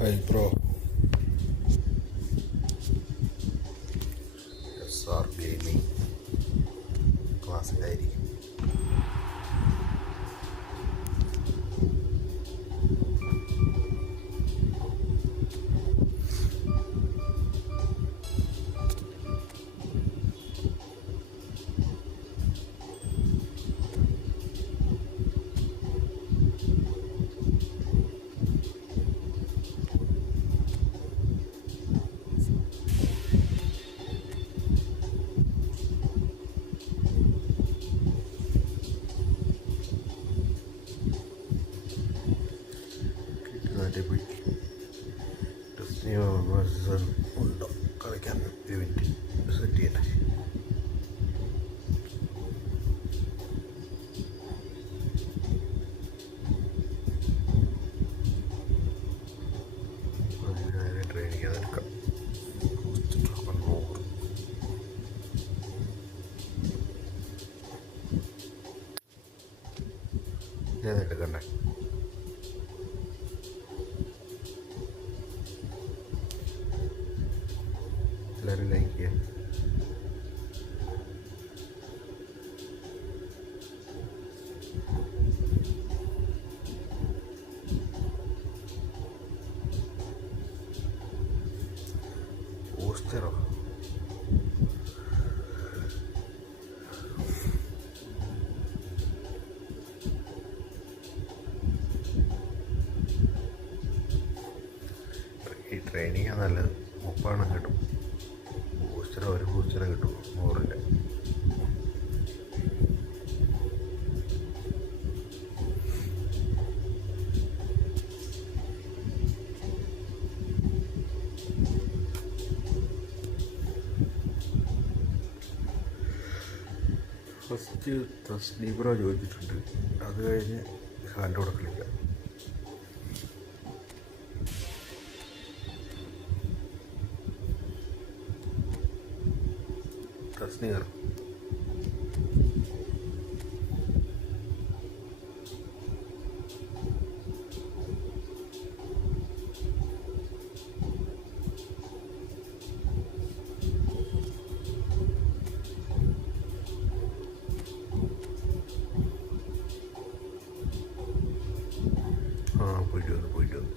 Hi bro, SR Gaming ക്ലാസ്സിലായിരിക്കും. പോയി ഉണ്ടോ കളിക്കാൻ ഒരു മിനിറ്റ് സെറ്റ് ചെയ്യട്ടെ. ട്രെയിനിങ് അതെടുക്കാം. ഏതെടുക്കണ്ടേ? എല്ലാവരും ലൈക്ക് ചെയ്യാം. പോസ്റ്ററോ? ഈ ട്രെയിനിങ് നല്ലത്. 30 കിട്ടും. ഒരു ബൂസ്റ്റർ കിട്ടും 100. ഫസ്റ്റ് തസ്നീബ്രോ ചോദിച്ചിട്ടുണ്ട്. അത് കഴിഞ്ഞ് ഹാൻഡ് കൂടെ കളിക്കാം. തസ്നീർ പോയിട്ട് വന്നു.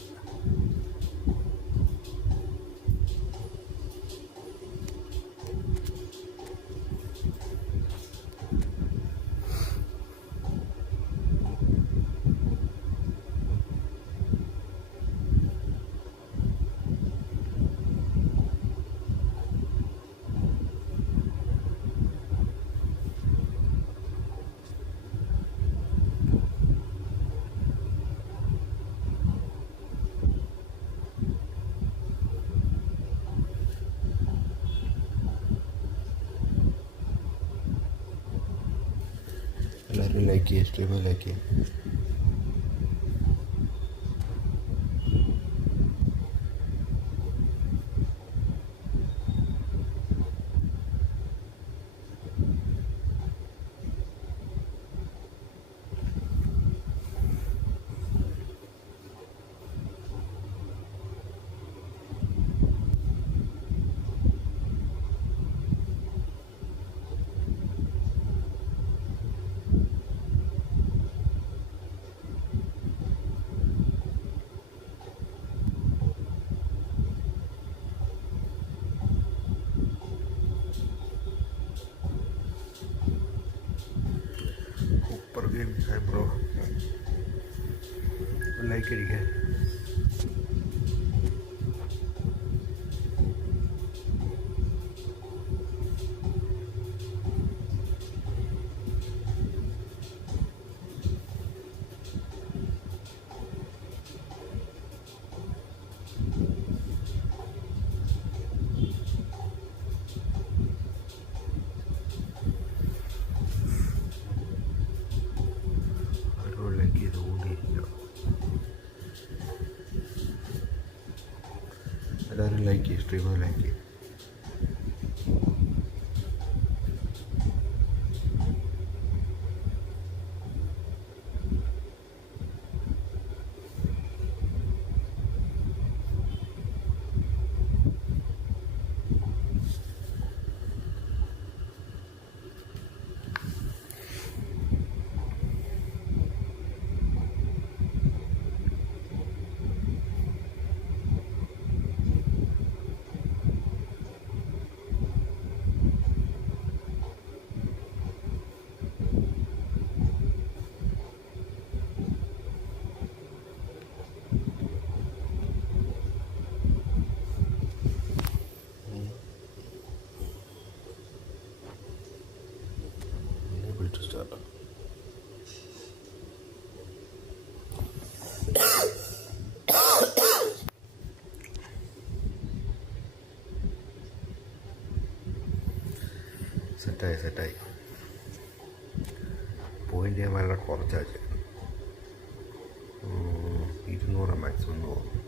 എല്ലാവരും ലൈക്ക് ചെയ്യുക, സ്ട്രീം ലൈക്ക് ചെയ്യുക. ഹായ് ബ്രോ, ലൈക്ക് അടിക്കുക. എല്ലാവരും ലൈക്ക് ചെയ്യും, സ്ട്രീം ലൈക്ക് ചെയ്യും. സെറ്റായി. പോയിൻ്റ് ചെയ്യാൻ വളരെ കുറച്ചാച്ച് 200 മാക്സിമം തോന്നുന്നു.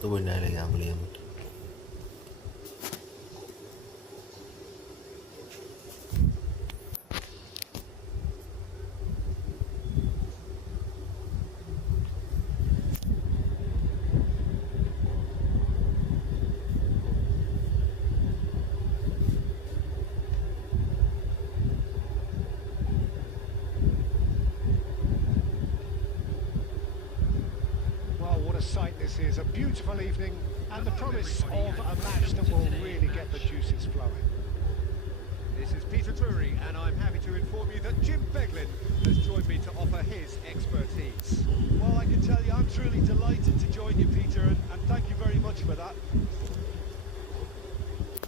$10 ഗ്യാമ്പിൾ ചെയ്യാൻ പറ്റും. Sight this is, a beautiful evening and the promise of a match that will really get the juices flowing. This is Peter Drury and I'm happy to inform you that Jim Beglin has joined me to offer his expertise. Well, I can tell you I'm truly delighted to join you, Peter, and thank you very much for that.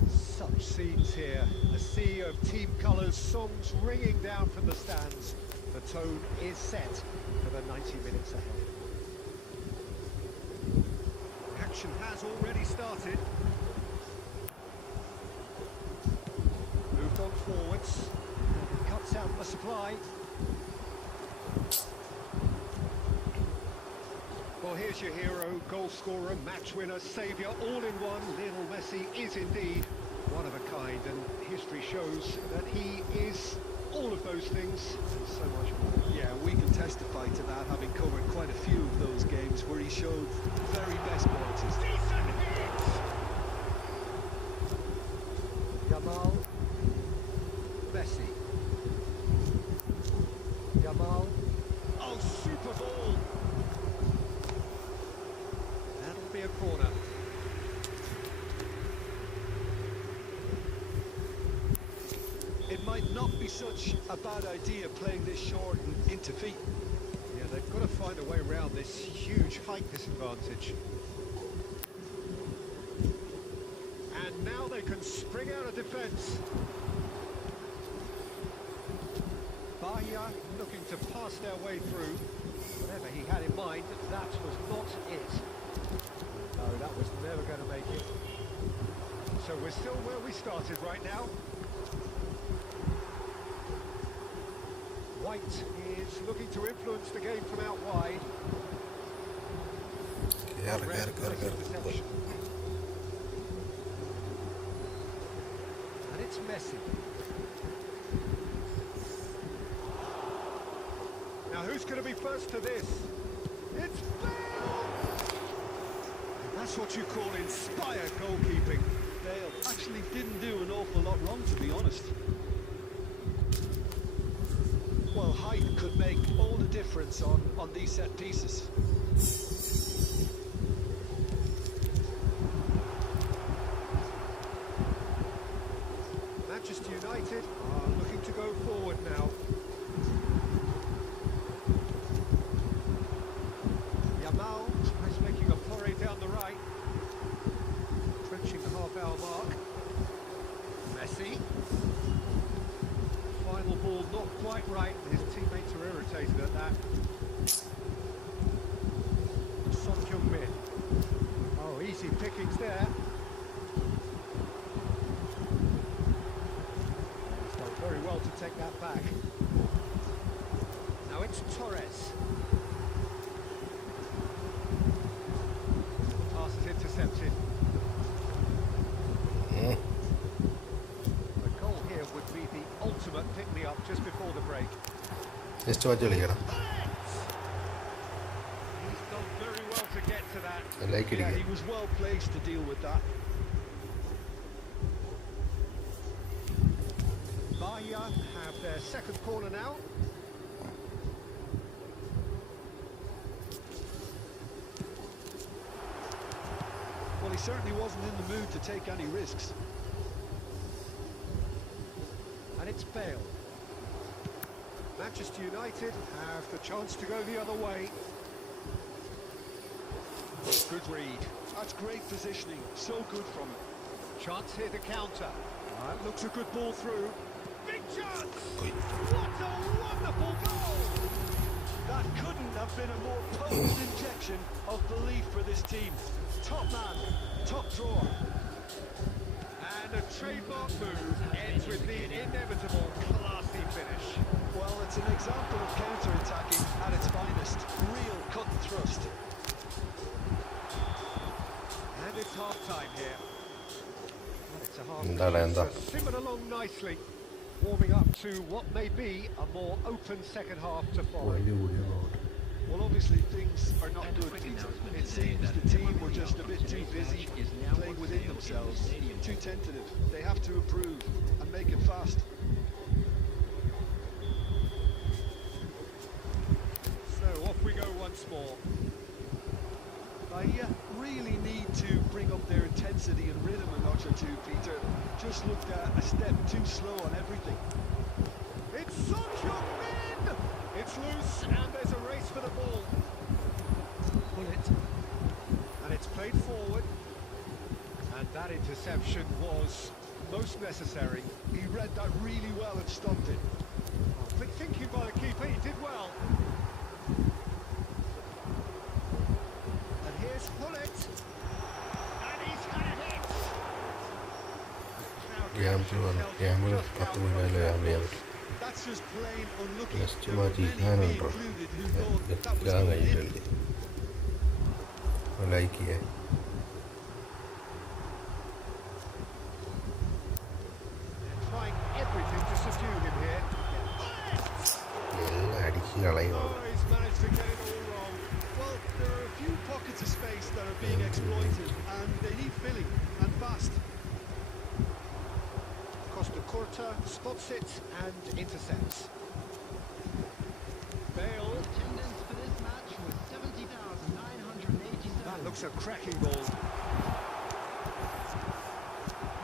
Such scenes here, a sea of team colours, songs ringing down from the stands. The tone is set for the 90 minutes ahead. Action has already started. Moved on forwards. Cuts out the supply. Well, here's your hero, goal scorer, match winner, saviour, all in one. Lionel Messi is indeed one of a kind, and history shows that he is all of those things and so much more. Yeah, we can testify to that, having covered quite a few of those games where he showed the very best qualities. Decent hit! Jamal. Messi. Jamal. Oh, super ball! That'll be a corner. It might not be such a bad idea playing this short and into feet. Yeah, they've got to find a way around this huge height disadvantage. And now they can spring out of defence. Bahia looking to pass their way through. Whatever he had in mind, that was not it. No, that was never going to make it. So we're still where we started right now. White is looking to influence the game from out wide. Deception. And it's Messi. Now who's going to be first to this? It's Bale! That's what you call inspired goalkeeping. Bale actually didn't do an awful lot wrong, to be honest. Well, height could make all the difference on these set pieces. Manchester United are looking to go forward now. right. His teammates are irritated at that. Son Heung-min. Oh, easy pickings there. He's done very well to take that back. Now it's Torres. The pass is intercepted. The goal here would be the ultimate pick-me-up just before the break. Next match കളിക്കണം. He's done very well to get to that. Like Yeah, അടിക്കുക. he was well placed to deal with that. Bahia have their second corner now. Well, he certainly wasn't in the mood to take any risks. And it's Bale. Manchester United have the chance to go the other way. Oh, good read. That's great positioning. So good from him. Chance here to counter. That looks a good ball through. Big chance! പോയി. What a wonderful goal! That couldn't have been a more potent injection of belief for this team. Top man, top drawer. And a trademark move ends with the inevitable classy finish. Well, it's an example of counter-attacking at its finest. Real cut and thrust. And it's half-time here. Well, it's a എന്താ. half simmered along nicely, warming up to what may be a more open second half to follow. വലിയ കൂടിയ road. Well, obviously things are not good, Peter. It seems the team were just a bit too busy playing within themselves, too tentative. They have to improve and make it fast. So off we go once more. Bahia really need to bring up their intensity and rhythm a notch or two, Peter. Just looked a step too slow on everything. It's Son Heung-min! It's loose and there's a race for the ball. Pull it. And it's played forward. And that interception was most necessary. He read that really well and stopped it. Quick thinking by the keeper, he did well. And here's Pullet. And he's had a hit. ക്യാമ്പിൽ വന്നു. ക്യാമ്പിൽ 10 minute camp ചെയ്യാൻ പറ്റും. That's just plain unlucky. Next There were match many ഇരിക്കാനുണ്ടോ? included who thought that was ഇരിക്കാൻ going in. കഴിഞ്ഞിട്ടില്ല. Like ചെയ്യാൻ. Trying everything to subdue him here. എല്ലാം അടിച്ച് കളയുവാണ്. Oh, he's managed to get it all wrong. Well, there are a few pockets of space that are being exploited, and they need filling, and fast. Costa Curta spots it and intercepts. Bale. Attendance for this match was 70,987. That looks a cracking ball.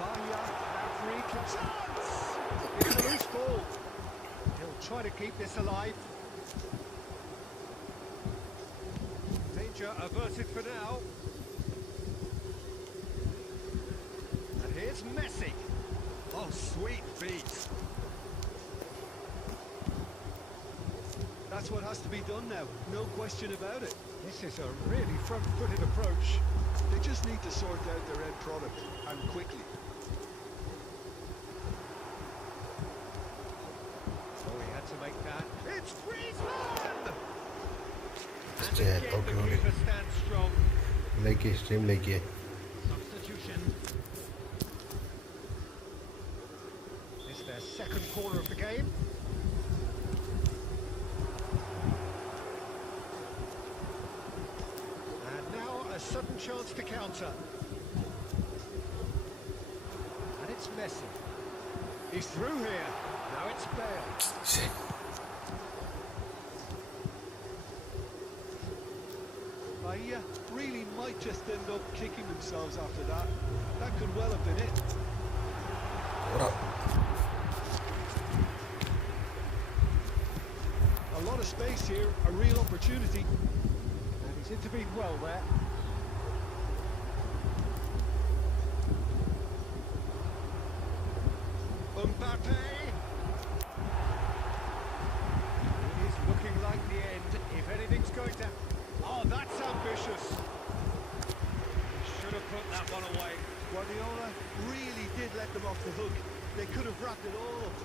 Bahia have free chance. It's a loose ball. He'll try to keep this alive. Danger averted for now. And here's Messi. Oh, sweet feet. That's what has to be done now, no question about it. This is a really front-footed approach. They just need to sort out their end product, and quickly. Oh, he had to make that. It's Griezmann! And Yeah, again, the okay. keeper stands strong. Like ചെയ്യ്. Stream like ചെയ്യ്. Substitution. It's their second corner of the game. And now a sudden chance to counter. And it's Messi. He's through here. Now it's Bale. ശ്ശേ. Bahia really might just end up kicking themselves after that. That could well have been it. ഓടാ. A lot of space here, a real opportunity. And he's intervened well there. Mbappe. off the hook. They could have wrapped it all up.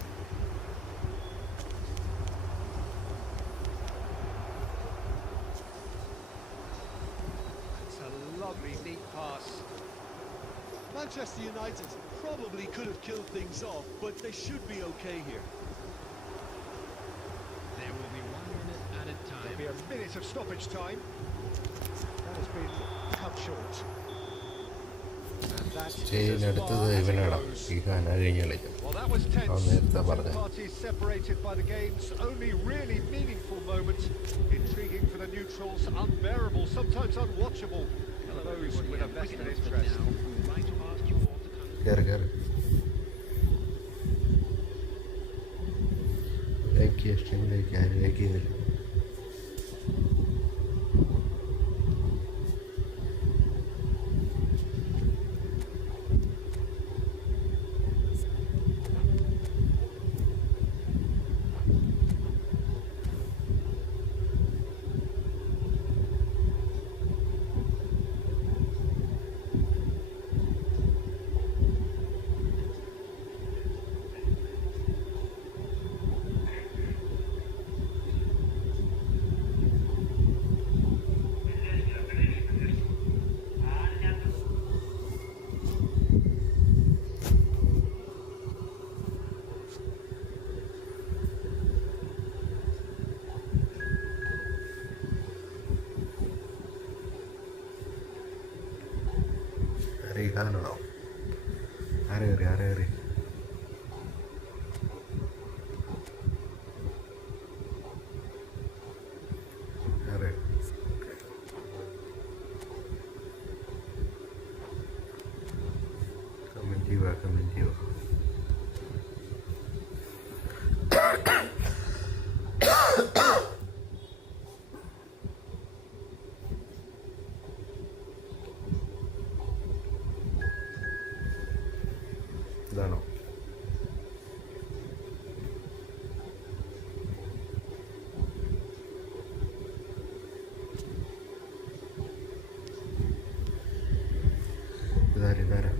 It's a lovely, neat pass. Manchester United probably could have killed things off, but they should be okay here. There will be 1 minute added There'll time. be a minute of stoppage time. That has been cut short. And that is ചെയ്യുന്നടുത്തത് as far as it ഇവനാണ് goes. ഈ ഹാന കഴിഞ്ഞ് കളിക്കും. Well, that was tense. Oh, നേരത്തെ Two പറഞ്ഞ. parties separated by the game's only really meaningful moment. Intriguing for the neutrals, unbearable, sometimes unwatchable for those with a vested interest. Now, we would like to ask you all to come. കയറി കയറി like ഇഷ്ടങ്ങളിലേക്ക് ആരും like ചെയ്യുന്നില്ല. ആണോ ആരേറി ആരേറി ആരേ comment ചെയ്യുക comment ചെയ്യുക. ഇതാണോ ഇതാരാ ഇതാരാ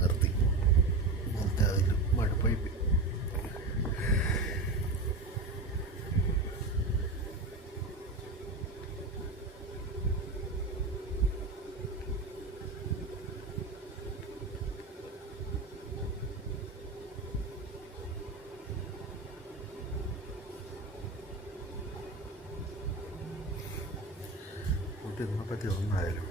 നിർത്തി അതിൽ മടുപ്പായി പോയി. ഇതിനെപ്പറ്റി ഒന്നായാലും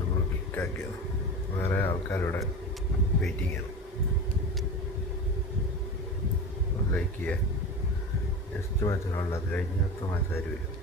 നമ്മൾ കിക്കാക്കിയത് വേറെ ആൾക്കാരുടെ വെയിറ്റിംഗ് ആണ്. ലൈക്ക് ചെയ്യുക. നെക്സ്റ്റ് മാച്ചിനുള്ളത് അത് കഴിഞ്ഞ അടുത്ത മാച്ച് ആര് വരും.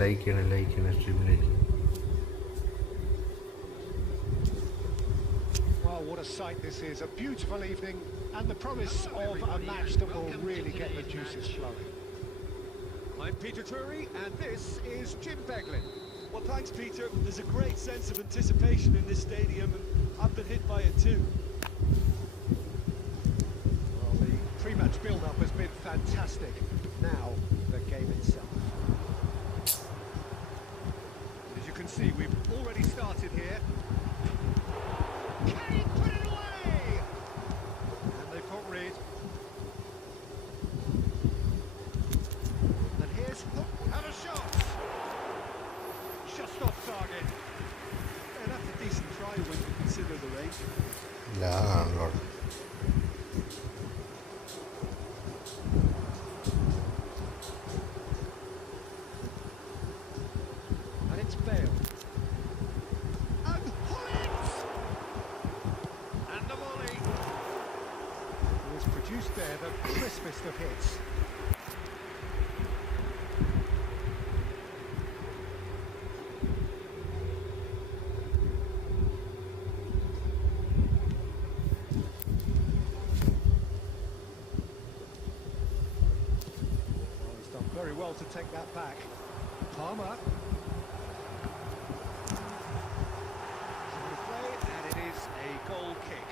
ലൈക്ക് ചെയ്യണം സ്ട്രീമിലേക്ക്. Well, what a sight this is. A beautiful evening and the promise of a match that will really get the juices flowing. I'm Peter Drury, and this is Jim Beglin. Well, thanks, Peter. There's a great sense of anticipation in this stadium, and I've been hit by it too. Well, the pre-match build-up has been fantastic. Now, the game itself. As you can see, we've already started here. Can he put it away? And they've got rid. And list of hits. Well, he's done very well to take that back. Palmer. And it is a goal kick.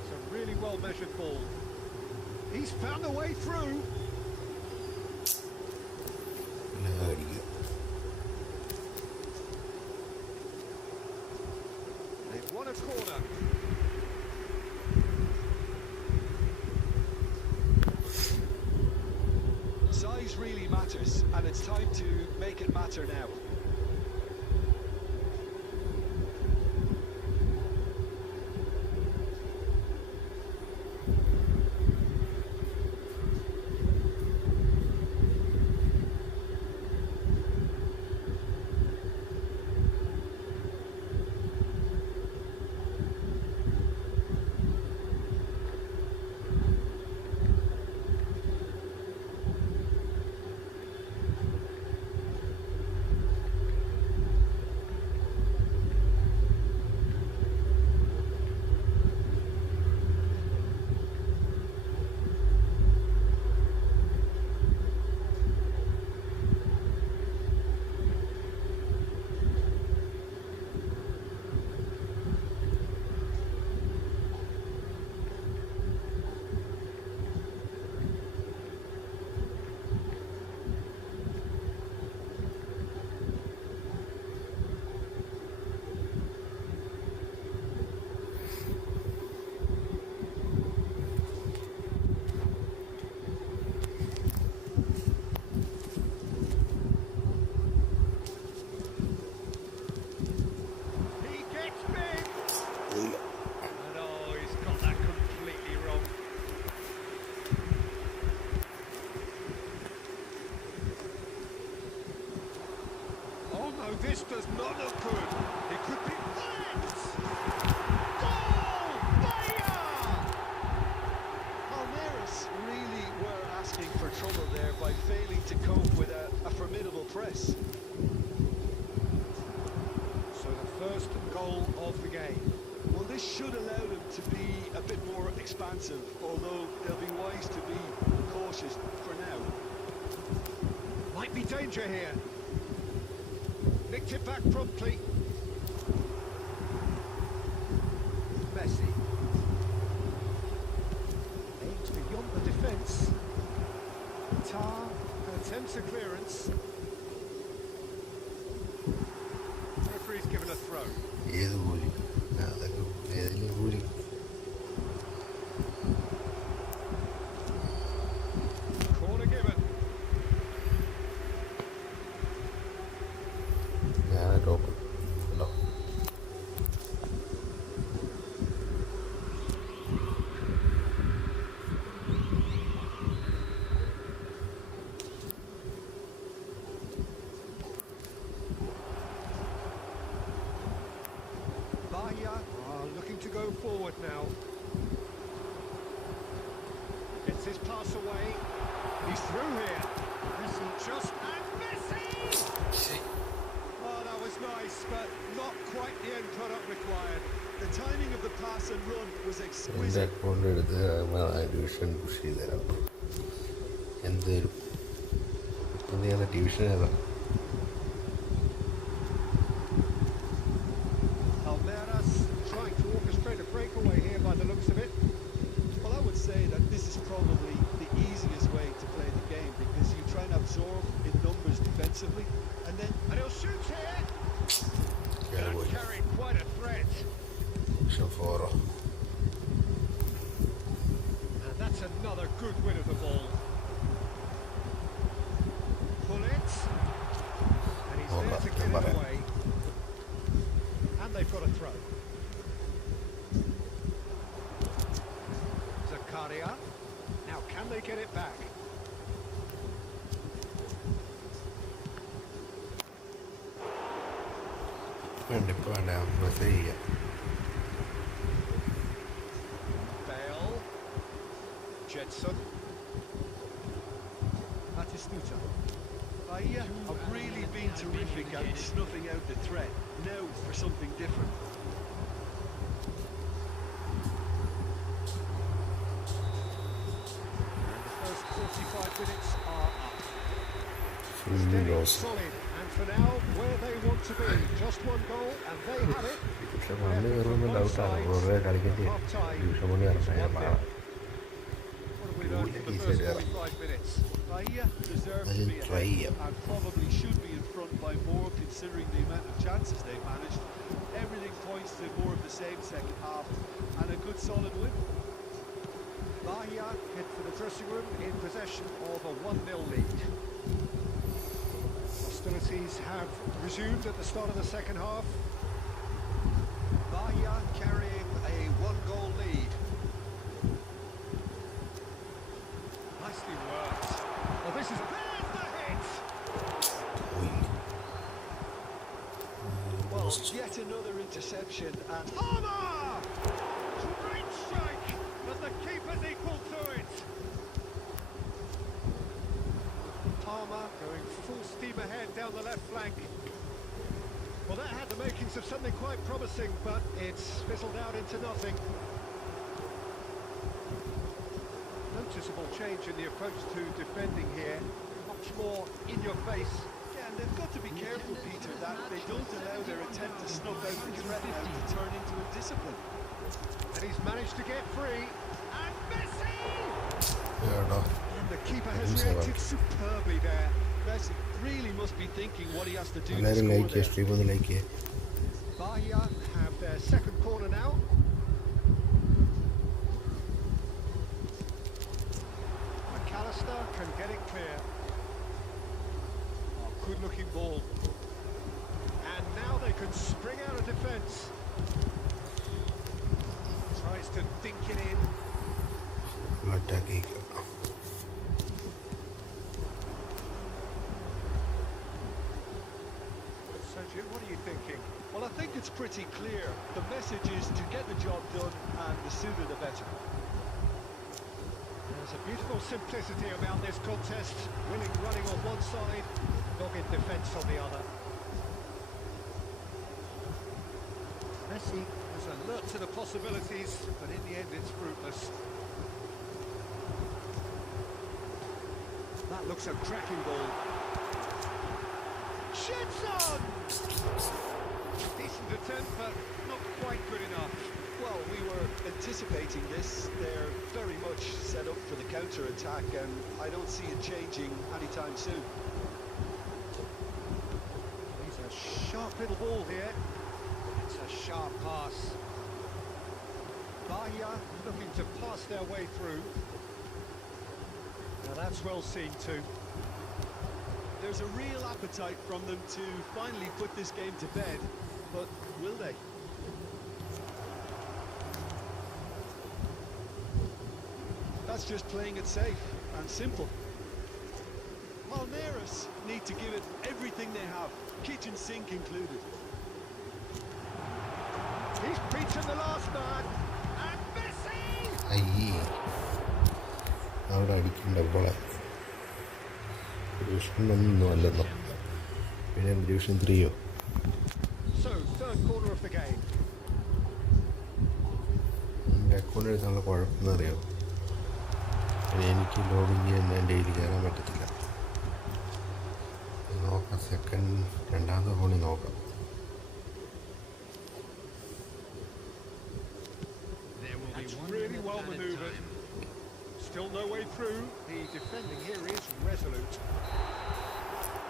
It's a really well measured ball. He's found a way through. അടിക്കുക. They've won a corner. Size really matters, and it's time to make it matter now. He gets big. ഇല്ല. And oh, he's got that completely wrong. Oh no, this does not look good. It could be wet. Goal! Bayer! Palmeiras really were asking for trouble there by failing to cope with a formidable press. So the first goal of the game. Well, this should allow them to be a bit more expansive, although they'll be wise to be cautious for now. Might be danger here. Nicked it back promptly. Messi. Aims beyond the defence. Tar attempts a clearance. Referee's given a throw. ഏത് കൂലി അതൊക്കെ ഏതെങ്കിലും കൂലി. Corner given. ഞാൻ top ഉണ്ടോ. Bahia are looking to go forward now. Gets his pass away. He's through here. Messi just and Messi! Oh, that was nice, but not quite the end product required. The timing of the pass and run was എൻ്റെ exquisite. Account എടുത്ത് division push ചെയ്ത് തരാം. എന്തേലും ഏതാ division ഏതാ? Palmeiras trying to orchestrate a breakaway here by the looks of it. Well, I would say that this is probably the easiest way to play the game because you try and absorb in numbers defensively, and then And he'll shoot here. കേറി That പോയി. carried quite a threat. Division 4. And that's another good win of the ball. Pull it. And he's there to get it away. And they've got a throw. Zakaria. Now can they get it back? വേണ്ട ഇപ്പോൾ വേണ്ട message ചെയ്യാം. Bale. Jetson. Batistuta. Bahia have really been terrific at snuffing out the threat. Now for something different. The first 45 minutes are up. Full Steady, loss. solid, and for now, where they want to be. Just one goal, and they have it. പക്ഷെ മണ്ണ് കയറുമെന്ന് ഡൗട്ടാണ്. വെറുതെ കളിക്കേണ്ടി division മണി ഇറങ്ങാൻ പാടാ. What have we learned from the first 45 minutes? Bahia deserve to be try ahead ചെയ്യാം. and probably should be in front by more considering the amount of chances they've managed. Everything points to more of the same second half and a good solid win. Bahia head for the dressing room in possession of a 1-0 lead. Hostilities have resumed at the start of the second half. Bahia carrying a 1-goal lead. Nicely worked. Well, this is... There's the hit! Well, yet another interception and Palmer! Great strike! But the keeper's equal to it. Palmer going full steam ahead down the left flank. Well, that had the makings of something quite promising, but it's fizzled out into nothing. Noticeable change in the approach to defending here. Much more in your face. yeah, and they've got to be careful, Peter, that they don't allow their attempt to snuff out the threat now to turn into a discipline. And he's managed to get free. And Messi! ഏടാ And the keeper has Messi reacted superbly there. Messi really must be thinking what he has to do to എല്ലാവരും score like ചെയ്യുക. there. Stream ഒന്ന് like ചെയ്യുക. Bahia have their second corner now. McAllister can get it clear. Oh, good looking ball. And now they can spring out of defence. Tries to dink it in. Full attack ചെയ്യുക. So Jim, what are you thinking? Well, I think it's pretty clear. The message is to get the job done, and the sooner the better. There's a beautiful simplicity about this contest. Willing running on one side, dogged defence on the other. Messi is alert to the possibilities, but in the end it's fruitless. That looks a cracking ball. Jetson! Decent attempt, but not quite good enough. Well, we were anticipating this. They're very much set up for the counter-attack, and I don't see it changing anytime soon. He's a sharp little ball here. It's a sharp pass. Bahia looking to pass their way through. Now that's well seen too. There's a real appetite from them to finally put this game to bed, but will they? That's just playing it safe and simple. Palmeiras need to give it everything they have, kitchen sink included. He's beaten the last man. And Messi! അയ്യേ അവിടെ അടിക്കേണ്ട ബോളെ. Division 1 അല്ലെന്നോ, പിന്നെ division 3യോ? So, third corner of the game. എൻ്റെ account എടുക്കാനുള്ള കുഴപ്പമെന്ന് അറിയാമോ? എനിക്ക് ലോഗിൻ ചെയ്യാൻ എൻ്റെ കയ്യിൽ കയറാൻ പറ്റത്തില്ല. നോക്കാം, രണ്ടാമത്തെ ഫോണിൽ നോക്കാം. There will be That's 1 really minute well added manoeuvred. time. Still no way through. The defending here is resolute.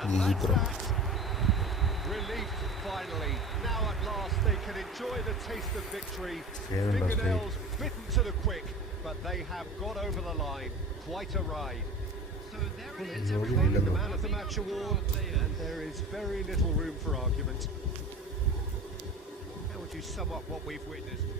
Easy, And bro. that's that. Relief finally. Now at last they can enjoy the taste of victory. Yeah, Fingernails bitten to the quick, but they have got over the line. Quite a ride. So there it Well, is, you already everybody. know The that. man of the match award, and there is very little room for argument. How would you sum up what we've witnessed?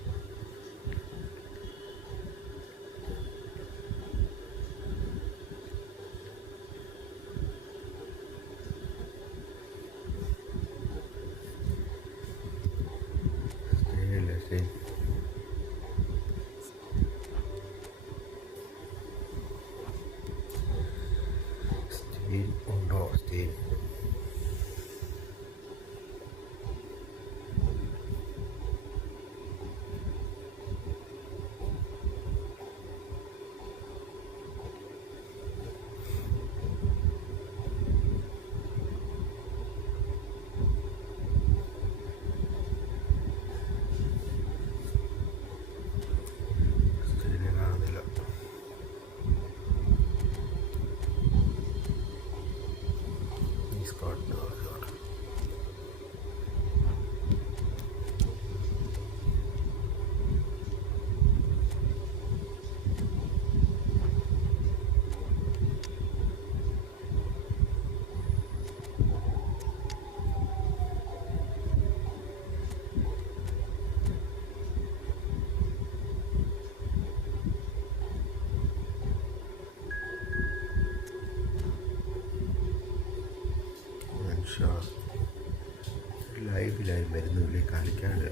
പാലിക്കാണ്ട്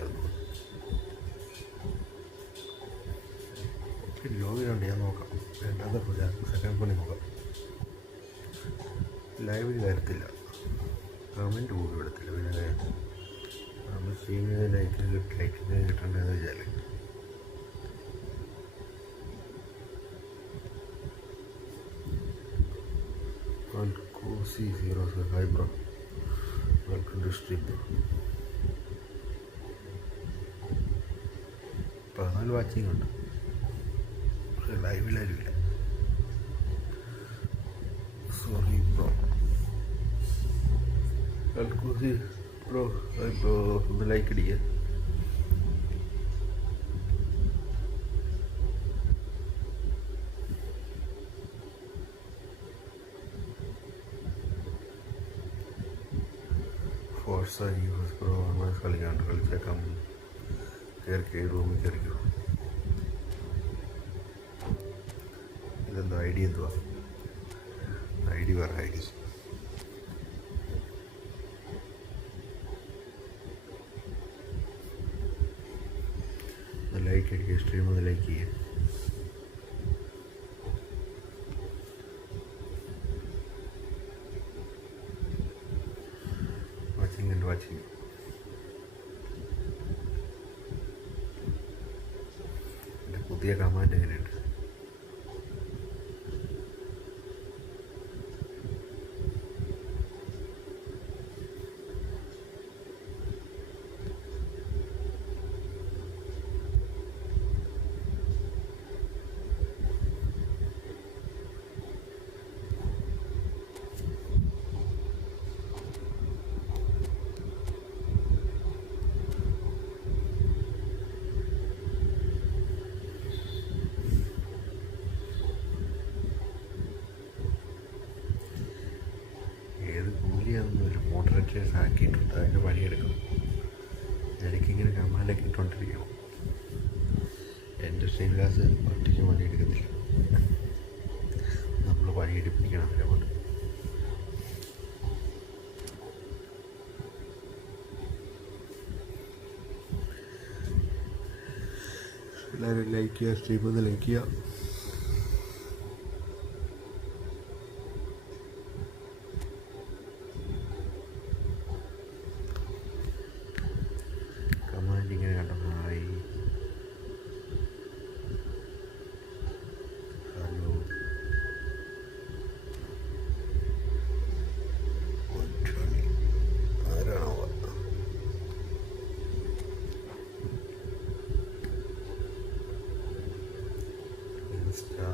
ലോഗിനുണ്ട്, ഞാൻ നോക്കാം. രണ്ടാമത്തെ second ഫോണിൽ നോക്കാം. ലൈവിൽ വരത്തില്ല, comment പോലും എടുത്തില്ല. പിന്നെ നമ്മൾ ചെയ്യുന്നത് ലൈക്കിന് കിട്ടേണ്ടതെന്ന് വെച്ചാൽ Alcosi 07 hi bro, welcome to stream. 14 watching ഉണ്ട്, പക്ഷെ ലൈവിലായിരിക്കില്ല. Sorry bro. Alcosi bro, hi bro, ഒന്ന് ലൈക്ക് അടിക്കുക. ഫോർസ യൂസ് ബ്രോ കളിച്ചേക്കാം. കയറി റൂമിൽ കയറിക്കോ. ഇതെന്തോ ഐ ഡി, എന്തുവാ ഐ ഡി? വേറെ ഐ ഡി. ലൈക്ക് അടിക്കുക, സ്ട്രീം ഒന്ന് ലൈക്ക് ചെയ്യുക. വാച്ചിങ് എൻ്റെ പുതിയ കമാൻഡ് എങ്ങനെയുണ്ട്? ഒരു മോഡറേറ്റേഴ്സ് ആക്കിയിട്ടുണ്ട്, അതിൻ്റെ പണിയെടുക്കണം. എനിക്കിങ്ങനെ കമാൻഡൊക്കെ ഇട്ടുകൊണ്ടിരിക്കണം. എൻ്റെ സ്ട്രീം ക്ലാസ് ഒറ്റയ്ക്ക് പണിയെടുക്കത്തില്ല, നമ്മൾ പണിയെടുപ്പിക്കണം അവരെ കൊണ്ട്. എല്ലാവരും ലൈക്ക് ചെയ്യുക, സ്ട്രീം ഒന്ന് ലൈക്ക് ചെയ്യുക. ഇങ്ങനെ കണ്ടോ, ഹായ് ഹലോ. ആരാണോ? ഇൻസ്റ്റാ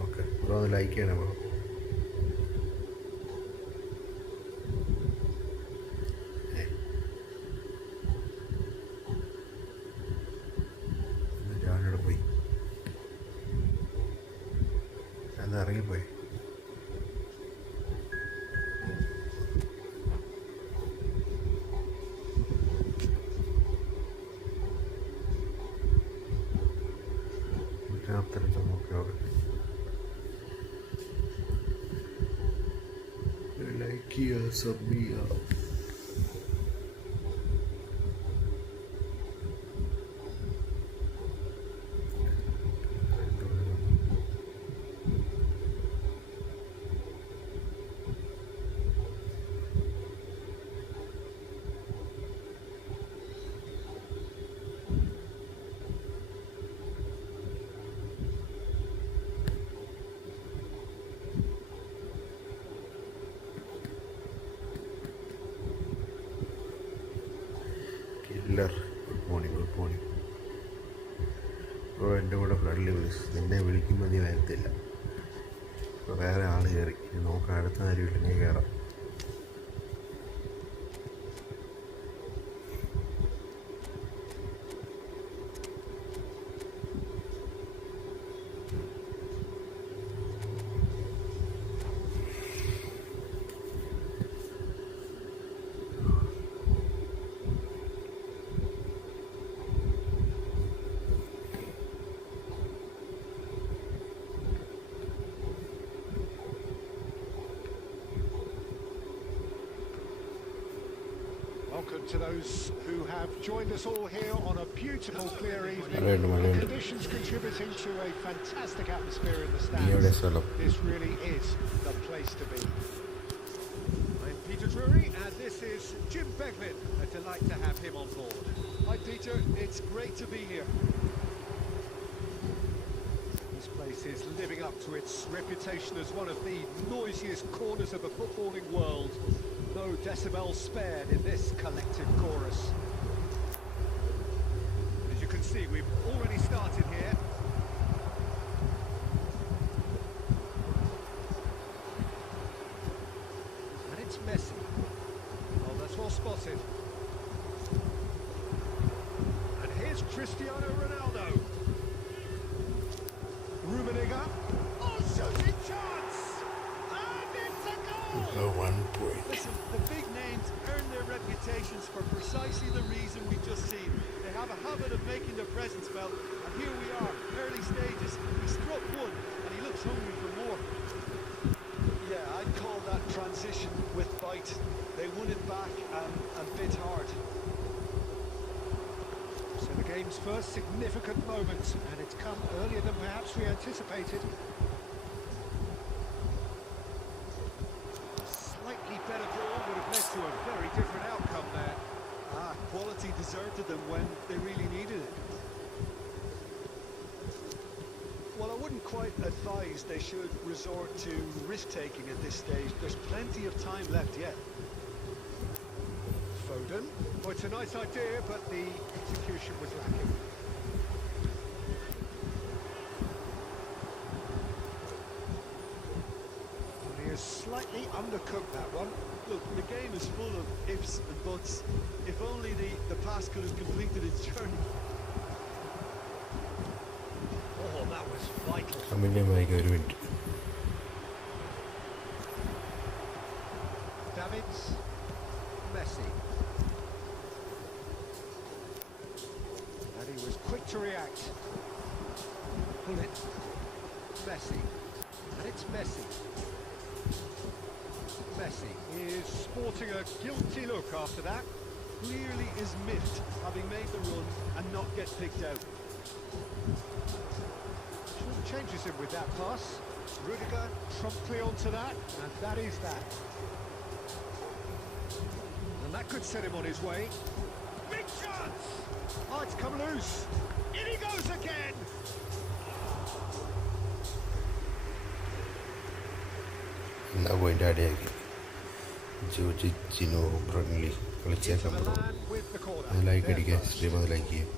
ഓക്കെ ബ്രോ, ഒന്ന് ലൈക്ക് ചെയ്യണം ബ്രോ. ഞാനിവിടെ പോയി, ഞാൻ ഇറങ്ങിപ്പോയി. ലൈക്ക് ചെയ്യുക, സബ് ചെയ്യുക. Killer good morning. ഇപ്പോൾ എൻ്റെ കൂടെ ഫ്രണ്ട്ലി വിളിച്ച് നിന്നെ വിളിക്കുമ്പോൾ നീ വരത്തില്ല. ഇപ്പോൾ വേറെ ആൾ കയറി, നോക്കാം അടുത്ത ആരും ഇല്ലെങ്കിൽ കയറാം. to those who have joined us all here on a beautiful clear evening. Malayuണ്ട്. Conditions contributing to a fantastic atmosphere in the ഇവിടെ stands. സ്ഥലം. This really is the place to be. I'm Peter Drury, and this is Jim Beglin. A delight to have him on board. Hi Peter, it's great to be here. This place is living up to its reputation as one of the noisiest corners of the footballing world. No decibels spared in this collective chorus. As you can see, we've already started here. And it's Messi. Oh, that's well spotted. And here's Cristiano Ronaldo. Rummenigge. Oh, shooting chance! And it's a goal! 1 point. Listen, the big names earn their reputations for precisely the reason we've just seen. They have a habit of making their presence felt, and here we are, early stages. He struck one, and he looks hungry for more. Yeah, I'd call that transition with bite. They won it back and bit hard. So the game's first significant moment, and it's come earlier than perhaps we anticipated. Slightly better ball would have led to a very different outcome there. Quality deserted them when they really needed it. Well, I wouldn't quite advise they should resort to risk-taking at this stage. There's plenty of time left yet. Foden. Well, it's a nice idea, but the execution was lacking. And he has slightly undercooked that one. Look, the game is full of ifs and buts. If only the pass could have completed its journey. Oh, that was vital. സമയമായി ഒരു minute. Davids. Messi. And he was quick to react. Pull it. Messi. And it's Messi. Messi is sporting a guilty look after that. Clearly is miffed, having made the run and not get picked out. Shouldn't changes him with that pass. Rudiger promptly onto that, and that is that. And that could set him on his way. Big chance! Oh, it's come loose. In he goes again! എന്നാ point ആടിയാക്കി Joji Jino Burnley കളിച്ചേക്കാൻ Into the പറഞ്ഞു. land with the corner. അത് like There അടിക്കുക, goes. Stream അത് like ചെയ്യുക.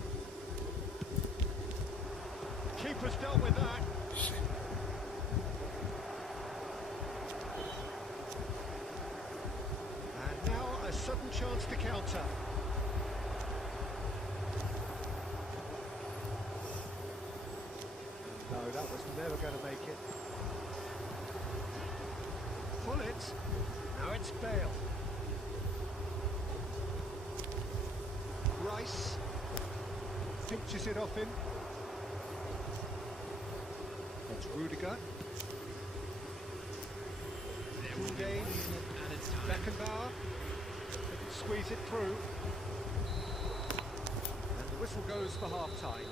Keeper's dealt with that. And now a sudden chance to counter. No, that was never going to make it. Pull it. Now it's Bale. Rice. Pinches it off him. That's Rudiger. There will be Gain. and it's time. Beckenbauer. Squeeze it through. And the whistle goes for half-time.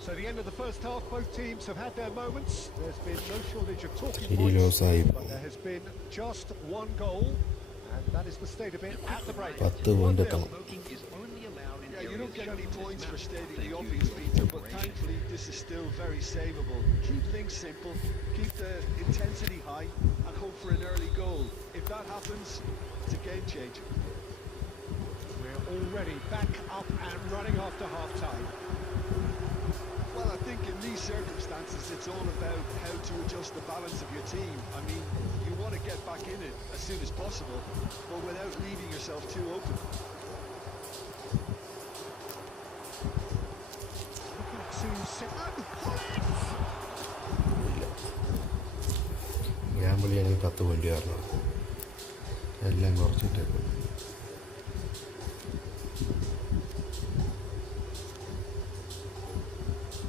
So the end of the first half, both teams have had their moments. There's been no shortage of talking ശരി points, ലോസായി but there has been just one goal, and that is the state of it at the break. 10 point എത്തണം. Smoking is only allowed in Yeah, you areas don't get any shown in points this for map. stating Thank the you obvious, for your Peter, but cooperation. thankfully this is still very savable. Keep things simple, keep the intensity high, and hope for an early goal. If that happens, it's a game changer. We're already back up and running after half-time. Well, I think in these circumstances, it's all about how to adjust the balance of your team. I mean, you want to get back in it as soon as possible, but without leaving yourself too open. Looking to set up. Gamble ചെയ്യണമെങ്കിൽ 10 point കാരണം എല്ലാം കുറച്ചിട്ടേക്കും.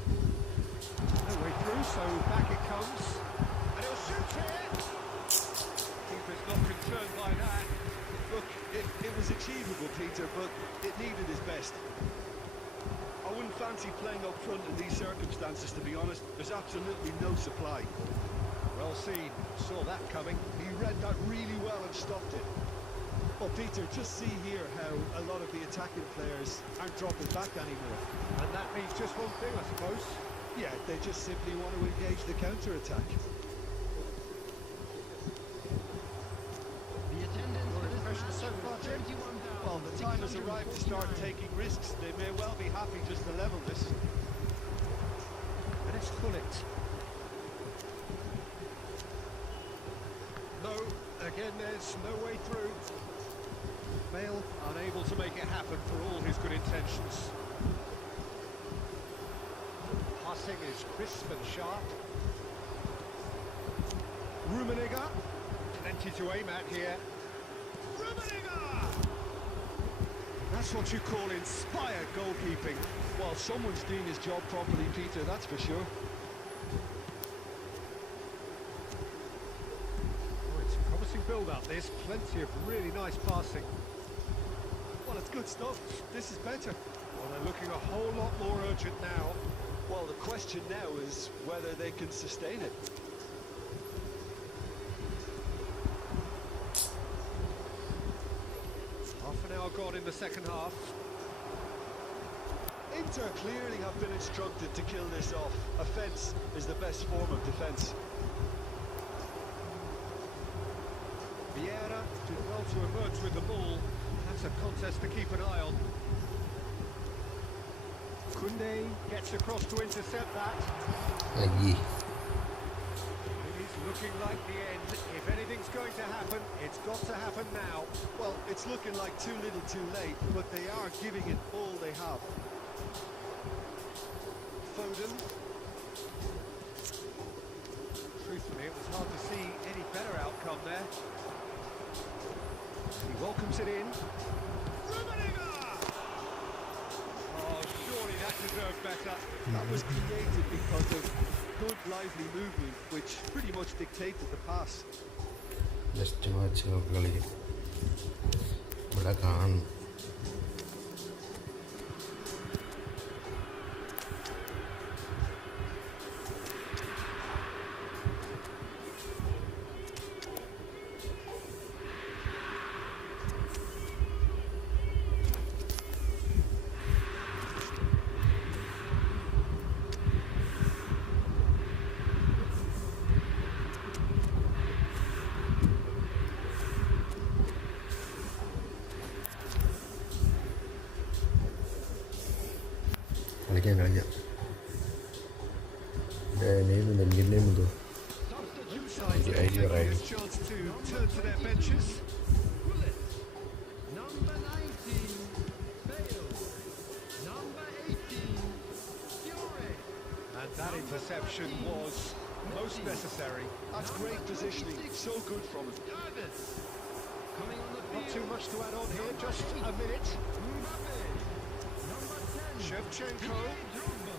No way through, so back it comes. And he'll shoot it! Keeper's not concerned by that. Look, it was a achievable, Peter, but it needed his best. I wouldn't fancy playing up front in these circumstances, to be honest. There's absolutely no supply. Well seen, saw that coming. He read that really well and stopped it. Well, Peter, just see here how a lot of the attacking players aren't dropping back anymore. And that means just one thing, I suppose. Yeah, they just simply want to engage the counter-attack. The attendance Your for this impressions match so far, was Jim? 71,649. Well, the time has arrived to start taking risks. They may well be happy just to level this. And it's Gullit. No, again there's no way through. Bale unable to make it happen for all his good intentions. Passing is crisp and sharp. Rummenigge, plenty to aim at here. Rummenigge! That's what you call inspired goalkeeping. Well, someone's doing his job properly, Peter, that's for sure. Oh, it's a promising build-up, this. Plenty of really nice passing. Well, it's good stuff. This is better. Well, they're looking a whole lot more urgent now. Well, the question now is whether they can sustain it. Half an hour gone in the second half. Inter clearly have been instructed to kill this off. Offence is the best form of defence. Vieira did well to emerge with the ball. That's a contest to keep an eye on. Koundé gets across to intercept that. അയ്യേ It is looking like the end. If anything's going to happen, it's got to happen now. Well, it's looking like too little too late, but they are giving it all they have. Foden. Truthfully, it was hard to see any better outcome there. He welcomes it in. Oh, surely that deserved better. That was created because of good, lively movement, which pretty much dictated the pass. Just watch കളിക്കും ഇവിടെ കാണും. കളിക്കാം name നെഞ്ചിൻ name എന്തോ Two sides Yeah, taking you're right. this chance to turn to their benches. Number 19, Bale. Number 18, Fiore. And that interception was most necessary. That's great positioning, so good from him. Davis. Coming on the Not field. too much to add on here, just a minute. Mbappe. Number 10. Shevchenko. Drogba.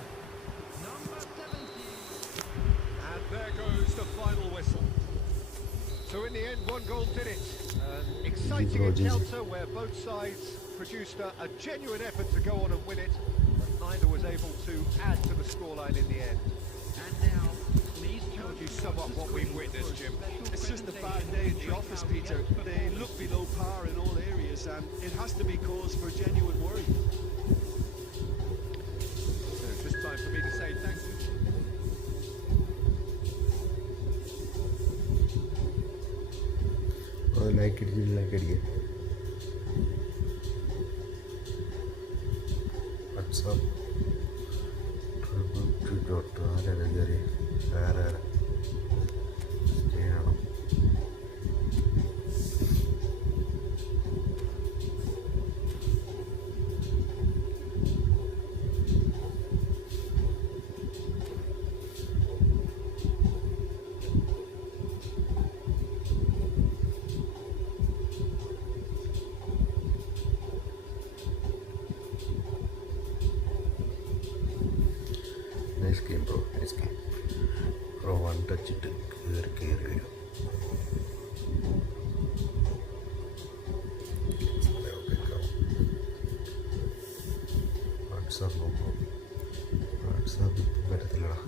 Number 70. And there goes the final whistle. So in the end, one goal did it. An exciting encounter where both sides produced a genuine effort to go on and win it, but neither was able to add to the scoreline in the end. And now, please How would you sum up what we've witnessed, Jim? It's just a bad day in the office, Peter. They look below par in all areas, and it has to be cause for genuine worry. So it's just time for me to say thank you. Like അടിക്കുക WhatsApp ആരാണ് കയറി വേറെ ചെയ്യണം. Nice game bro, nice game bro. One ടച്ചിട്ട് കയറി വരും. Okay WhatsApp നോക്കും. WhatsApp ഇപ്പം വരത്തില്ലടാ,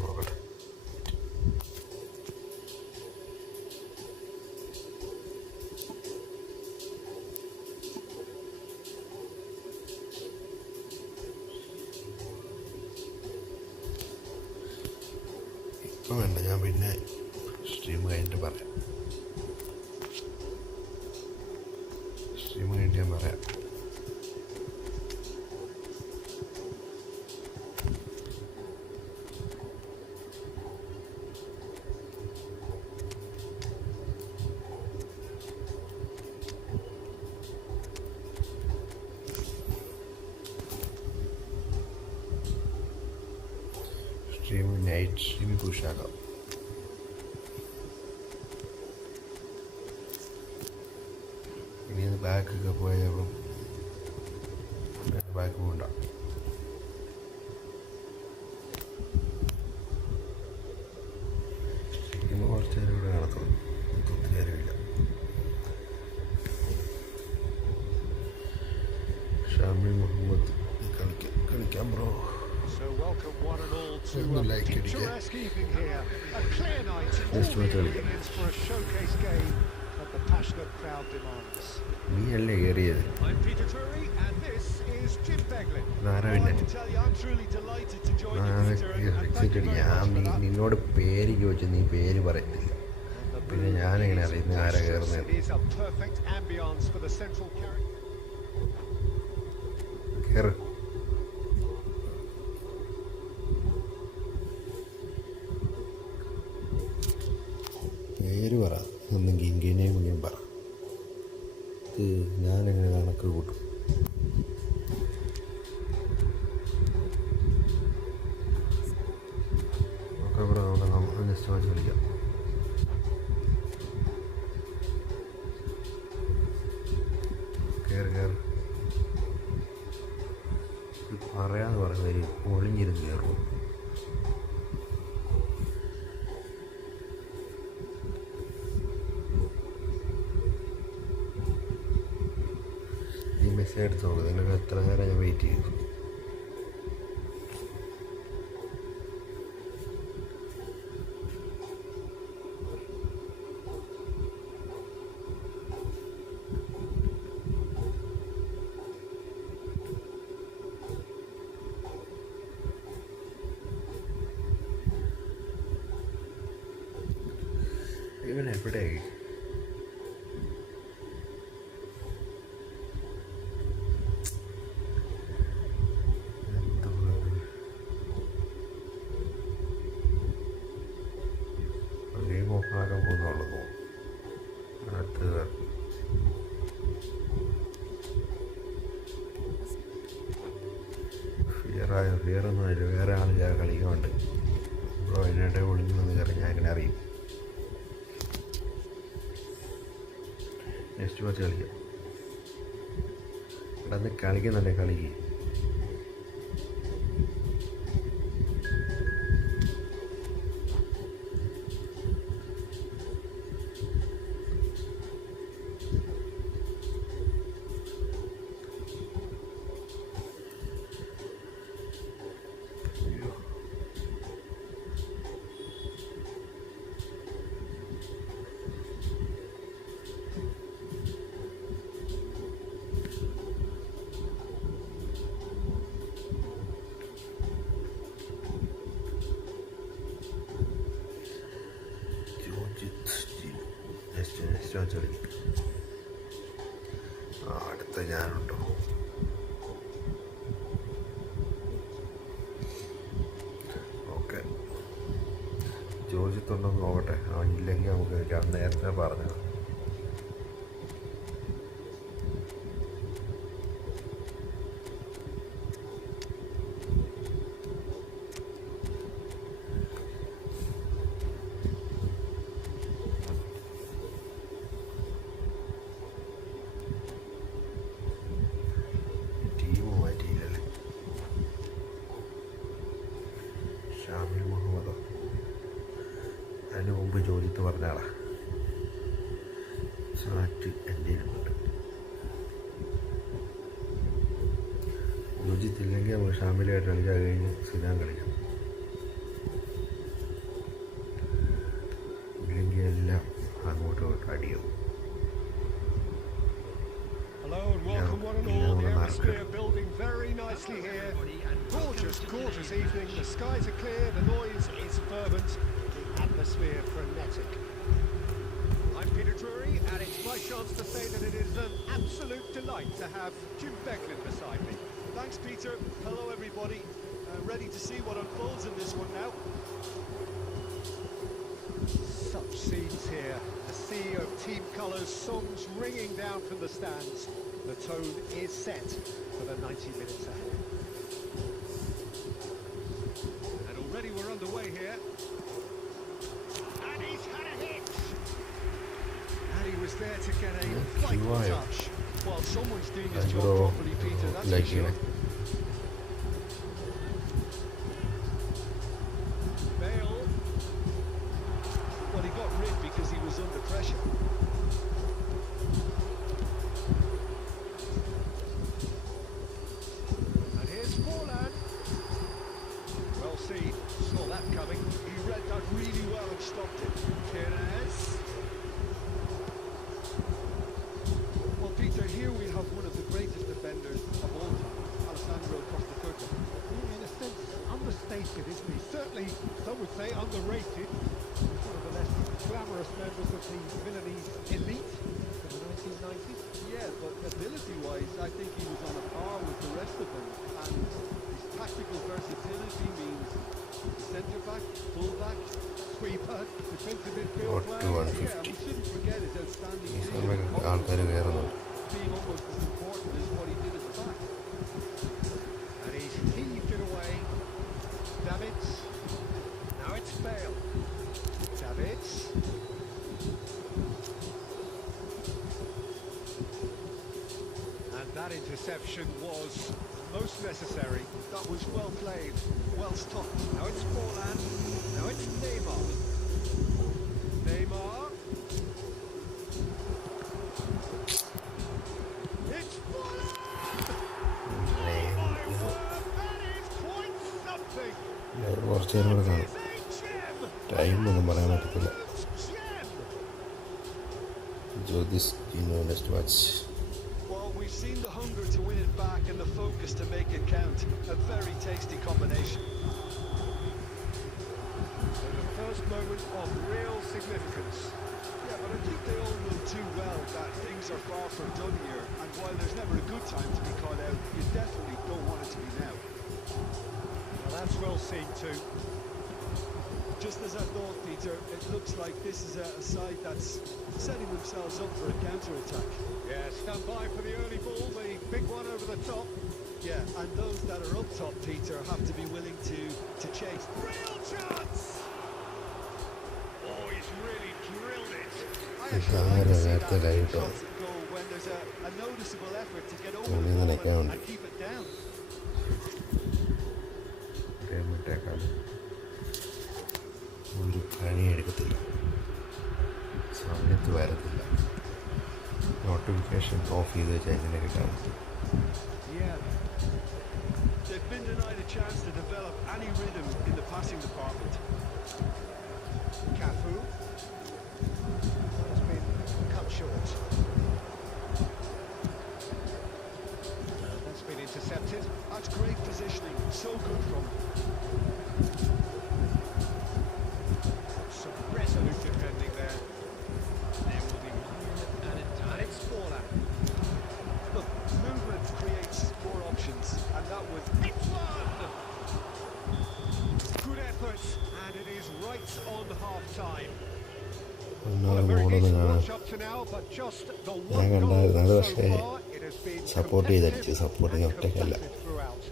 നോക്കട്ടെ. ഇപ്പം വേണ്ട, ഞാൻ പിന്നെ സ്ട്രീം കഴിഞ്ഞിട്ട് പറയാം. ഞാൻ പറയാം. നൈറ്റ് സ്ട്രീമിൽ പുഷാക്കാം. ഇനി അത് ബാക്കൊക്കെ പോയപ്പം ബാക്ക് പോകണ്ട. ഇന്ന് കുറച്ച് നേരം ഇവിടെ നടത്തുള്ളൂ, ഒത്തിരി നേരമില്ല. ഷാമി മുഹമ്മദ് കളിക്കാം bro. So welcome one and all to a picturesque evening here. A clear night in all the ingredients for a showcase game that the passionate crowd demands. നീ അല്ലേ കയറിയത്? I'm Peter Drury and this is Jim Beglin. Narayanan. I'm truly delighted to join you, Peter, and thank you very ഞാൻ much for that. നിന്നോട് പേര് ചോദിച്ചു, നീ പേര് പറയത്തില്ല. പിന്നെ ഞാനെങ്ങനെ അറിയുന്നത് ആരാ കയറുന്നത്? It is a perfect ambience for the central character. കയറ്. പേര് പറ, ഒന്നെങ്കിൽ ഇങ്ങനെയും ഇങ്ങനെയും പറ. ഇത് ഞാനെങ്ങനെ കണക്ക് കൂട്ടും? ഒക്കെ ബ്രോ, നമുക്ക് ജസ്റ്റ് വെച്ച് കളിക്കാം. കയറി പറയാന്ന് പറഞ്ഞ ഒളിഞ്ഞിരുന്ന് കയറും. ഈ മെസ്സേജ് എടുത്ത് നോക്കുക. നിങ്ങൾക്ക് എത്ര നേരം ഞാൻ വെയിറ്റ് ചെയ്തു. ഇവൻ എവിടെ? ആകാൻ പോകുന്നുള്ളൂ. അടുത്തത് ഫിയറൊന്നും അതിൽ വേറെ ആൾ കളിക്കുന്നുണ്ട് ബ്രോ. അതിനായിട്ട് ഒളിഞ്ഞു വന്ന് കയറി, ഞാൻ എങ്ങനെ അറിയും? നെക്സ്റ്റ് മാച്ച് കളിക്കാം. ഇവിടെ നിന്ന് കളിക്കുന്നുണ്ടേ, കളിക്ക്. അടുത്ത ഞാനുണ്ടോ? ഓക്കെ, ജോജിത്തുണ്ടോ നോക്കട്ടെ. അവനില്ലെങ്കിൽ നമുക്ക് കളിക്കാം. നേരത്തെ പറഞ്ഞു. അതിന് മുമ്പ് ജോലിത്ത് പറഞ്ഞാളാ. ചാറ്റ് എൻ്റെ ഉണ്ട്. സുജിത്തില്ലെങ്കിൽ നമുക്ക് ഷാമിലായിട്ട് കളിക്കാം, അത് കഴിഞ്ഞ് സിനാൻ കളിക്കാം. ഇല്ലെങ്കിൽ എല്ലാം അങ്ങോട്ട് അടിയും. Hello and welcome one and all. The atmosphere building very nicely here. Gorgeous, gorgeous evening. The skies are clear, the noise is fervent, the atmosphere frenetic. I'm Peter Drury, and it's my chance to say that it is an absolute delight to have Jim Becklin beside me. Thanks, Peter. Hello, everybody. Ready to see what unfolds in this one now. Such scenes here. A sea of team colours, songs ringing down from the stands. The tone is set for the 90 minutes ahead. And already we're underway here. And he's had a hit! And he was there to get a vital Kiwayo. touch. While someone's doing his And job bro, properly, Peter, that's like for sure. Bale. Well, he got rid because he was under pressure. And here's Forlan. Well seen, saw that coming. He read that really well and stopped it. Perez. Well, Peter, here we have one of the greatest defenders of all time, Alessandro Costa Curta. In a sense, understated, isn't he? Certainly, some would say underrated. He's one of the less glamorous members of the Milanese elite of the 1990s. Yeah, but ability-wise, I think he was on a par with the rest of them. And his tactical versatility means centre-back, full-back, Sweeper, defensive midfield Not player. 250. yeah, we shouldn't forget his outstanding ഈ season സമയം ആൾക്കാർ കയറുന്നുണ്ട്. being almost as important as what he did at the back. And he's heaved it away. Davids. Now it's Bale. Davids. And that interception was most necessary. That was well played, well stopped. Now it's Forlan. Now it's Neymar. Neymar. It's Forlan! My word, that is quite something. കുറച്ച് നേരം കൂടെ കാണും. It's a gem. ടൈമൊന്നും പറയാൻ പറ്റത്തില്ല. Gem. Jyothis next watch. Well, we've seen the hunger to win it back and the focus to make it count. A very tasty combination. So the first moment of real significance. Yeah, but I think they all know too well that things are far from done here. And while there's never a good time to be caught out, you definitely don't want it to be now. Well, that's well seen too. Just as I thought, Peter, it looks like this is a side that's setting themselves up for a counter-attack. Yeah, stand by for the early ball, the big one over the top. Yeah, and those that are up top, Peter, have to be willing to chase. Real chance! Oh, he's really drilled it. I actually like to see that നേരത്തെ live ഇട്ടോ. shots at goal when there's a noticeable effort to get over തുണി the ball നനയ്ക്കാനുണ്ട്. and keep it down. ഇട്ടേക്കാം. ഒരു പണി എടുക്കത്തില്ല, സമയത്ത് വരത്തില്ല. Notification of ചെയ്ത് വെച്ചാൽ എങ്ങനെ കിട്ടാൻ? Yeah. They've been denied a chance to develop any rhythm in the passing department. Cafu. Has been cut short. That's been intercepted. That's great positioning, so good from him. Some resolute defending there. There will be one minute added time. And it's Forlan. Look, movement creates more options, and that was It's one! Good effort, and it is right on half-time. Well, a very decent watch up to now, but just the one ഞാൻ goal കണ്ടായിരുന്നു. അത് so പക്ഷേ far. It has been support ചെയ്തടിച്ചു. competitive supporting and ഒറ്റയ്ക്കല്ല. combative throughout.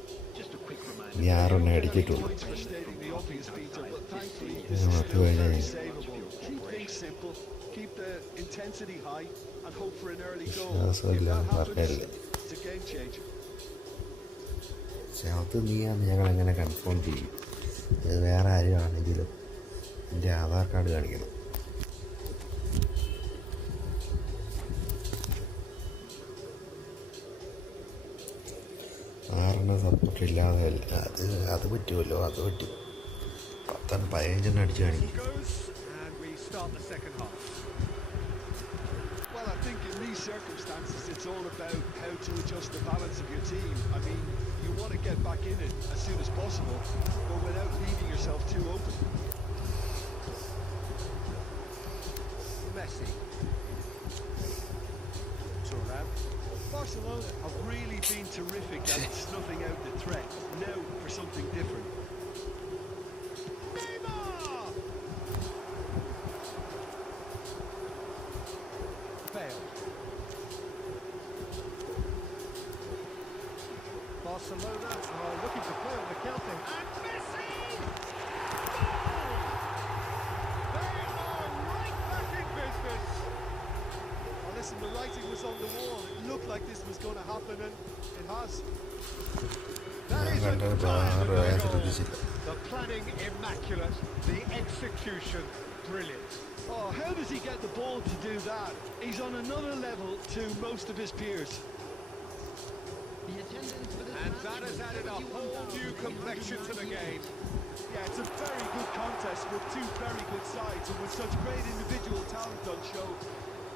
Just a quick reminder. ഇനി 6 അടിച്ചിട്ടുള്ളൂ. points for stating the obvious, Peter, but thankfully Yeah, this is not still too very early. savable. Keep things simple, keep the intensity high, and hope for an early goal. ശ്വാസമില്ല, If that പറഞ്ഞില്ലേ. happens, it's a game changer. പക്ഷെ അത് നീയാന്ന് ഞങ്ങളെങ്ങനെ confirm ചെയ്യും? ഇത് വേറെ ആരുമാണെങ്കിലും എൻ്റെ Aadhaar card കാണിക്കണം. 6 support പക്ഷെ ഇല്ലാതെ അത് പറ്റുമല്ലോ, അത് പറ്റും. 15 അടിച്ച് കാണിക്കും. Goes, and we start the second half. Well, I think in these circumstances it's all about how to adjust the balance of your team. I mean, you want to get back in it as soon as possible, but without leaving yourself too open. Messi. Thuram. Barcelona have really been terrific at snuffing out the threat. Now for something different. Neymar! Bale. Barcelona are looking to play on the counter. And Messi! Goal! They are right back in business. Well, listen, the writing was on the wall. It looked like this was going to happen, and it has. That is ഞാൻ a കണ്ടത് diamond വേറെ goal. ശ്രദ്ധിച്ചില്ല. The planning immaculate, the execution brilliant. Oh, how does he get the ball to do that? He's on another level to most of his peers. The attendance for this And match that has was added a whole new complexion to the game. Yeah, it's a very good contest with two very good sides, and with such great individual talent on show,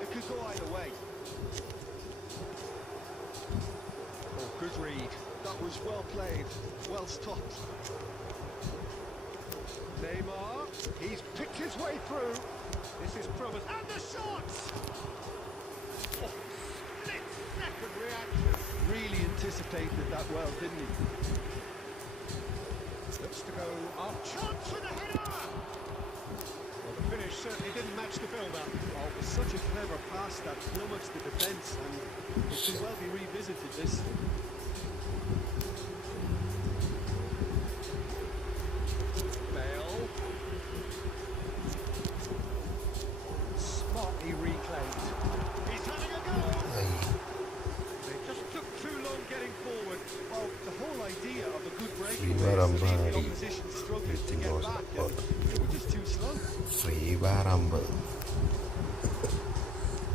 it could go either way. Oh, good read. That was well played, well stopped. Neymar, he's picked his way through. This is promise. And the shots! Oh, split-second reaction. Really anticipated that well, didn't he? Looks to go up. Chance for the header! Well, the finish certainly didn't match the build-up. Oh, it was such a clever pass that flummoxed the defence, and it could well be revisited, this. Bale. Smartly reclaimed. He's having a go! They just took too long getting forward. Well, the whole idea of a good Free breakaway is bar to leave the umpire. opposition struggling to get back, and they were just too slow. Free bar 50.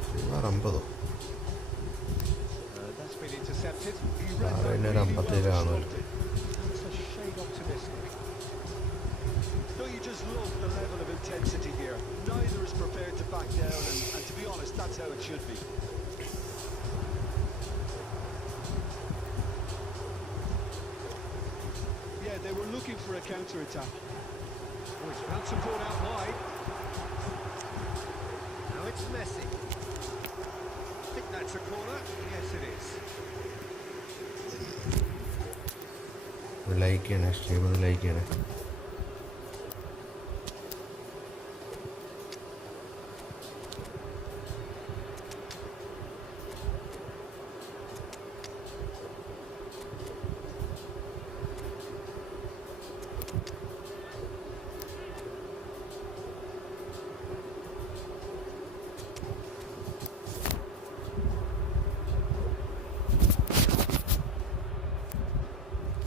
Free bar 50. That's been intercepted. He read that പിന്നെ really ഒരു well 57 and കാണുമല്ലോ. stopped it. That's a shade optimistic. Don't you just love the level of intensity here? Neither is prepared to back down, and to be honest, that's how it should be. Yeah, they were looking for a counter-attack. Oh, he's found support out wide. Now it's Messi. I think that's a corner. Yes, it is. Like ചെയ്യണേ, stream ഒന്ന് like ചെയ്യണേ.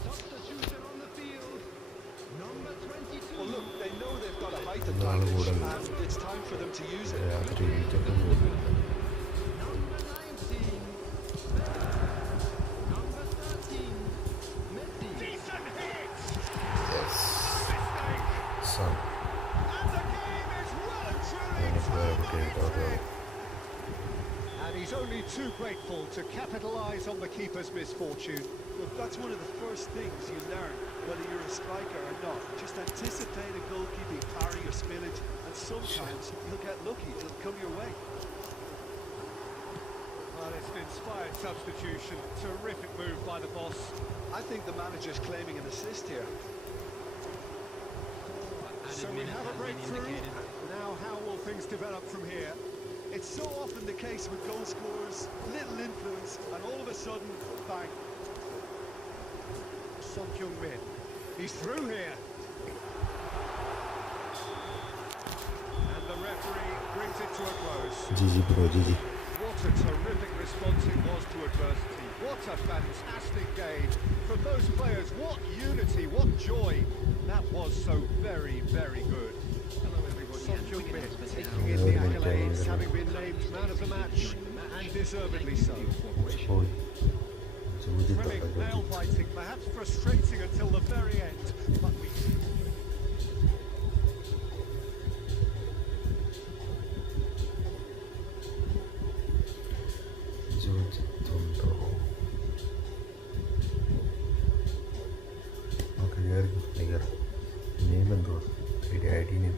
substitution on the field. Number 22. Well, look, they know they've got a height Nalu advantage, Goodall. and it's time for them to use it. രാത്രി വീട്ടൊക്കെ പോകും. Number 19. Number 13. Messi. Decent hit! Yes. Mistake! Son. And the game is well and truly ഞാനിപ്പോൾ വേറെ turned on കുട്ടിയായിട്ട് its order head. And he's only too grateful to capitalise on the keeper's misfortune. Look, that's one of the first things you learn, whether you're a striker or not. Just anticipate a goalkeeping parry or spillage, and sometimes you'll get lucky. It'll come your way. Well, it's an inspired substitution. Terrific move by the boss. I think the manager's claiming an assist here. So we have a breakthrough. Now, how will things develop from here? It's so often the case with goal scorers, little influence, and all of a sudden, bang. Son Heung-min. He's through here. And the referee brings it to a close. GG bro GG. What a terrific response it was to adversity. What a fantastic game. From those players, what unity, what joy. That was so very, very good. Hello everybody. Son and Heung-min winners for taking now. in the accolades, having been named man of the match, and deservedly so. പോയി. Thrilling, nail-biting, perhaps frustrating until the very end, but we... name എന്തുവാ I D name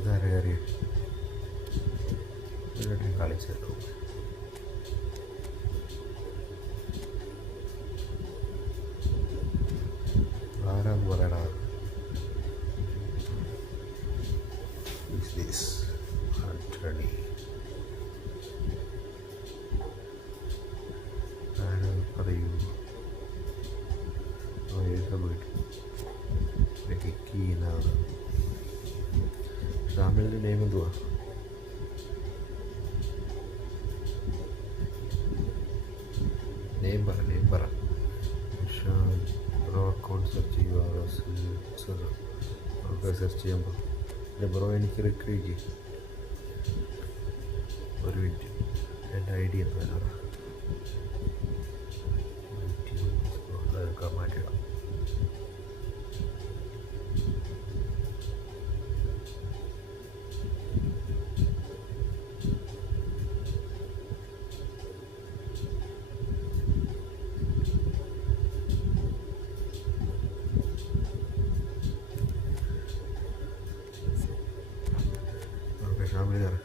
ഇതാരെ കയറിയ കളിച്ചല്ലോ ആരാന്ന് പറയടാ this Anthony ആരാന്ന് പറയൂ എഴുതാൻ പോയിട്ട് kick ചെയ്യുന്നതാണ് ഷാമിലിൻ്റെ നെയിം എന്തുവാ നെയിം പറ ബ്രോ അക്കൗണ്ട് സെർച്ച് ചെയ്യുക സെർച്ച് ചെയ്യുമ്പോൾ ബ്രോ എനിക്ക് റിക്രീറ്റ് ഒരു മിനിറ്റ് എൻ്റെ ഐ ഡി എന്താ മാറ്റിയിടാം ഷാമിൽ കയറാം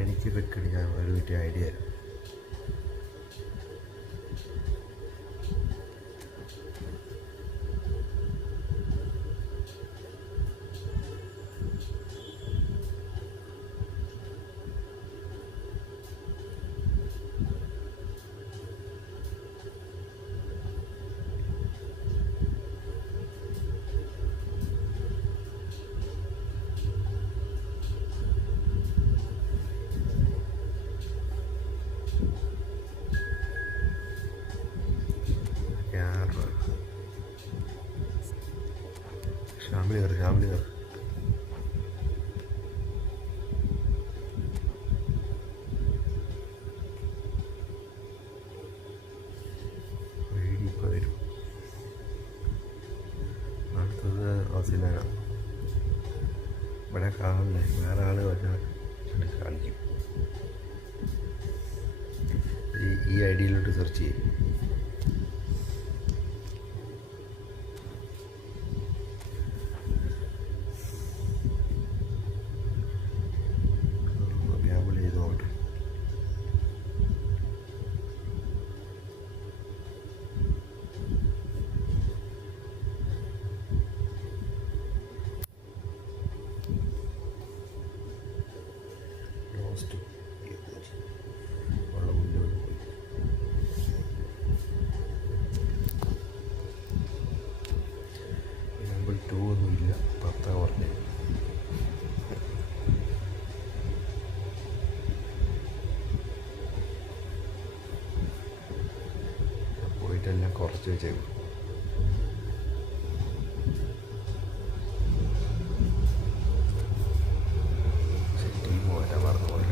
എനിക്ക് റെക്കോർഡ് ചെയ്യാൻ ഒരു പറ്റിയ ഐഡിയ തരാം ഷാമിൽ കയറി ഇപ്പോൾ വരും അടുത്തത് അവസിലാണ് ഇവിടെ കാണില്ലേ വേറെ ആൾ വന്നാൽ കാണിക്കും ഈ ഐ ഡിയിലോട്ട് സെർച്ച് ചെയ്യും ഒന്നുമില്ല 10 പറഞ്ഞ് പോയിട്ടെല്ലാം കുറച്ച് വെച്ചേക്കും ടീം പോരാ മറന്നു പോലെ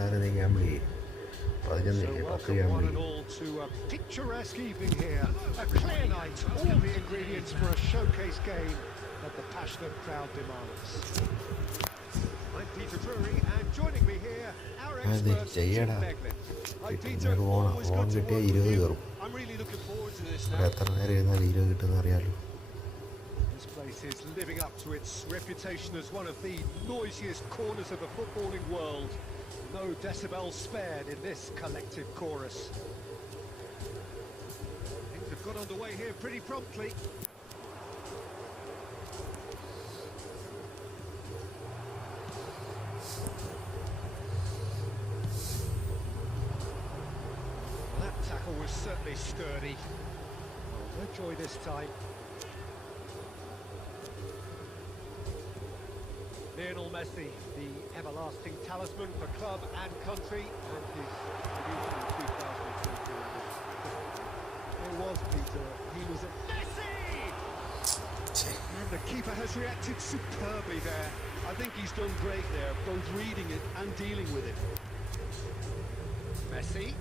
Saturday gambling. So welcome one and all to a picturesque evening here. A clear night, all the ingredients for a showcase game that the passionate crowd demands. I'm Peter Drury, and joining me here, our expert, Jim Beglin. Hi Peter, always good to work with you. I'm really looking forward to this now. This place is living up to its reputation as one of the noisiest corners of the footballing world. No decibels spared in this collective chorus. Things have got underway here pretty promptly. Well, that tackle was certainly sturdy. Oh, no joy this time. Lionel Messi, the everlasting talisman for club and country, and his debut in 2014. It was Peter. He was a Messi! And the keeper has reacted superbly there. I think he's done great there, both reading it and dealing with it. Messi.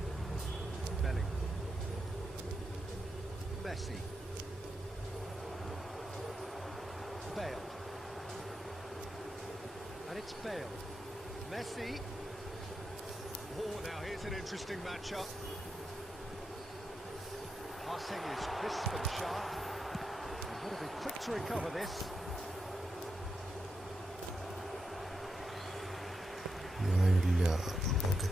Bellingham. Messi. Bale. And it's Bale. Messi. Oh, now here's an interesting matchup. Passing is crisp and sharp. And got to be quick to recover this. ഇല്ല okay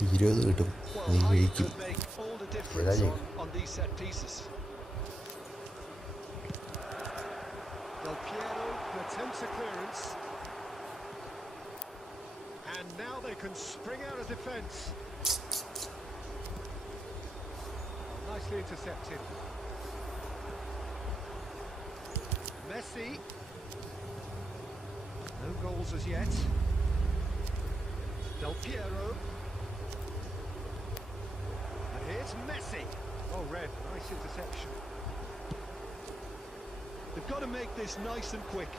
20 കിട്ടും നീ Well, height കഴിക്കും could make all the difference on these set pieces. Del Piero attempts a clearance. And now they can spring out of defence. Nicely intercepted. Messi. No goals as yet. Del Piero. And here's Messi. Oh, red. Nice interception. They've got to make this nice and quick.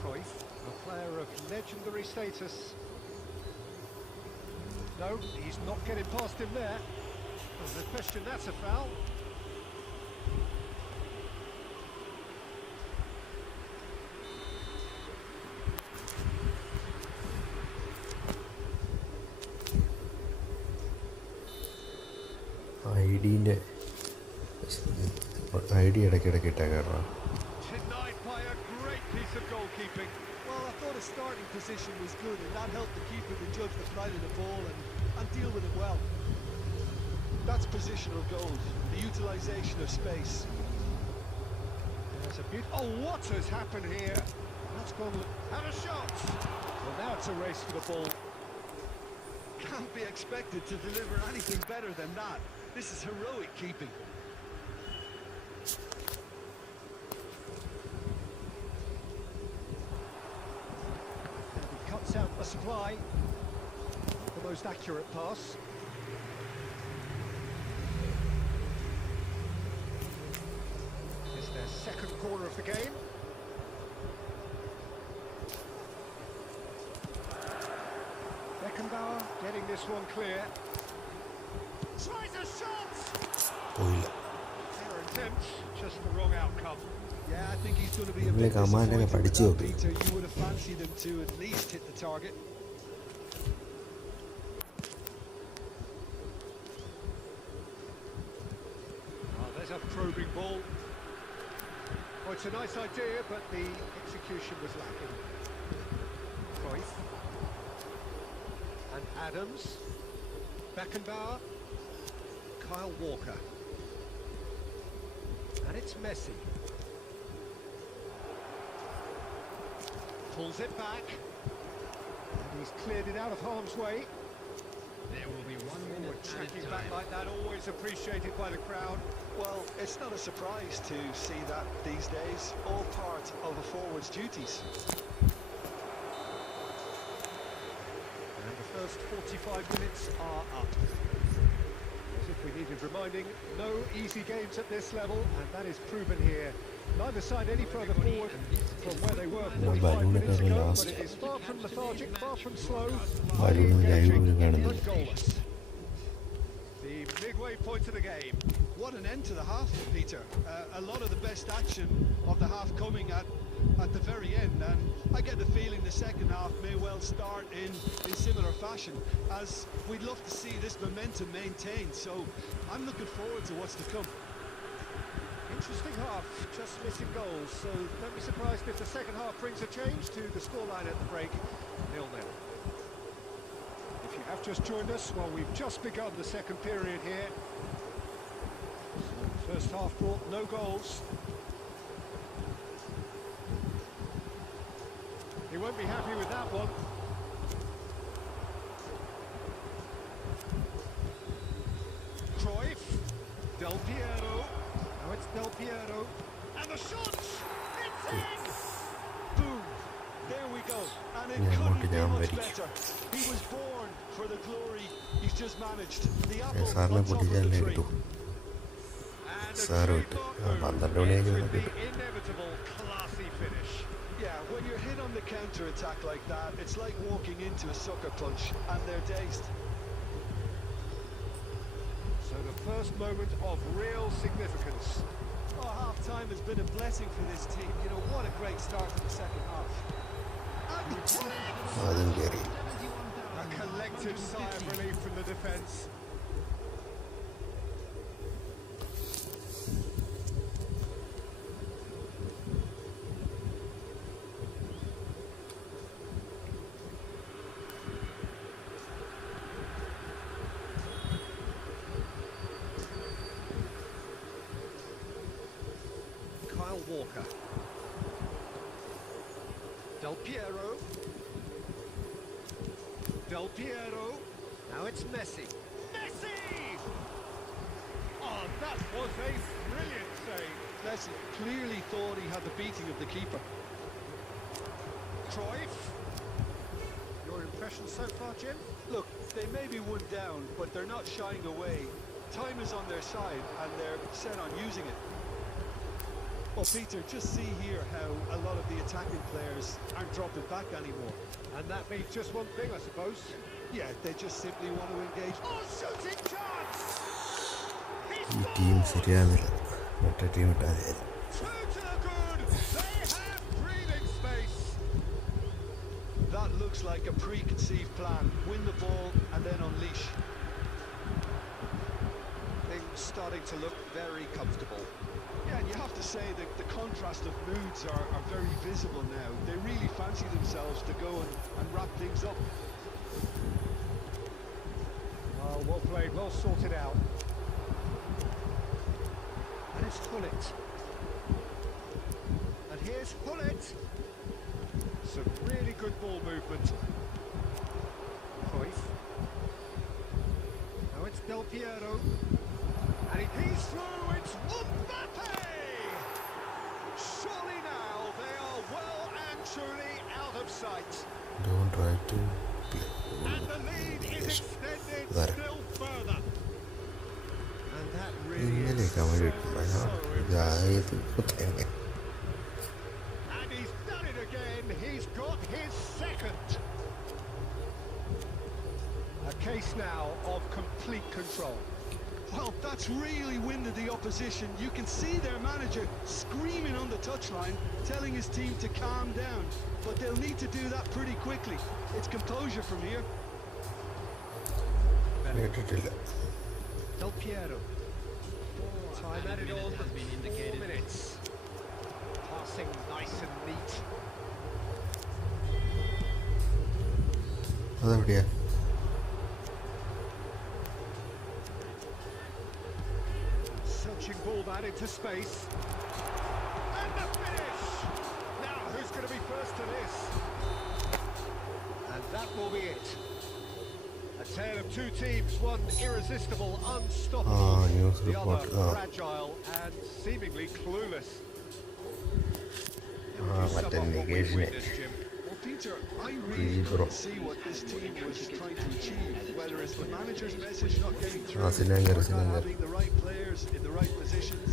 Cruyff, a player of legendary status. No, he's not getting past him there. Oh, no question, that's a foul. ID ഇടയ്ക്കിടയ്ക്ക് ഇട്ടേക്കാം. Denied by a great piece of goalkeeping. Well, I thought his starting position was good, and that helped the keeper to judge the flight of the ball and deal with it well. That's positional goals, the utilisation of space. There's a bit. Oh, what has happened here? That's gone. And a shot. Well, now it's a race for the ball. Can't be expected to deliver anything better than that. This is heroic keeping. And he cuts out the supply. The most accurate pass. It's their second corner of the game. Beckenbauer getting this one clear. Tries a shot! പോയില്ല. Fair attempt, just the wrong outcome. Yeah, I think he's going to be a നമ്മളെ bit കമാൻഡൊക്കെ disappointed പഠിച്ചു with that, നോക്കി. Peter. You would have fancied him to at least hit the target. Oh, there's a probing ball. Oh, it's a nice idea, but the execution was lacking. Cruyff. And Adams. Beckenbauer. Kyle Walker. And it's Messi. Pulls it back. And he's cleared it out of harm's way. There will be 1 minute Tracking added back time. like that, always appreciated by the crowd. Well, it's not a surprise to see that these days, all part of a forward's duties. And the first 45 minutes are up. As if we needed reminding, no easy games at this level, and that is proven here. Neither side any further forward from where they were 45 minutes ago, but it is far from lethargic, far from slow, highly engaging, but goalless. The midway point of the game. What an end to the half, Peter. A lot of the best action of the half coming at the very end, and I get the feeling the second half may well start in similar fashion, as we'd love to see this momentum maintained, so I'm looking forward to what's to come. Interesting half, just missing goals, so don't be surprised if the second half brings a change to the scoreline at the break, 0-0. If you have just joined us, well, we've just begun the second period here. First half brought no goals. He won't be happy with that one. Cruyff, Del Piero. Now it's Del Piero. And the shot! It's in! Boom! There we go. And it couldn't be much better. He was born for the glory. He's just managed. The apple on top of the tree. And a trademark move into the inevitable classy finish. Yeah, when you're hit on the counter-attack like that, it's like walking into a sucker punch, and they're dazed. So the first moment of real significance. Oh, half-time has been a blessing for this team. You know, what a great start to the second half. അതും കയറി. A collective sigh of relief from the defence. Kyle Walker. Del Piero. Del Piero. Now it's Messi. Messi! Oh, that was a brilliant save. Messi clearly thought he had the beating of the keeper. Cruyff. Your impression so far, Jim? Look, they may be one down, but they're not shying away. Time is on their side, and they're set on using it. Well, Peter, just see here how a lot of the attacking players aren't dropping back anymore. And that means just one thing, I suppose. Yeah, they just simply want to engage. Oh, shooting chance! ഈ team ശരിയാകുന്നില്ല, മറ്റേ team ഇട്ടാൽ Through to the good! They have breathing space! That looks like a preconceived plan. Win the ball and then unleash. Things starting to look very comfortable. Yeah, and you have to say that the contrast of moods are very visible now. They really fancy themselves to go and wrap things up. Oh, well played, well sorted out. And it's Hullet. And here's Hullet. Some really good ball movement. Cruyff. Now it's Del Piero. And he's through, it's Mbappe! Surely now they are well and truly out of sight. Don't try to play. And the lead is extended There. still further. And that really ഇങ്ങനെയൊക്കെ is അവൻ so, ഇട്ടിട്ടുണ്ടോ? so ഇതായത് കുത്തനെ. And he's done it again. He's got his second. a case now of complete control. Well, that's really winded the opposition. You can see their manager screaming on the touchline, telling his team to calm down. But they'll need to do that pretty quickly. It's composure from here. കേട്ടിട്ടില്ല. Del Piero. Time added on for 4 minutes. Passing nice and neat. അതെവിടെയാ? Searching ball that into space. And the finish! Now, who's going to be first to this? And that will be it. A tale of two teams, one irresistible, unstoppable, Ah, news the report. other fragile and seemingly clueless. മറ്റേ negation. Well, Peter, I really couldn't see what this team was trying to achieve. Whether it's the manager's message not getting through, or Cylinder. not having the right players in the right positions.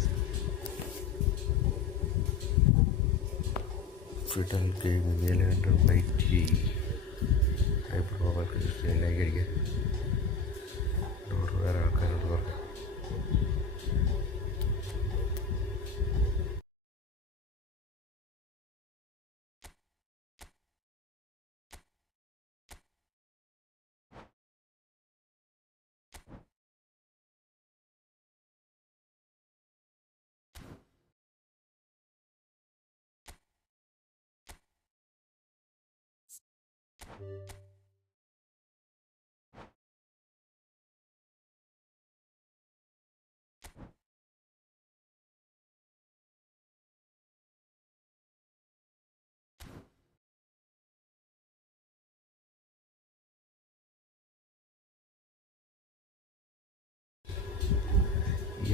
ഫിഡൽ game 1180 hyper ക്രിസ്ത്യനിലേക്ക് അടിക്കാൻ door വേറെ ആൾക്കാരോട് പറഞ്ഞു. ഈ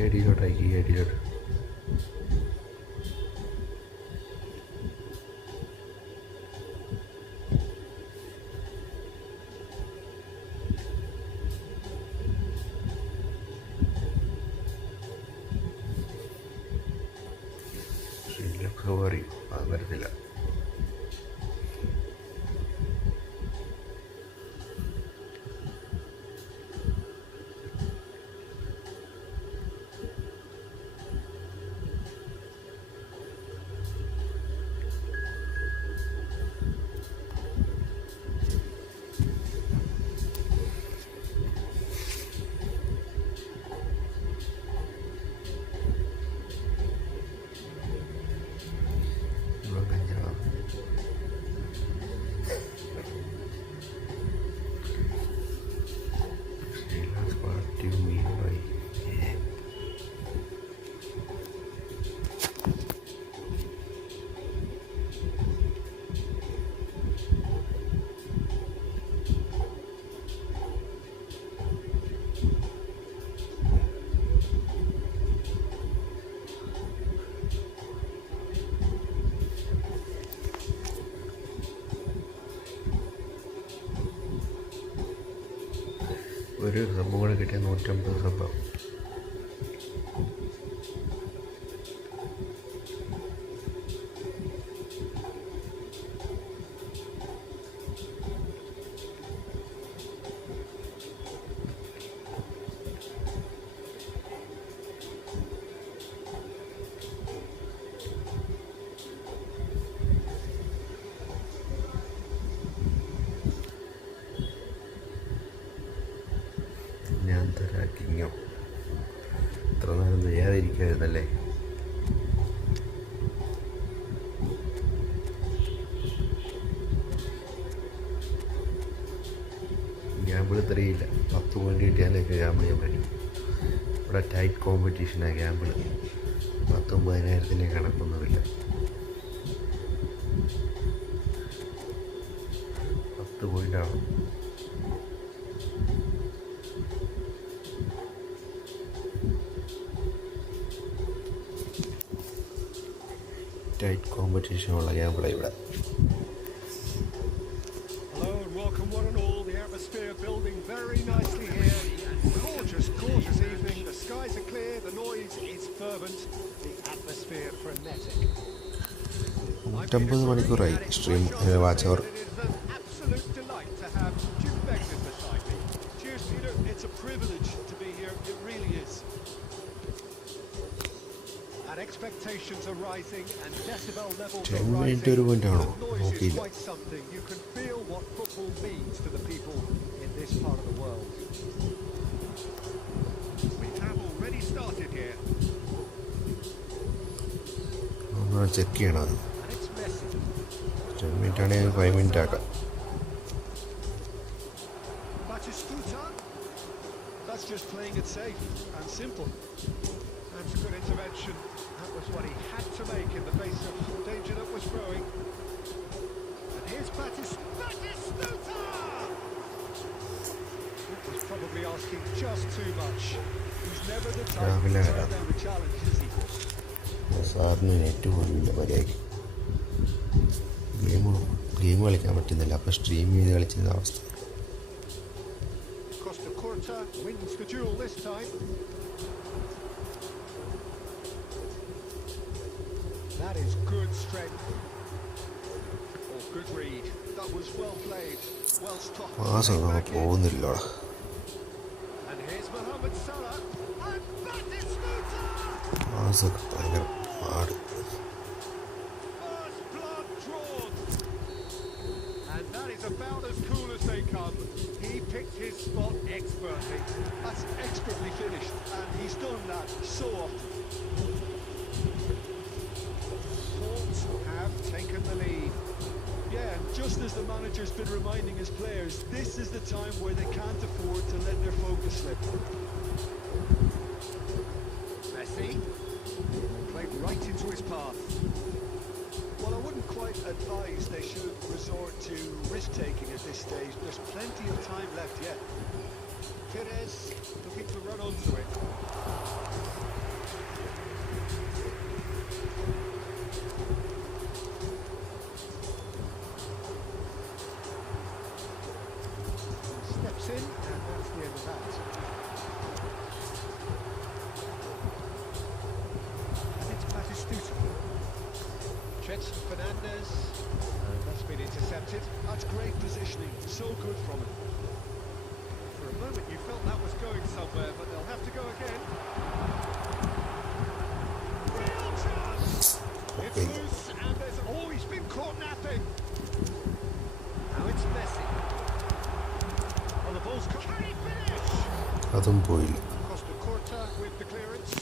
അടിയിലോട്ട് recovery അത് വരത്തില്ല. ഒരു സബ്ബും കൂടെ കിട്ടിയ 150 സബ്ബാണ്. ഞാൻ തരാക്കിങ്ങോ ഇത്ര നേരം ചെയ്യാതിരിക്കായിരുന്നല്ലേ. ഗ്യാമ്പിൾ ഇത്രയില്ല. 10 പോയിന്റ് കിട്ടിയാലൊക്കെ ഗ്യാമ്പിൾ ചെയ്യാൻ പറ്റും. ഇവിടെ ടൈറ്റ് കോമ്പറ്റീഷനാണ് ഗ്യാമ്പിൾ. 19,000 കണക്കൊന്നുമില്ല. 10 പോയിൻ്റാണ്. ടൈറ്റ് കോമ്പറ്റീഷനുള്ള ഗ്യാമ്പിളാണ് ഇവിടെ. Hello and welcome one and all. The atmosphere building very nicely here. Gorgeous evening. The skies are clear. The noise is fervent. The atmosphere frenetic. 50 മണിക്കൂറായി stream watch hour. It is an absolute delight to have Jim Beckton beside me. Cheers, Peter. It's a privilege to be here. It really is. And expectations are rising and decibel levels 10 are minute rising. ഒരു പോയിൻ്റാണോ The noise is നോക്കിയില്ല. quite something. You can feel what football means to the people in this part of the world. We have already started here. ഒന്ന് check ചെയ്യണം അത്. And it's Messi. 10 minute ആണെങ്കിൽ 5 minute ആക്കാം. Batistuta. That's just playing it safe and simple. That's a good intervention. That was what he had to make in the face of danger that was growing. And here's Batistuta! That was probably asking just too much. He's never the type to രാവിലെ turn down a challenge, is he? സാറിന് net പോലും ഇല്ല മര്യാദയ്ക്ക്. Game കളിക്കാൻ പറ്റുന്നില്ല. അപ്പോൾ stream ചെയ്ത് കളിച്ചിരുന്ന അവസ്ഥ. Costa Curta wins the duel this time. That is good strength. Oh, good read. That was well played. Well stopped. മാസം നമുക്ക് പോകുന്നില്ലോടാ. And here's Mohamed Salah. And Batistuta! മാസമൊക്കെ ഭയങ്കര പാട്. First blood drawn. And that is about as cool as they come. He picked his spot expertly. That's expertly finished, and he's done that so often. Ports have taken the lead. Yeah, and just as the manager's been reminding his players, this is the time where they can't afford to let their focus slip. Messi. Played right into his path. Well, I wouldn't quite advise they should resort to risk-taking at this stage. There's plenty of time left yet. Perez looking to run onto it. Steps in, and that's the end of that. And it's Batistuta. Jetson Fernandez. That's been intercepted. That's great positioning. So good from him. For a moment you felt that was going somewhere, but they'll have to go again. Real chance! It's Okay. loose, and there's always been caught napping. Now it's Messi. Oh, the ball's cut. Can he finish? അതും പോയില്ല. Costa Corta with the clearance.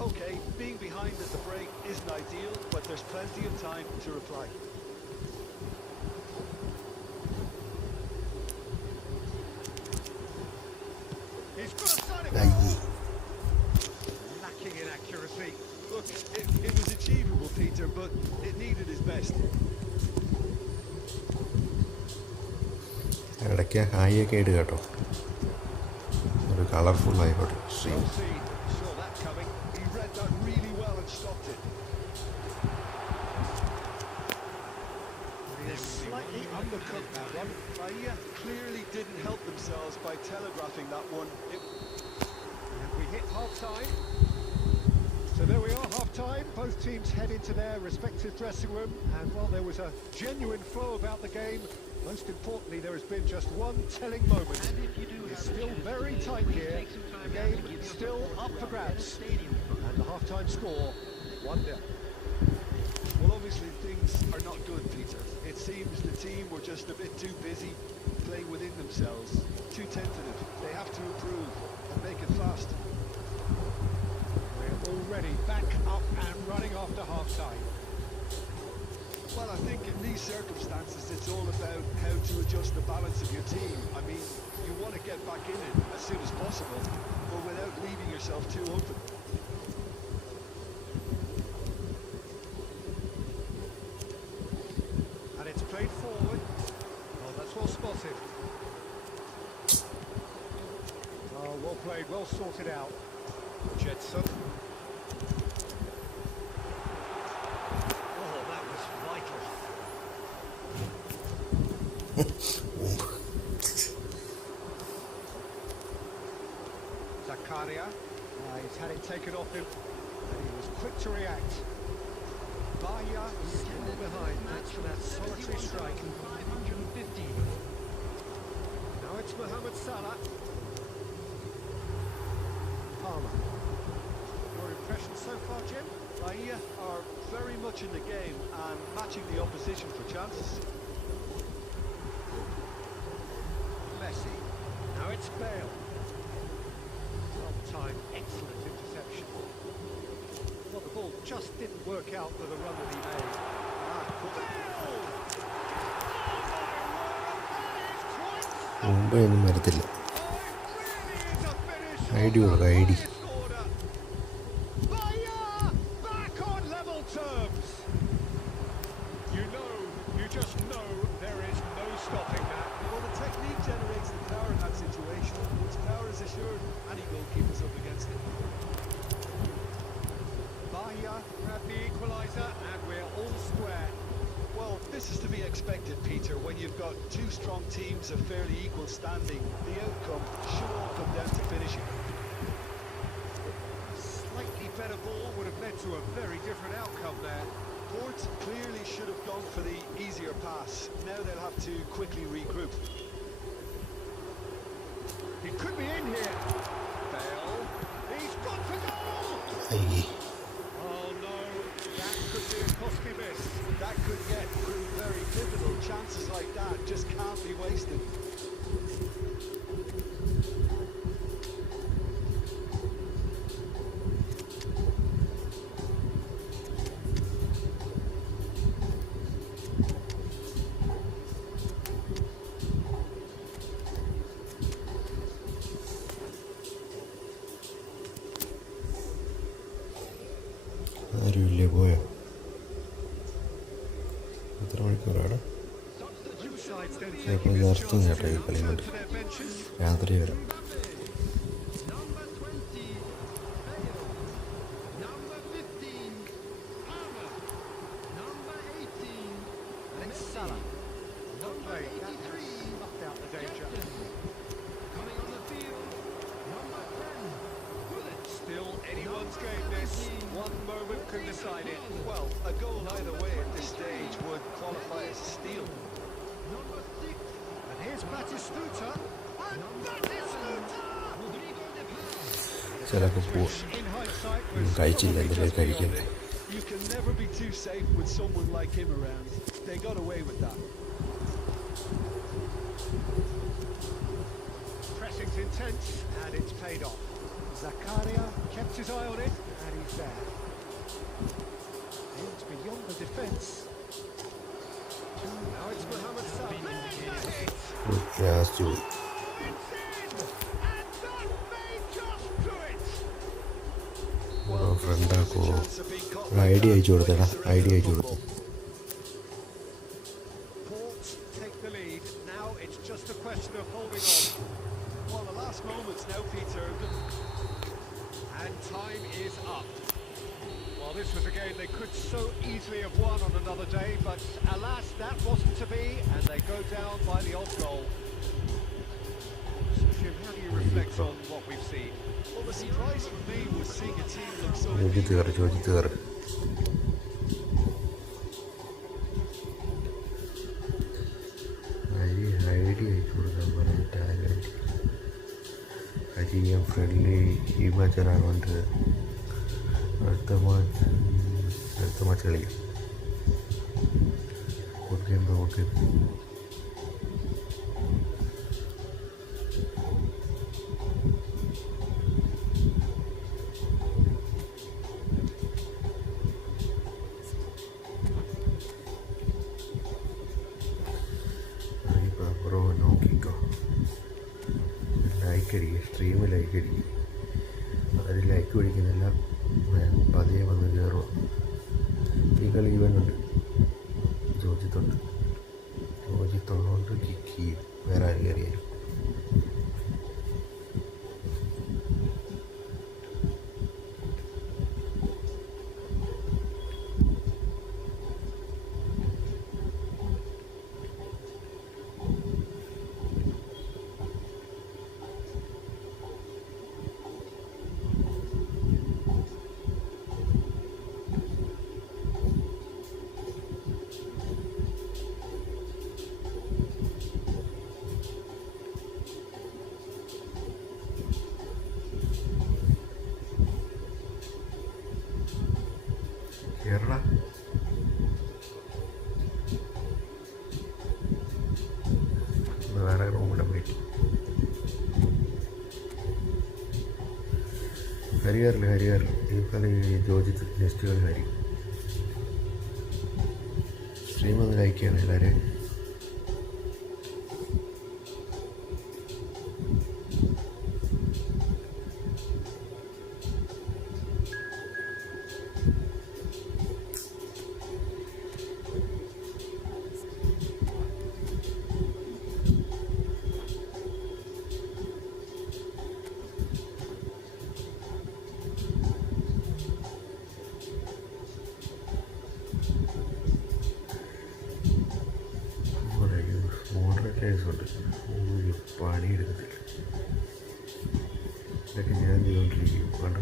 Okay, being behind at the break isn't ideal, but there's plenty of time to reply. He's got a side of അയ്യേ. lacking in accuracy. Look, it was achievable, Peter, but it needed his best. ഇടയ്ക്ക് ഹായൊക്കെ ഇട് കേട്ടോ, ഒരു colourful ആയിക്കോട്ടെ stream. Well seen. Saw that coming. He read that really well and stopped it. They slightly undercut that one. Bahia clearly didn't help themselves by telegraphing that one. And we hit half-time. So there we are, half-time. Both teams head into their respective dressing room, and while there was a genuine flow about the game, most importantly, there has been just one telling moment. It's still very tight here. The game is still up for grabs. And the half-time score, 1-0. Well, obviously things are not good, Peter. It seems the team were just a bit too busy playing within themselves, too tentative. They have to improve and make it fast. We're already back up and running after half-time. Well, I think in these circumstances, it's all about how to adjust the balance of your team. I mean, you want to get back in it as soon as possible, but without leaving yourself too open. And it's played forward. Oh, that's well spotted. Oh, well played, well sorted out. Jetson. Oh, that was vital. Zakaria. He's had it taken off him, and he was quick to react. Bahia is still behind. That's for that solitary strike. 550. Now it's Mohamed Salah. Palmer. Your impression so far, Jim? Bahia are very much in the game and matching the opposition for chances. Messi. Now it's Bale. Well-timed, excellent interception. Well, the ball just didn't work out with the run that he made. Bale! മുമ്പ് ഒന്നും വരത്തില്ല. It really is a finish. ID കൊടുക്കുക, ID. Bahia back on level terms. You just know there is no stopping that. Well, the technique generates the power in that situation, which power is assured any goalkeeper's up against it. Bahia grab the equaliser and we're all square. Well, this is to be expected, Peter. When you've got two strong teams of fairly equal standing, the outcome should all come down to finishing. Slightly better ball would have led to a very different outcome there. Port clearly should have gone for the easier pass. Now they'll have to quickly regroup. He could be in here. Bale. He's got for goal! അയ്യേ, Oh no, that could be a costly miss. That could get through very pivotal. Chances like that just can't be wasted. ആരുമില്ലേ, പോയോ? എത്ര മണിക്കൂറാണ്? Two sides then ഇപ്പോൾ taking this നിർത്തും chance കേട്ടോ ഈ to കളി turn കൊണ്ട്. to their benches. രാത്രി വരാം. Number 20, Bale. Number 15, Palmer. Number 18, And it's Messi. Salah. Not Number played. That 83, has snuffed out the danger. Captain. Coming on the field, number 10, Bullet. Still anyone's game this. One moment can decide it. Well, a goal either way at this stage would qualify as a steal. Number 6, And here's Batistuta. And Batistuta! Rodrigo de Paul. ചിലപ്പോൾ പോവും. In hindsight, ഒന്നും കഴിച്ചില്ല, എന്തെങ്കിലും കഴിക്കണ്ടേ. you can never be too safe with someone like him around. They got away with that. Pressing's intense, and it's paid off. Zakaria kept his eye on it, and he's there. It's beyond the defence. Now it's Mohamed Salah. There's the hit! Last പോയി. It's in! And that may just do it! ഓരോ ഫ്രണ്ടാക്കോ. Chance of being caught ഒരു like idea that അയച്ചു കൊടുത്തടാ, by idea the അയച്ചു football. കൊടുത്തു. Port take the lead. Now it's just a question of holding on. Well, the last moments now, Peter. And time is up. Well, this was a game they could so easily have won on another day, but alas, that wasn't to be, and they go down by the odd goal. So, Jim, how do you reflect on what we've seen? Well, the surprise for me was seeing a team look so ചോദിച്ചു കയറി, ചോദിച്ചു കയറി. Idea അയച്ചു കൊടുക്കാൻ പറഞ്ഞിട്ട് ഞാൻ friendly ഈ match ആയതുകൊണ്ട് അടുത്ത മാച്ച് കളിക്കാം. Okay okay. ബ്രോ നോക്കിക്കോ, ലൈക്ക് അടിക്കുക, സ്ട്രീം ലൈക്ക് അടിക്കുക. അതിൽ ലൈക്ക് പിടിക്കുന്നില്ല, പതിയെ വന്ന് കയറുക. ഈ കളി ഇവനുണ്ട്, ജോജിത്തുള്ളതുകൊണ്ട് കിക്ക് ചെയ്യും, വേറെ ആരും കയറിയാലും. കേരള വേറെ റൂമിടാൻ പറ്റി. ഹരിയാറില്ല ഈ കളി ജോജിത്ത് നെക്സ്റ്റ് കളി ഹരി. സ്ട്രീം ഒന്ന് ലൈക്ക് ചെയ്യണം എല്ലാവരും. മോഡറേറ്റേഴ്സുണ്ട്, ഒരു പണിയെടുക്കത്തില്ല. ഇതൊക്കെ ഞാൻ ചെയ്തുകൊണ്ടിരിക്കും. വേണ്ട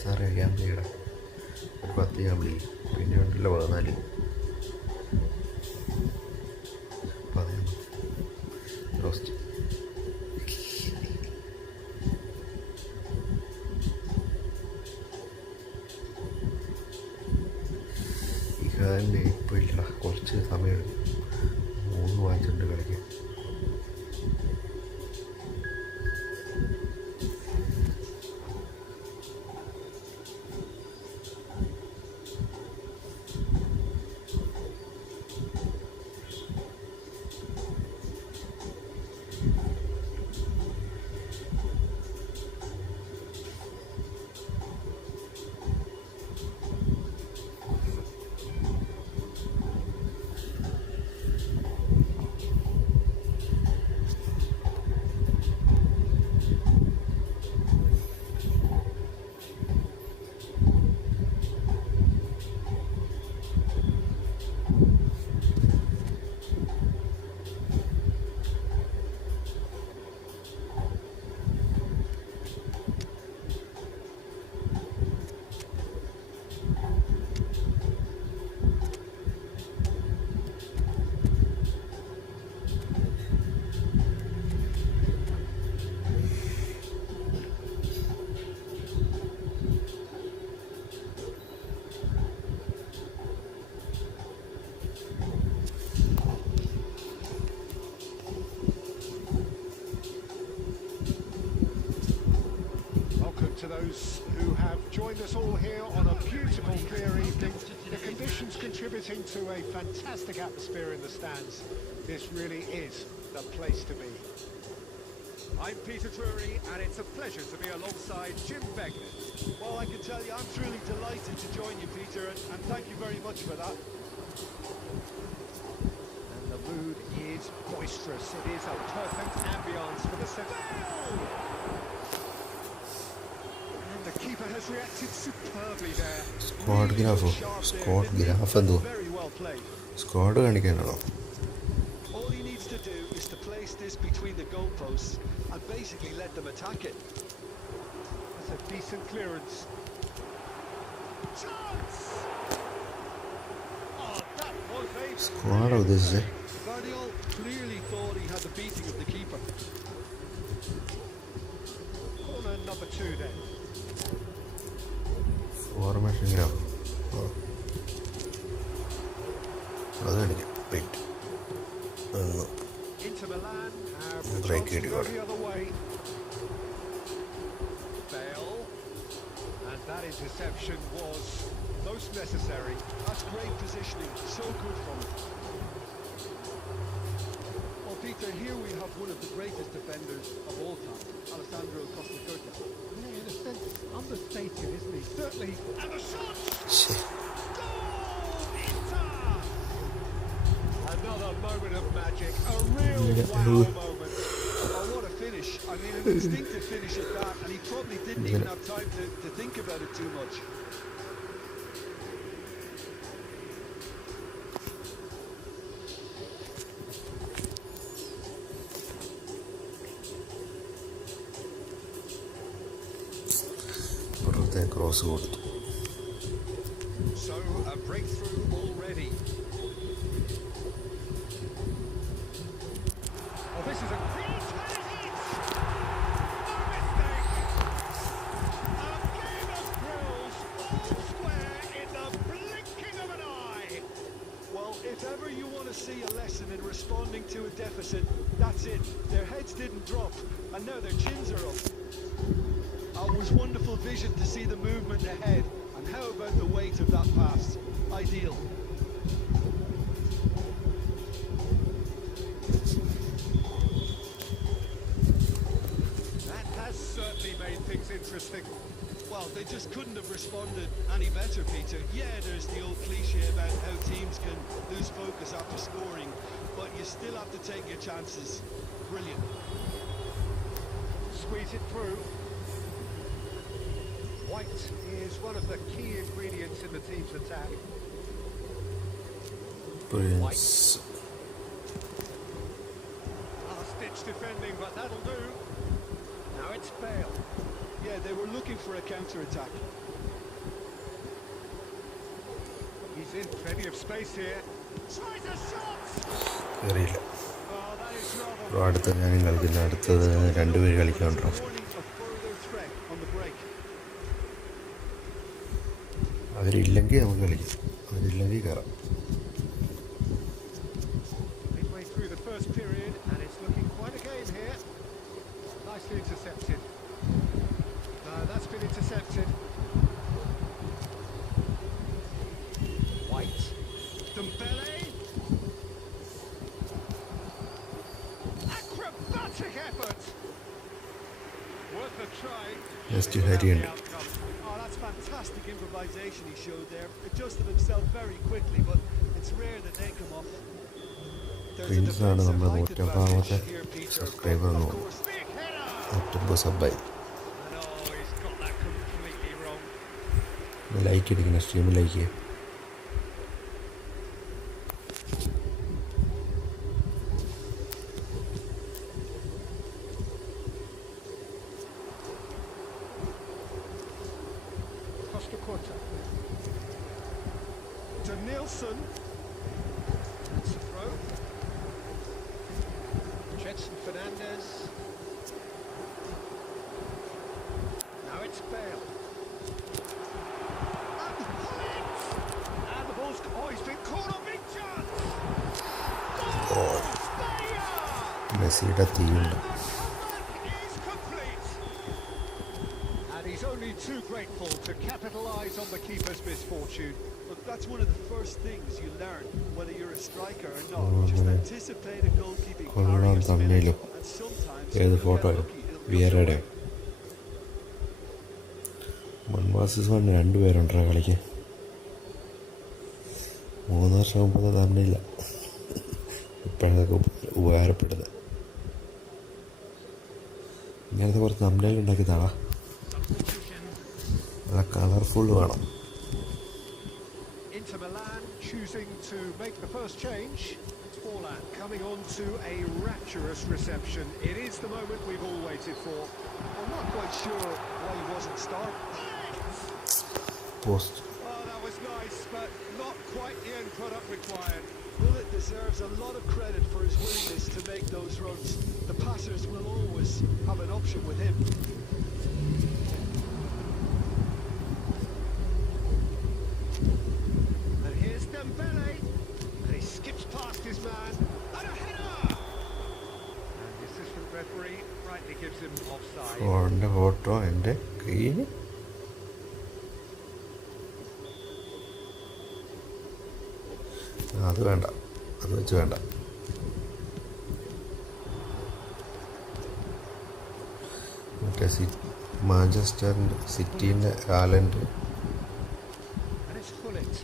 സാറേ ക്യാമ്പ് ചെയ്യടാ, ഒരു 10 ക്യാമ്പ് ചെയ്യും, പിന്നെ ഉണ്ടല്ലോ 14 റോസ്റ്റ്. ഈ കാലിന് ഇപ്പോൾ ഇല്ലടാ, കുറച്ച് സമയം 3 വാച്ചുണ്ട് കളിക്കാൻ. To those who have joined us all here on a beautiful clear evening, the conditions contributing to a fantastic atmosphere in the stands. This really is the place to be. I'm Peter Drury, and it's a pleasure to be alongside Jim Beglin. Well, I can tell you, I'm truly delighted to join you, Peter, and thank you very much for that. And the mood is boisterous. It is a perfect ambience for the centre. The keeper has reacted superbly there. Squad ഗ്രാഫോ, squad graph എന്തോ, Very well played. Squad കാണിക്കാനാണോ? All he needs to do is to place this between the goalposts and basically let them attack it. That's a decent clearance. Chance! Oh, that was a... squad ഉദ്ദേശിച്ചേ? Guardiola clearly thought he had the beating of the keeper. Corner number 2 then. Formation graph അത് കാണിക്കാം. Wait, Inter Milan have the break chance to it, go got it. the other way. Bale. And that interception was most necessary. That's great positioning, so good from him. Well, Peter, here we have one of the greatest defenders of all time, Alessandro Costa-Curta. Yeah, in a sense, understated, isn't he? Certainly. And the shot! ശ്ശേ, Goal! Inter! Another moment of magic. A real Yeah, wow who- moment. Oh, what a finish. I mean, an instinctive finish at that, and he probably didn't even have time to think about it too much. പുറത്തെ cross കൊടുത്തു. So, a breakthrough already. Oh, this is a great hit. No mistake! A game of thrills, all square in the blinking of an eye. Well, if ever you want to see a lesson in responding to a deficit, that's it. Their heads didn't drop, and now their chins are up. It was wonderful vision to see the movement ahead, and how about the weight of that pass? Ideal. That has certainly made things interesting. Well, they just couldn't have responded any better, Peter. Yeah, there's the old cliche about how teams can lose focus after scoring, but you still have to take your chances. Brilliant. Squeeze it through. White is one of the key ingredients in the team's attack. Prince Last-ditch defending, but that'll do. Now it's Bale. Yeah, they were looking for a counter-attack. He's in plenty of space here. Tries a shot. കയറിയില്ല. Oh, that is rather. അപ്പോൾ അടുത്ത ഞാനും കളിക്കുന്ന അടുത്തത് രണ്ടുപേര് കളിക്കാനുണ്ടോ. Warning of further threat on the break. അവരില്ലെങ്കിൽ നമുക്ക് കളിക്കാം, അവരില്ലെങ്കിൽ കയറാം. Midway through the first period, and it's looking quite a game here. Nicely intercepted. That's been intercepted. White. Dembele. Acrobatic effort. Worth a try. Next ഹരിയുണ്ട്. Oh, that's fantastic improvisation he showed there. Adjusted himself very quickly, but it's rare that they come off. പ്രിൻസാണ് നമ്മുടെ 150ാമത്തെ subscriber എന്ന് തോന്നുന്നു. 150 സബ്ബായി. Like അടിക്കണം, stream like ചെയ്യുക. To Nielsen. That's a throw. Jetson Fernandez. Now it's Bale. And Hollins! And the ball's... Oh, he's been caught on big chance! Goal! മെസ്സിയുടെ തീയുണ്ട്. Is complete! And he's only too grateful to capitalise on the keeper's misfortune. Look, that's one of the first things you learn, whether you're a striker or not. Just anticipate a goalkeeping കൊള്ളാം. തമ്മിലും and sometimes ഏത് you'll photo get lucky. It'll go വിയറയുടെ your way. 1 vs 1 രണ്ടുപേരുണ്ടോ കളിക്കാൻ. 3 വർഷം മുമ്പ് തമ്മിലില്ല. ഇപ്പോഴതൊക്കെ ഉപകാരപ്പെടുന്നത്. ഇങ്ങനത്തെ കുറച്ച് തമ്മിൽ ഉണ്ടാക്കി താവാ. നല്ല കളർഫുൾ വേണം. Inter Milan choosing to make the first change. It's Forlan coming on to a rapturous reception. It is the moment we've all waited for. I'm not quite sure why he wasn't started. Post. Oh, that was nice, but not quite the end product required. Bullet deserves a lot of credit for his willingness to make those runs. The passers will always have an option with him. And here's Dembele, and he skips past his man, and a header! And the assistant referee rightly gives him offside. ഫോണിൻ്റെ photo എൻ്റെ കയ്യിൽ. അത് വേണ്ട, അത് വെച്ച് വേണ്ട. മറ്റേ മാഞ്ചസ്റ്ററിൻ്റെ സിറ്റീൻ്റെ Haaland. And it's Hullet.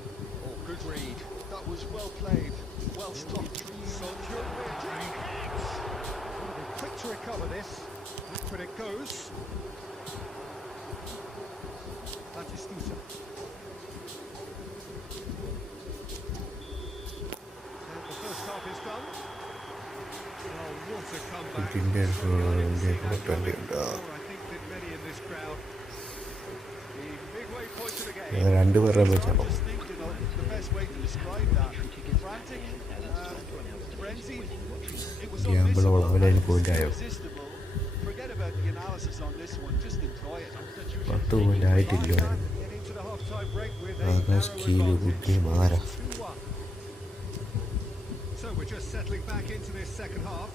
Oh, good read. That was well played. Well stopped. Soldier with hits. Quick to recover this. Back when it goes. Batistuta. And the first half is done. Well, what a comeback. Indian Indian I twenty ഉണ്ട്. think that many in this crowd. The midway point of the game. രണ്ടുപേരുടെ വെച്ചാണോ? Just think, you know, the best way to describe that. Frantic, frenzied. It was ഗ്യാമ്പിളോളം അവനതിന് പോയിൻ്റായോ? irresistible. Forget about the analysis on this one. Just enjoy it. 10 point ആയിട്ടില്ല. Get into the half-time break with a Akash narrow കീല് advantage. ബുദ്ധി മാര. 2-1. So we're just settling back into this second half.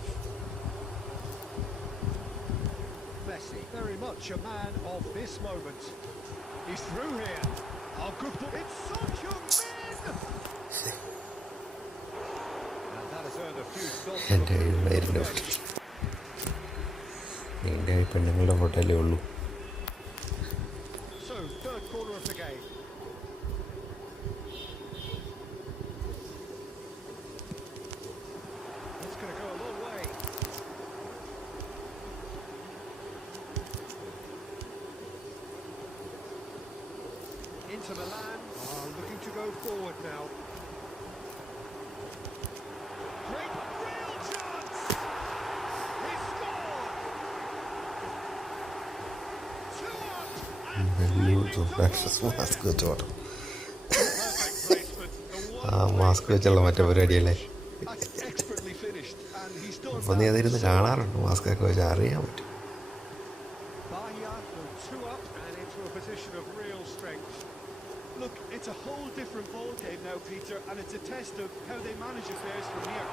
Messi, very much a man of this moment. He's through here. Oh, good ball. It's such a min! And that has earned a few thoughts. എൻ്റെ മരുന്ന് എൻ്റെ പെണ്ണുങ്ങളുടെ ഫോട്ടോയിലേ ഉള്ളൂ. So, third quarter of the game. It's going to go a long way. Inter Milan are looking to go forward now. Great, real chance! He scored! 2-1! And വലിയ access mask വെച്ചോട്ടെ. perfect placement. Mask വെച്ചുള്ള മറ്റേ പരിപാടിയല്ലേ. That's expertly finished, and he's done അപ്പം നീ അതിരുന്ന് കാണാറുണ്ട്, മാസ്കൊക്കെ വെച്ച് അറിയാൻ പറ്റും. Bahia go 2 up and into a position of real strength. Look, it's a whole different ball game now, Peter, and it's a test of how they manage affairs from here.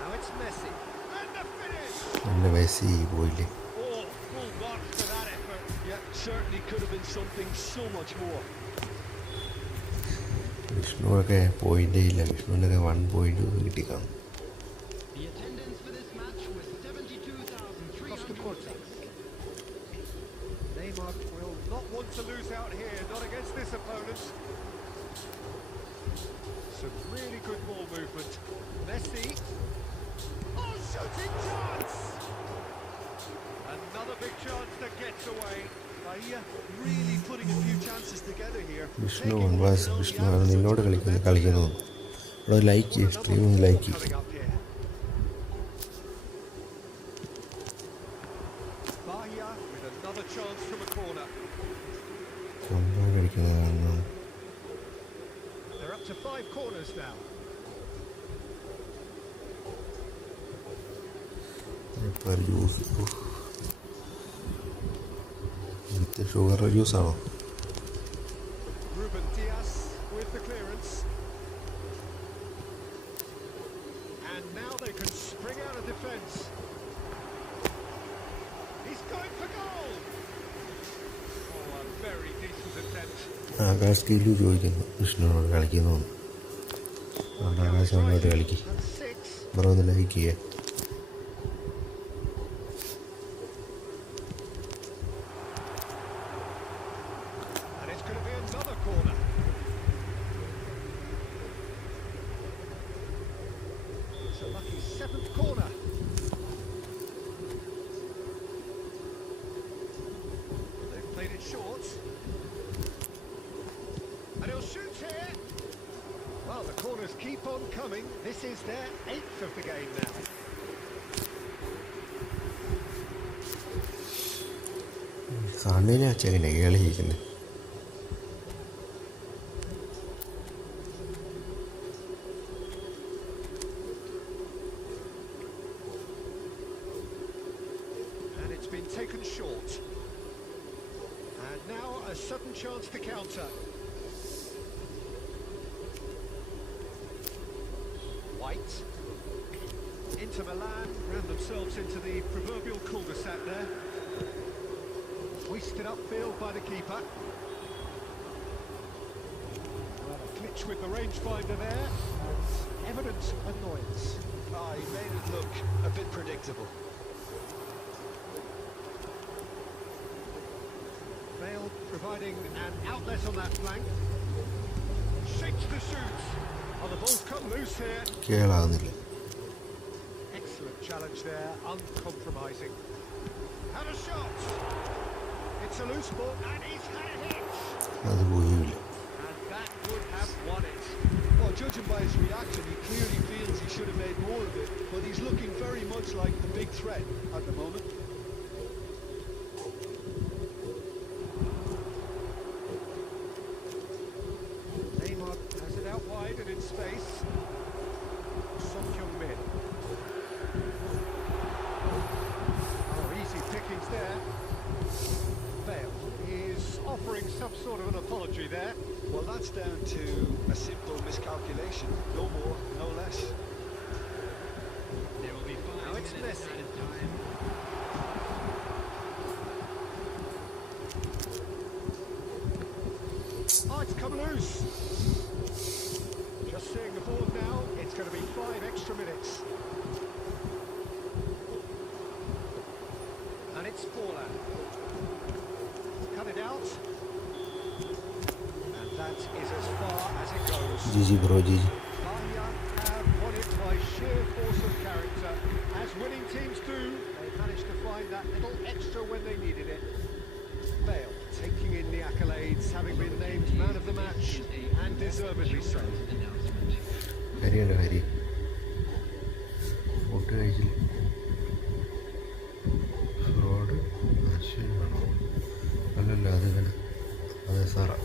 Now it's Messi. And the finish! എൻ്റെ Messi പോയില്ലേ. Oh, full marks for that effort. Yeah, certainly could have been something so much more. വിഷ്ണുവൊക്കെ പോയിൻ്റേ ഇല്ല, വിഷ്ണുവിനൊക്കെ 1 point കിട്ടി കാണും. The attendance for this match was 72,300. Neymar will not want to lose out here, not against this opponent. Some really good ball movement. Messi. Oh, shooting chance! Another big chance that gets away. Bahia really putting a few chances together here. Vishnu Vishnu അത് നിന്നോട് കളിക്കുന്നു. ഇവിടെ like ചെയ്യും, stream ഒന്ന് like ചെയ്യും. Coming up here. Bahia with another chance from a corner. സംഭവം കളിക്കുന്നത് കാരണം They're up to 5 corners now. ഇപ്പോൾ ജ്യൂസ് വിത്ത് ഷുഗർ ജ്യൂസാണോ? Ruben Diaz with the clearance. And now they can spring out of defence. He's going for goal. Oh, a very decent attempt. Akash കീലു ചോദിക്കുന്നു വിഷ്ണുവിനോട് കളിക്കുന്നു. അതുകൊണ്ട് ആകാശ് അവനോട്ട് കളിക്കും. And 6. ബ്രോ ഒന്ന് ലൈക്ക് ചെയ്യാം. And it's going to be another corner. It's a lucky 7th corner. They've played it short. And he'll shoot here. Well, the corners keep on coming. This is their 8th of the game now. സണ്ണിനെ വെച്ചെങ്ങനെ കളി ചെയ്യുന്നത്? And it's been taken short. And now a sudden chance to counter. White. Inter Milan ran themselves into the proverbial cul-de-sac there. Hoisted upfield by the keeper. Well, a glitch with the rangefinder there. Evident annoyance. He made it look a bit predictable. Bale providing an outlet on that flank. Shakes the shoot. Oh, the ball's come loose here. കേളാകുന്നില്ല. Excellent challenge there, uncompromising. And a shot. It's a loose ball, and he's had a hit. അത് പോയില്ല. And that would have won it. Well, judging by his reaction, he clearly feels he should have made more of it, but he's looking very much like the big threat at the moment. Neymar has it out wide and in space. Son Heung-min. Oh, easy pickings there. Bale is offering some sort of an apology there. Well, that's down to a simple miscalculation. No more, no less. There will be 5 Now it's minutes Messi. added time. Oh, it's come loose. Just seeing the board now, it's going to be 5 extra minutes. And it's Forlan. Cut it out. And that is as far as it goes. GG bro GG. Bahia have won it by sheer force of character. As winning teams do, they managed to find that little extra when they needed it. Bale taking in the accolades, having been named man of the match, and deservedly so. Announcement. ഹരിയല്ല Hari. Food കഴിച്ചില്ല. Fraud ആണോ? അല്ലല്ല, അത് തന്നെ. അതെ സാറാ.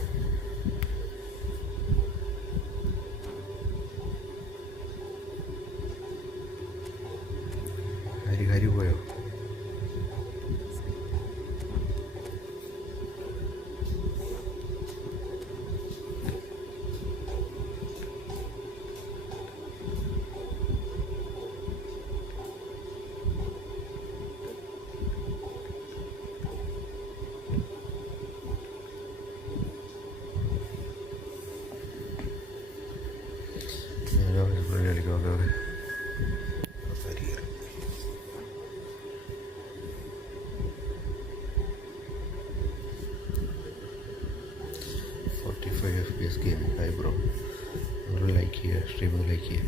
okay. 45 FPS game. Hi bro. Like here, stream like here.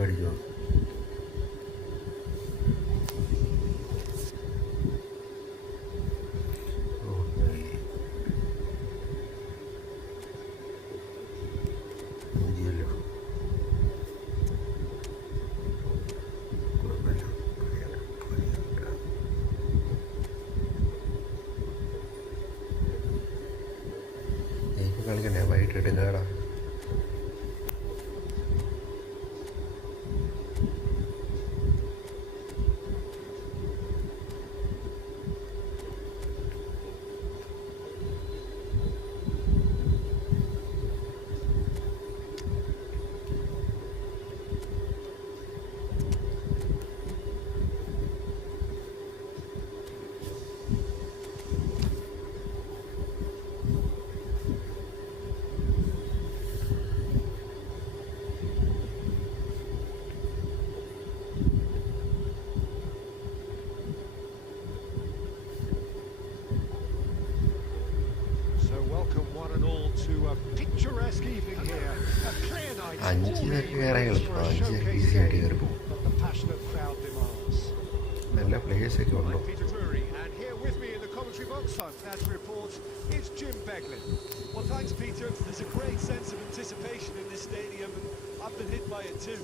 പഠിച്ചോ. എനിക്ക് കളിക്കണ്ടേ വൈകിട്ട് കേടാ. To a picturesque evening here, a clear night, all the ingredients for a showcase game that the passionate crowd demands. I'm Peter Drury, and here with me in the commentary box, I'm glad to report, is Jim Beglin. Well, thanks, Peter. There's a great sense of anticipation in this stadium, and I've been hit by it too.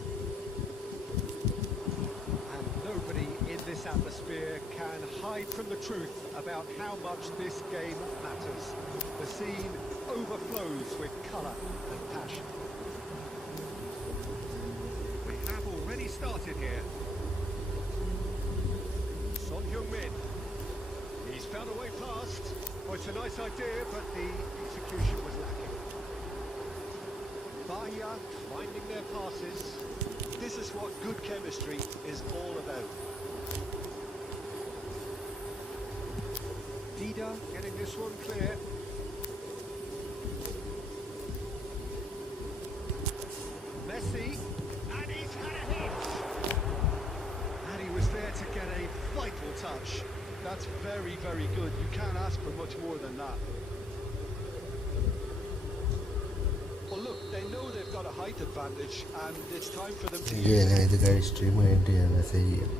And nobody in this atmosphere can hide from the truth about how much this game matters. The scene overflows with colour and passion. We have already started here. Son Heung-min. He's found a way past. Oh, it's a nice idea, but the execution was lacking. Bahia finding their passes. This is what good chemistry is all about. Dida getting this one clear. Messi, and he's had a hit! And he was there to get a vital touch. That's very, very good. You can't ask for much more than that. Well, look, they know they've got a height advantage, and it's time for them to use it. ഇത് stream കഴിഞ്ഞിട്ട് ഞാൻ message ചെയ്യാം.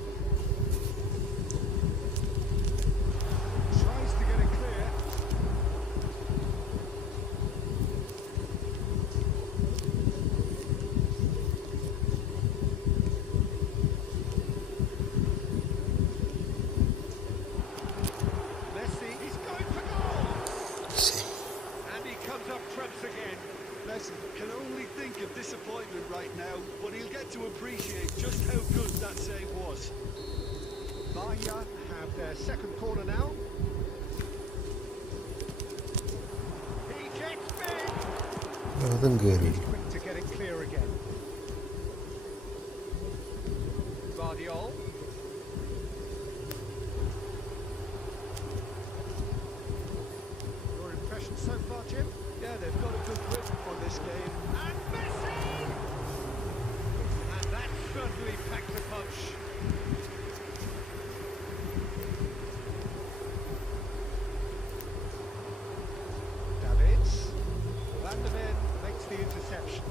Tries to get it clear. Messi, he's going for goal! And he comes that save was. Bahia have their second corner now. He gets big. അതും കയറി. He's quick to get it clear again. Guardiol. Your impression so far, Jim? Yeah, they've got a good grip on this game. And Messi! And that certainly packed a punch. Davids. Van der Ven makes the interception.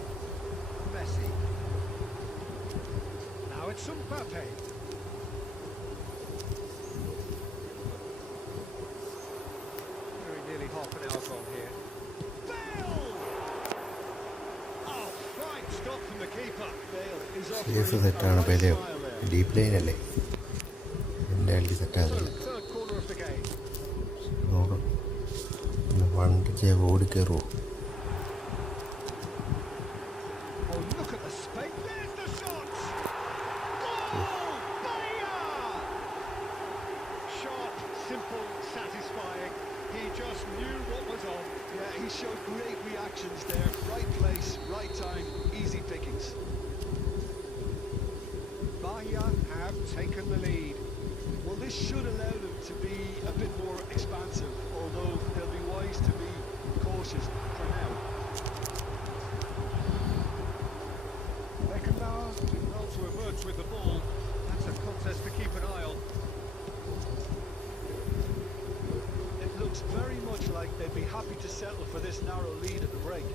Messi. Now it's Mbappe. Very nearly half an hour gone here. Bale! Oh, fine stop from the keeper. Bale is safe offering സെറ്റാണ് a Pele. right smile there. Deep line അല്ലേ, എൻ്റെ അടി So, സെറ്റാകില്ല. third corner of the game. നോക്കാം, വണ്ടിക്ക് ഓടിക്കയറുമോ? Oh, look at the space. There's the shot! Goal! Bahia! Sharp, simple, satisfying. He just knew what was on. Yeah, he showed great reactions there. Right place, right time, easy pickings. Bahia have taken the lead. Well, this should allow them to be a bit more expansive, although they'll be wise to be cautious for now. Beckenbauer did well to emerge with the ball. That's a contest to keep an eye on. It looks very much like they'd be happy to settle for this narrow lead at the break.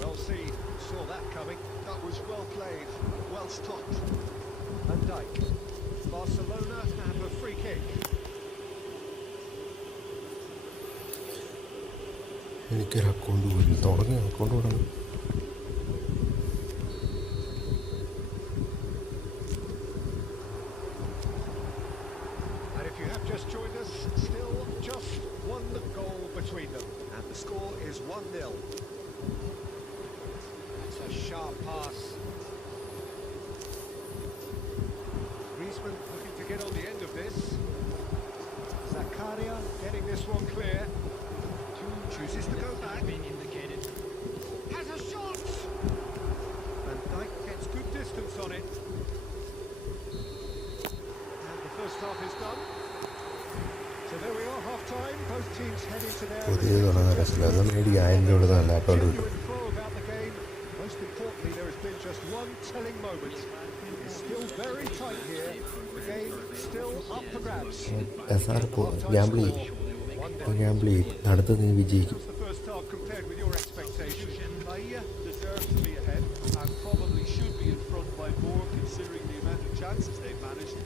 Well seen. Saw that coming. That was well played, well stopped. Van Dijk. Barcelona have a free kick. എനിക്കൊരു account പോലും തുടങ്ങി, account തുടങ്ങി. And if you have just joined us, still just one goal between them. And the score is 1-0. That's a sharp pass. Griezmann looking to get on the end of this. Zakaria getting this one clear. Chooses to go back. Being indicated. Has a shot! Van Dijk gets good distance on it. And the first half is done. So there we are, half-time. Both teams head into their... പുതിയ തുടങ്ങാൻ രസമില്ല, അത് മേടി 1000 രൂപ നല്ല account കിട്ടും. Genuine flow about the game. Most importantly, there has been just one telling moment. It's still very tight here. The game still up for grabs. SR Gamble ചെയ്യും, Gamble ചെയ്യും, അടുത്ത് നീ വിജയിക്കും. What's the first half compared with your expectations? Bahia deserve to be ahead and probably should be in front by more considering the amount of chances they've managed.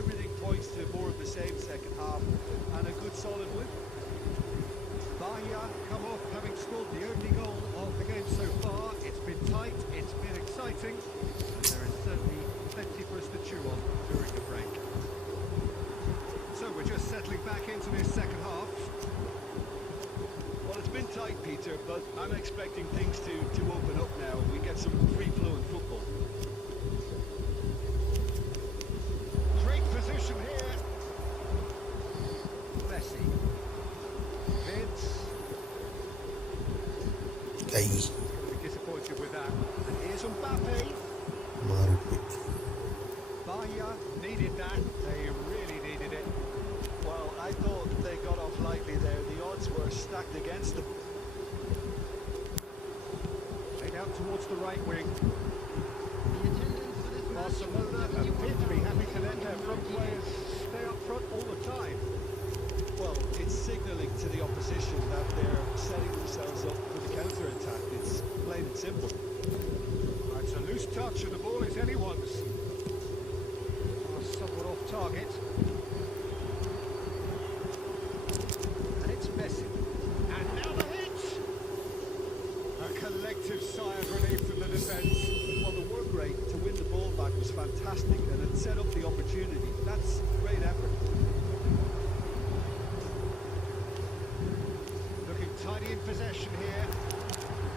Everything points to more of the same second half and a good solid win. Bahia come off having scored the only goal of the game so far. It's been tight, it's been exciting, and there is certainly plenty for us to chew on during the break. So we're just settling back into this second half. Well, it's been tight, Peter, but I'm expecting things to open up now. We get some free-flowing football. Great position here. Messi. Vince. കൈ Be disappointed with that. And here's Mbappe. മാറിപ്പോയി. Bahia needed that. They really needed it. Well, I thought they got off lightly there. The odds were stacked against them. Played out towards the right wing. The attendance for this match. Barcelona appear to be happy to let their front players stay up front all the time. Well, it's signalling to the opposition that they're setting themselves up for the counter-attack. It's plain and simple. It's a loose touch and the ball is anyone's. Somewhat off target. And it's Messi. And now the hit! A collective sigh of relief from the defence. Well, the work rate to win the ball back was fantastic and it set up the opportunity. That's great effort. Looking tidy in possession here.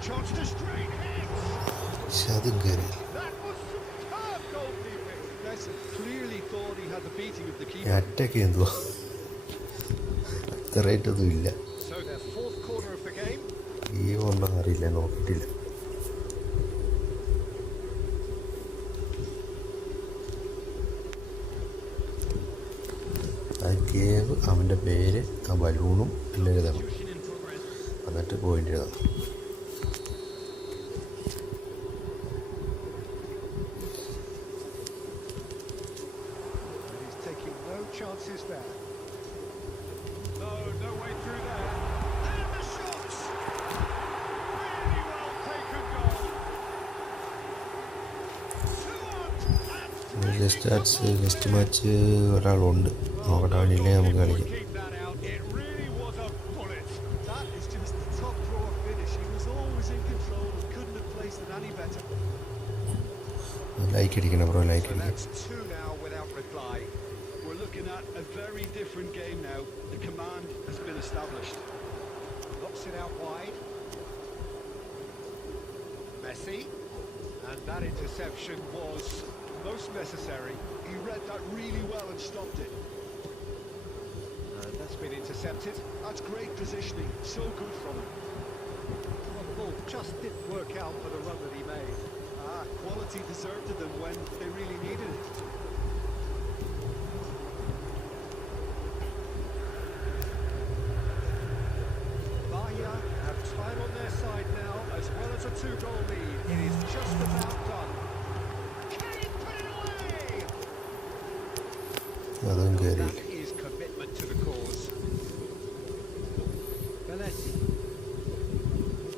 Chance to straight hits! പക്ഷെ അതും കയറി. That was superb goalkeeping. thought he had the beating of the ഈ keeper. അറ്റൊക്കെ എന്തുവാ അത്ര റേറ്റൊന്നും ഇല്ല. So their fourth corner of the game. ഈ ഒന്നും അറിയില്ല, നോക്കിയിട്ടില്ല. അത് കേവ്, അവൻ്റെ പേര്, ആ ബലൂണും എല്ലാം എഴുതണം, എന്നിട്ട് പോയിന്റ് എഴുതണം. And he's taking no chances there. No way through there. And the shot! Really well taken goal. 2-1 next match ഒരാളുണ്ട്, നോക്കട്ടെ, അവനില്ലേ നമുക്ക് കളിക്കാം. Keep that out. It really was a bullet. That is just the top drawer finish. He was always in control and couldn't have placed it any better. Like അടിക്കണം bro, like So അടിക്കണം. that's two now without reply. We're looking at a very different game now. The command has been established. Locks it out wide. Messi. And that interception was most necessary. He read that really well and stopped it. And that's been intercepted. That's great positioning. So good from him. Well, the ball just didn't work out for the run that he made. Quality deserted them when they really needed it. Bahia have time on their side now, as well as a 2-goal lead. It is just about done. Can he put it away? അതും കയറിയില്ല. That is commitment to the cause. Belletti.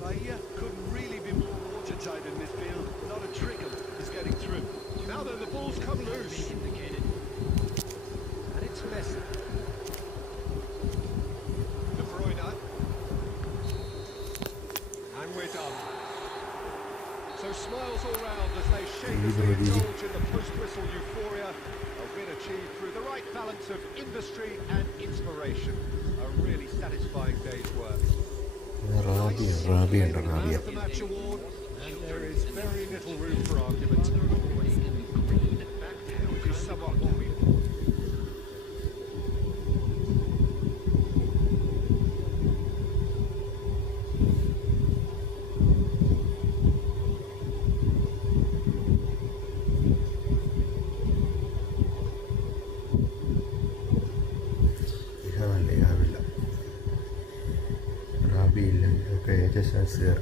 Bahia couldn't really be more watertight in midfield. Not a trickle is getting through. Now then, the ball's come loose. And it's Messi. De Bruyne. And we're done. So smiles all round as they shamelessly indulge in the post-whistle euphoria. A win achieved through the right balance of industry and inspiration. A really satisfying day's work. Rabiya ഉണ്ട്, Man Rabiya. of the match award, and there is very little room for argument. Which is somewhat what we... ഇഹാവില്ല റാബിയില്ല, ഒക്കെ ഏജൻസിയർ.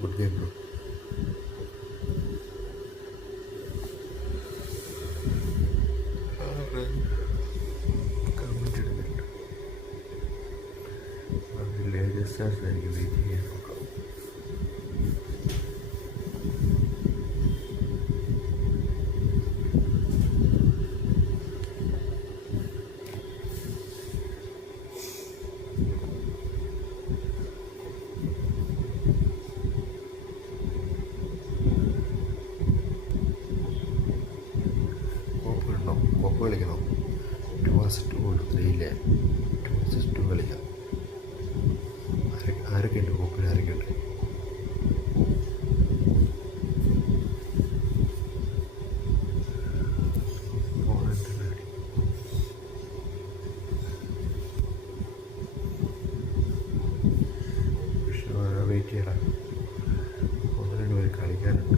Good game, bro. Comment ഇടുന്നുണ്ട്. Villages എനിക്ക് wait ചെയ്യാൻ നോക്കാം. കോപ്പ് കളിക്കണോ? 2-3 ഇല്ലേ? 2 കളിക്കാം. ആരൊക്കെ ഉണ്ട് കോപ്പിൽ? ആരൊക്കെ ഉണ്ട്? കിട്ടിയടാ. ഒന്ന് രണ്ട് പേര് കളിക്കാനുണ്ട്.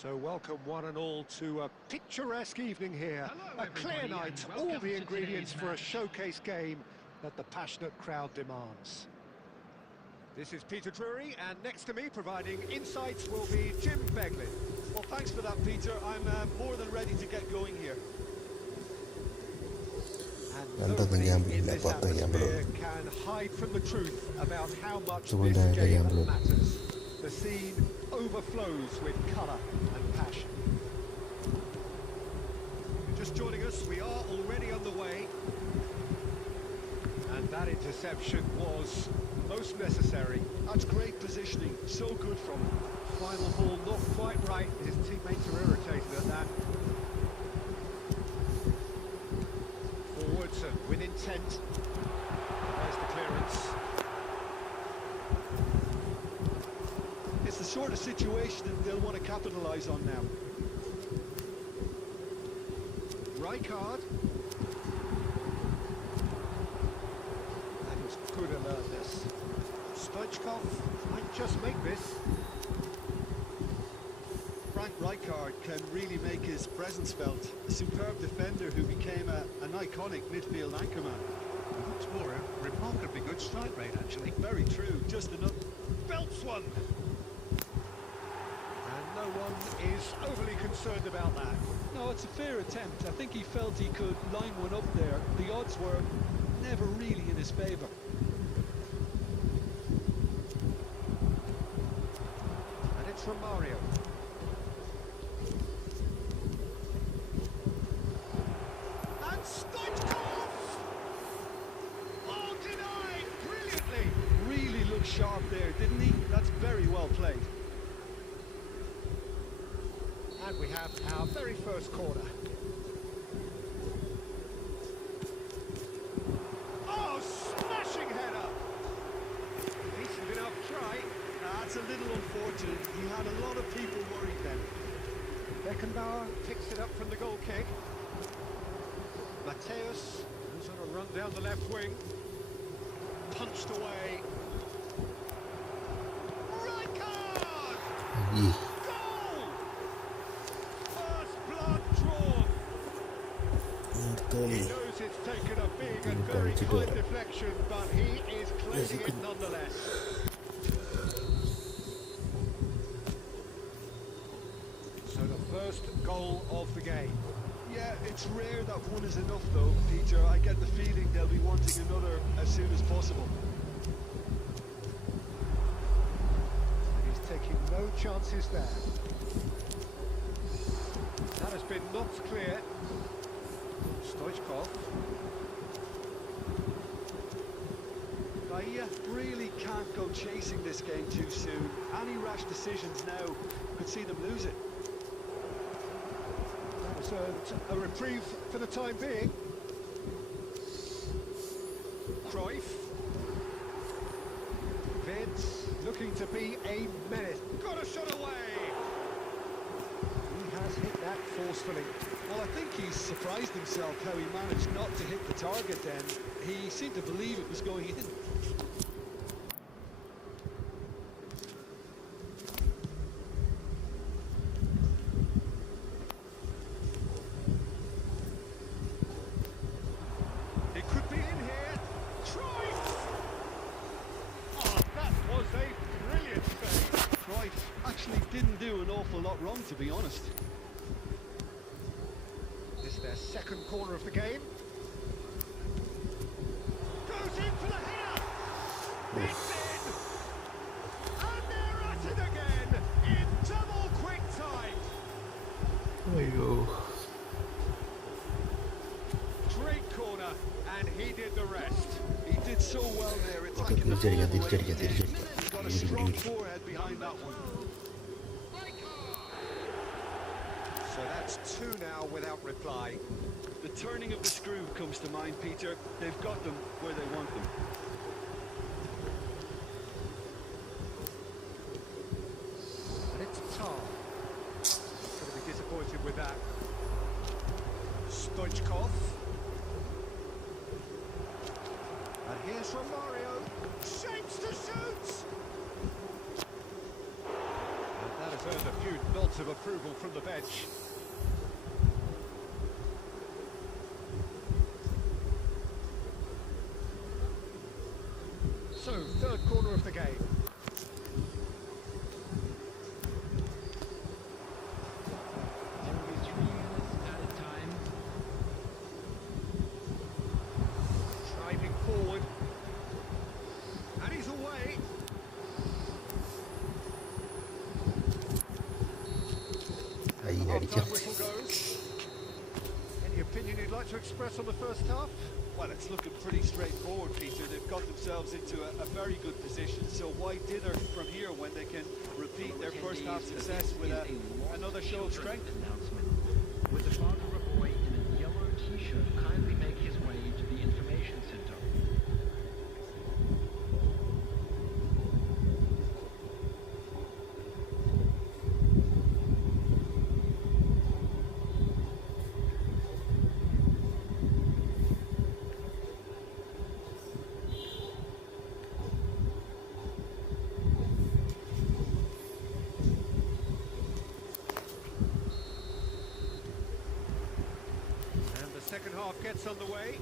So welcome one and all to a picturesque evening here. Hello, A clear everybody, night, and all welcome the to ingredients today's for a match. showcase game that the passionate crowd demands. This is Peter Drury, and next to me providing insights will be Jim Beglin. Well, thanks for that, Peter. I'm more than ready to get going here. And nobody in this atmosphere can hide from the truth about how much this game matters. The scene overflows with colour and passion. You're just joining us, we are already underway. And that interception was most necessary. That's great positioning, so good from him. Final ball not quite right. His teammates are irritated at that. Forwards and with intent. There's the clearance. It's the sort of situation that they'll want to capitalise on now. Rijkaard. That was good alertness. Stoichkov might just make this. Frank Rijkaard can really make his presence felt. A superb defender who became an iconic midfield anchorman. Looks for a remarkably good strike rate, actually. Very true, just enough. Belts one! And no one is overly concerned about that. No, it's a fair attempt. I think he felt he could line one up there. The odds were never really in his favour. And it's from Mario. And Stoichkov! Oh, denied! Brilliantly! Really looked sharp there, didn't he? That's very well played. And we have our very first corner. Oh, smashing header! Decent enough try. That's a little unfortunate. He had a lot of people worried then. Beckenbauer picks it up from the goal kick. Mateus, who's on a run down the left wing. Punched away. Rijkaard! Yeah. Goal! First blood drawn. He knows it's taken a big and very kind deflection, but he is claiming it nonetheless. So the first goal of the game. Yeah, it's rare that one is enough though, Peter. I get the feeling they'll be wanting another as soon as possible. And he's taking no chances there. That has been knocked clear. Stoichkov. Bahia really can't go chasing this game too soon. Any rash decisions now could see them lose it. That was a reprieve for the time being. Cruyff. Vince looking to be a menace. Got a shot away! He has hit that forcefully. Well, I think he's surprised himself how he managed not to hit the target then. He seemed to believe it was going in. It could be in here. Cruyff! Oh, that was a brilliant save. Cruyff actually didn't do an awful lot wrong, to be honest. This is their second corner of the game. Goes in for the header! It's in! And they're at it again in double quick time. അയ്യോ Great corner, and he did the rest. He did so well there. It's like he got a strong forehead behind that one. So that's two now without reply. The turning of the screw comes to mind, Peter. They've got them where they want them. And it's Tar. Going to be disappointed with that. Stoichkov. And here's Romario. Shapes to shoot! And that has earned a few nods of approval from the bench. So, third corner of the game. There will be 3 minutes added time. Driving forward. And he's away. Half-time whistle goes. Any opinion you'd like to express on the first half? Well, it's looking pretty straightforward, Peter. They've got themselves into a very good position, so why dither from here when they can repeat their first half success with another show of strength? Announcement. With the father of a boy in a yellow t-shirt kindly make his way to the information center. Second half gets underway.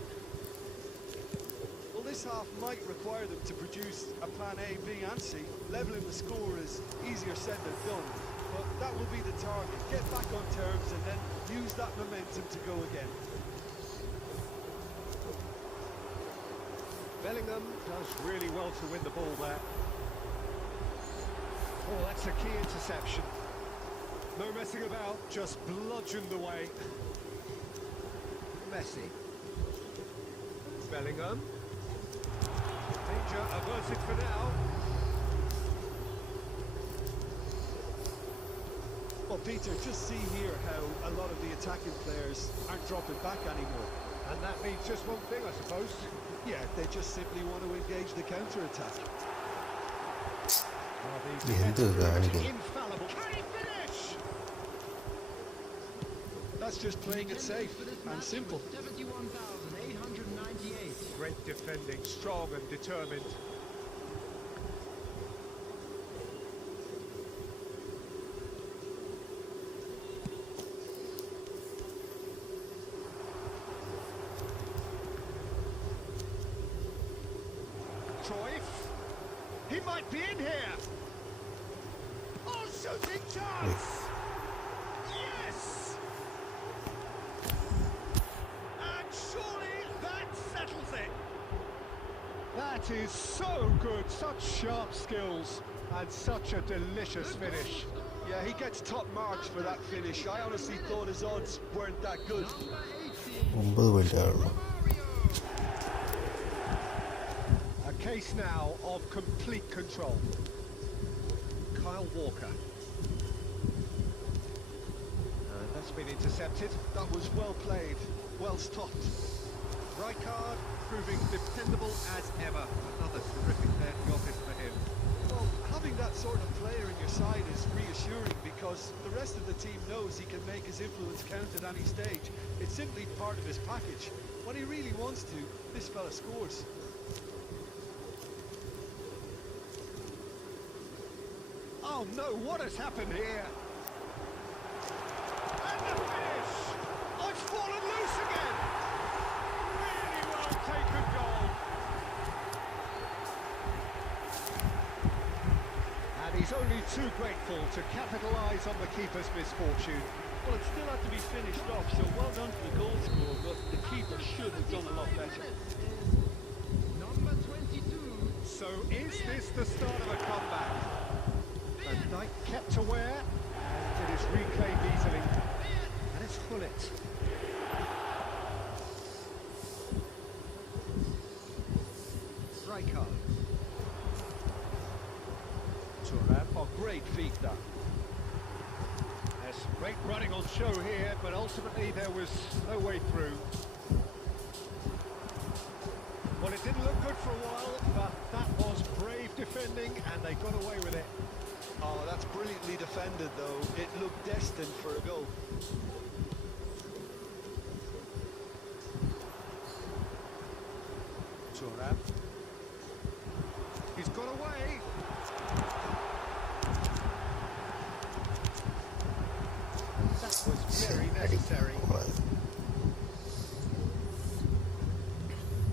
Well, this half might require them to produce a plan A, B and C. Leveling the score is easier said than done, but that will be the target. Get back on terms and then use that momentum to go again. Bellingham does really well to win the ball there. Oh, that's a key interception. No messing about, just bludgeoned away. Messi. Bellingham. Danger averted for now. Well, Peter, just see here how a lot of the attacking players aren't dropping back anymore. And that means just one thing, I suppose. Yeah, they just simply want to engage the counter-attack. Infallible. Can he finish? That's just playing it safe and simple. 71,898. Great defending, strong and determined. Cruyff. He might be in here. Oh, shooting chance! Yes! And surely that settles it. That is so good, such sharp skills and such a delicious finish. Yeah, he gets top marks for that finish. I honestly thought his odds weren't that good. A case now of complete control. Kyle Walker. And that's been intercepted. That was well played, well stopped. Rijkaard proving dependable as ever. Another terrific net office for him. Well, having that sort of player in your side is reassuring because the rest of the team knows he can make his influence count at any stage. It's simply part of his package. When he really wants to, this fella scores. Oh no, what has happened here? And the finish! Oh, it's fallen loose again! Really well taken goal. And he's only too grateful to capitalise on the keeper's misfortune. Well, it still had to be finished off, so well done to the goal scorer, but the keeper should have done a lot better. Number 22. So is this the start of a comeback? Van Dijk kept aware, and it is reclaimed easily. And it's Hullet. Rijkaard. Thuram. Oh, great feat that. There's great running on show here, but ultimately there was no way through. Well, it didn't look good for a while, but that was brave defending, and they got away with it. Oh, that's brilliantly defended, though. It looked destined for a goal. Thuram. He's got away. very necessary.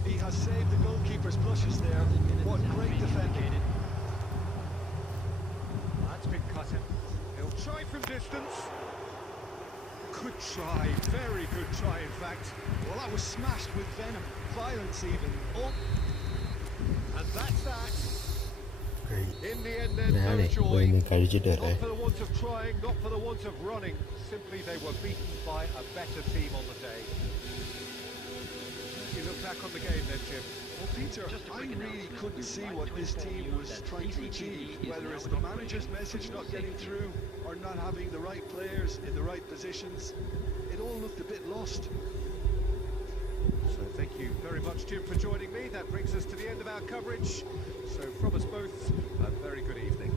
He has saved the goalkeeper's blushes there. What great defending. That's been cut in. He'll try from distance. Good try, very good try in fact. Well, that was smashed with venom. Violence even. Oh. And that's that. In the end then, ഞാനേ no പോയി joy. ഇനി കഴിച്ചിട്ട് Not വരാം. for the want of trying, not for the want of running. Simply they were beaten by a better team on the day. You look back on the game then, Tim. Well, Peter, Just a I quick really announcement. couldn't see We'd what like to this inform team you was that trying to CCTV achieve, is whether now it's in the operation manager's for message your not getting safety. through or not having the right players in the right positions. It all looked a bit lost. So thank you very much, Jim, for joining me. That brings us to the end of our coverage. So from us both, a very good evening.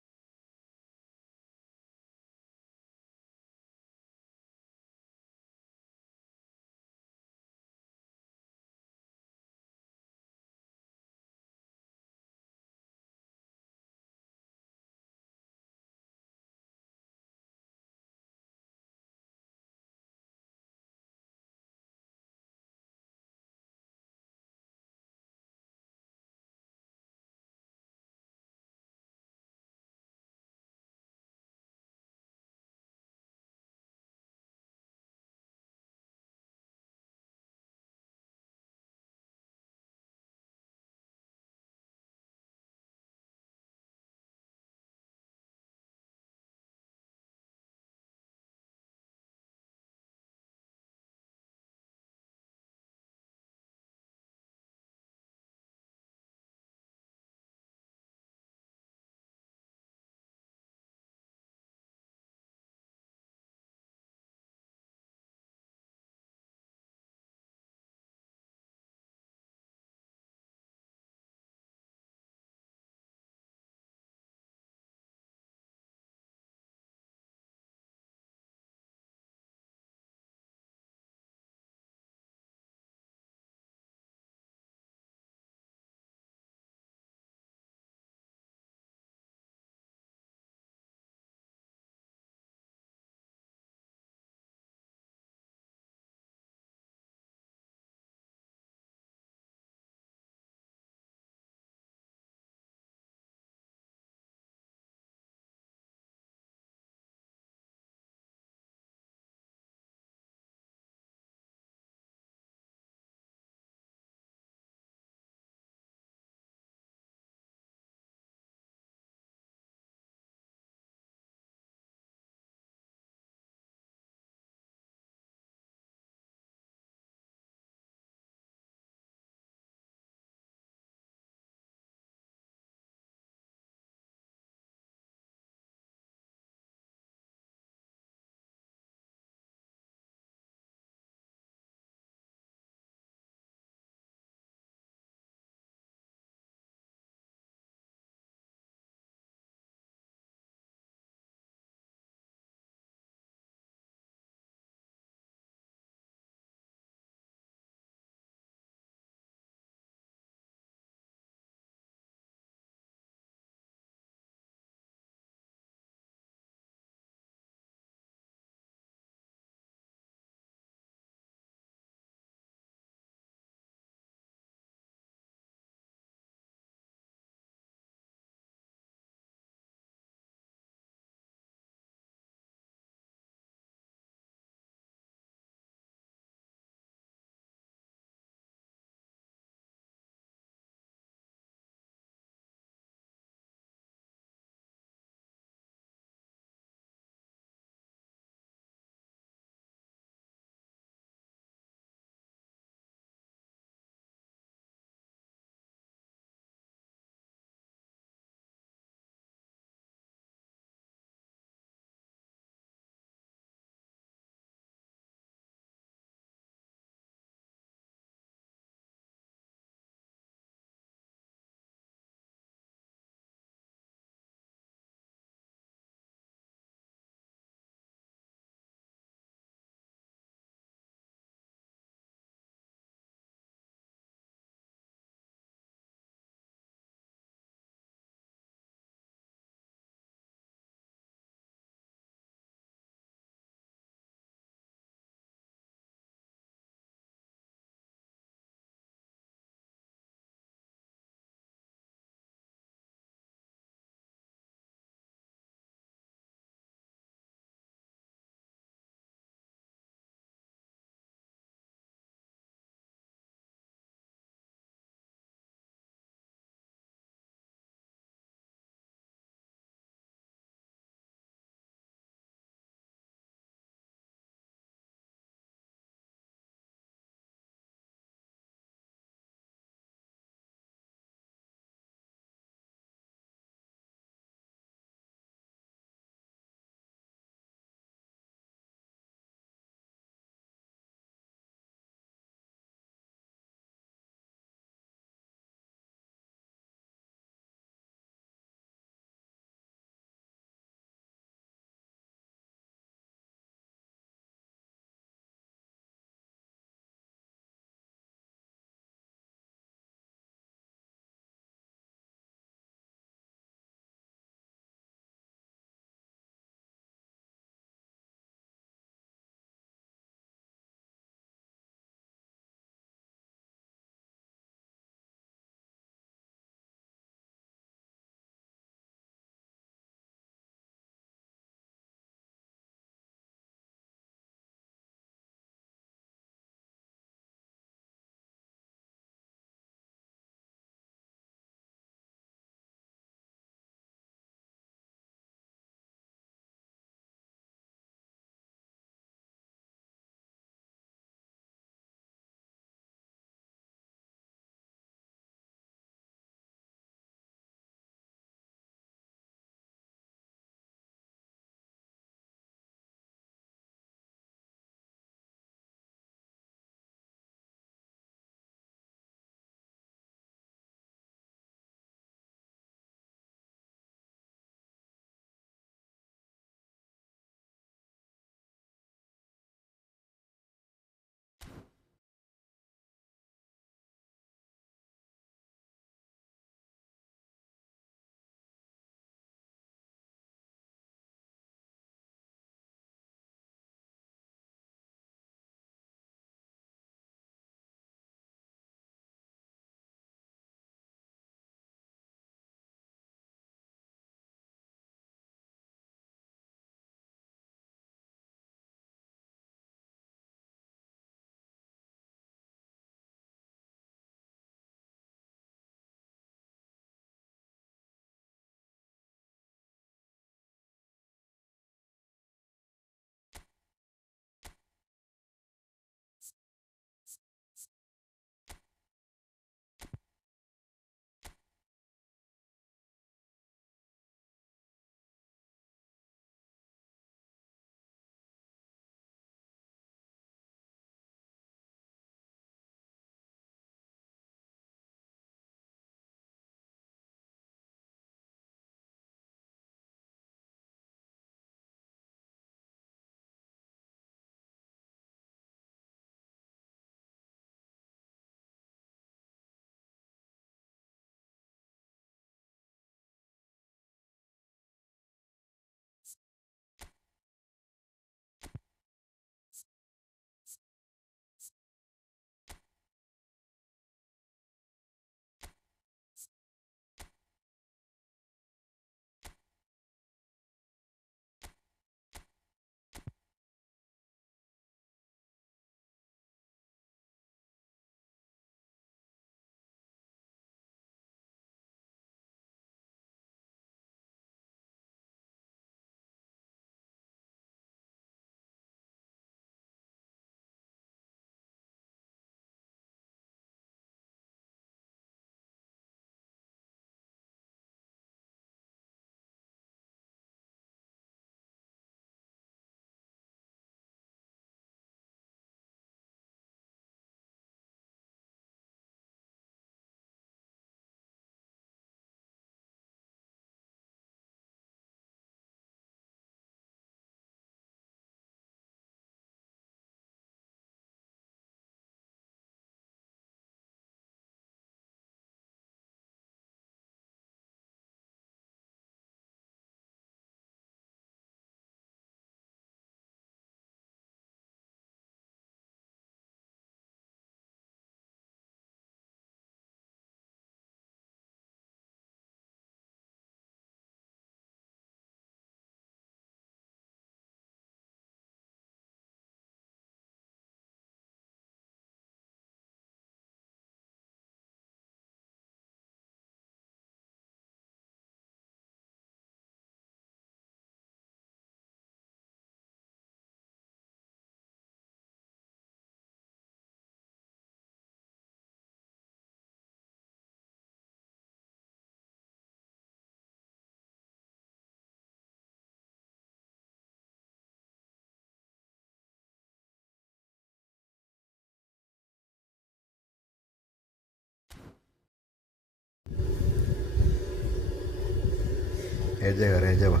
Rejava.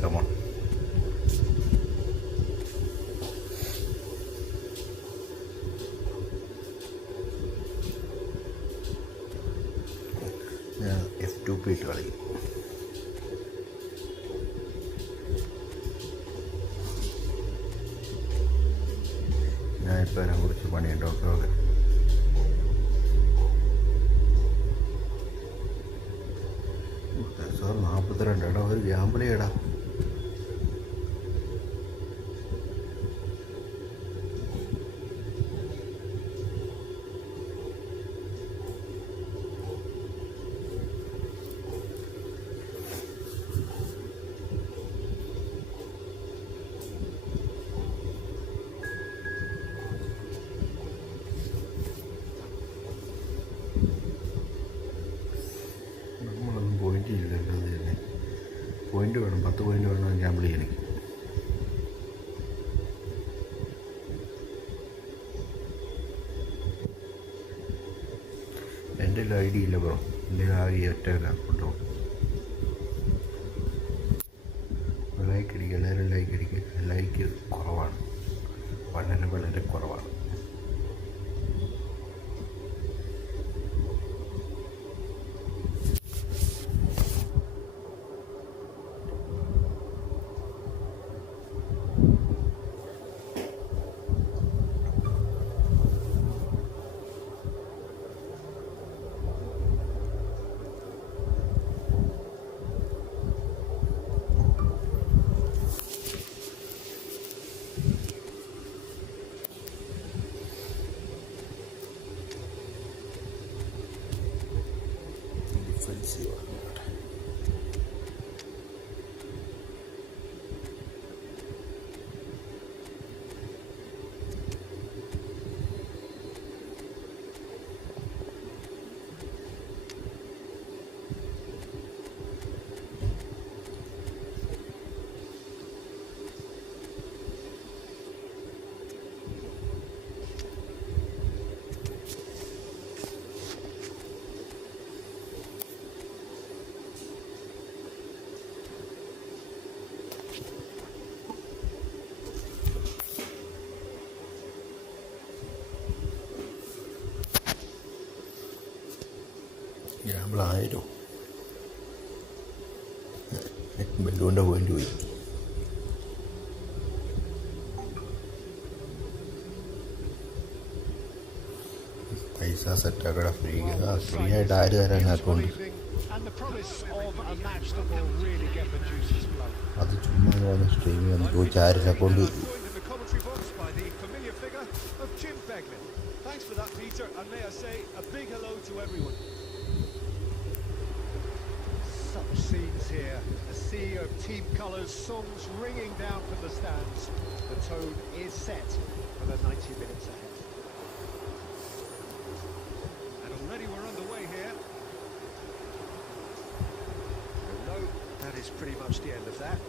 Come on. F2P കളി. ഞാനിപ്പോൾ അതിനെ കുറിച്ച് പണിയുണ്ടോക്കെ. Sir 42 എടാ, ഒരു ഗ്യാമ്പിളിയടാ. Point വേണം, 10 point വേണം Gamble ചെയ്യാൻ. എൻ്റെ ഐഡിയ ഇല്ല ബ്രോ, എൻ്റെ ആകെ ഒറ്റ കേട്ടോ. ലൈക്ക് അടിക്കുക, എല്ലാവരും ലൈക്ക് അടിക്കുക. ലൈക്ക് കുറവാണ്, വളരെ വളരെ കുറവാണ്. ഗ്യാമ്പിളായിരോ ബലൂൻ്റെ പോയിന്റ് പോയി. പൈസ സെറ്റാക്കട. ഫ്രീ ആയിട്ട് ആര് തരാൻ അക്കൗണ്ട്? അത് ചുമ്മാ വന്ന് സ്ട്രീം വന്ന് ചോദിച്ചാൽ ആര് അക്കൗണ്ട് വരും? Thanks for that, Peter, and may I say a big hello to everyone. Such scenes here, a sea of team colours, songs ringing down from the stands. The tone is set for the 90 minutes ahead. And already we're underway here. No, that is pretty much the end of that.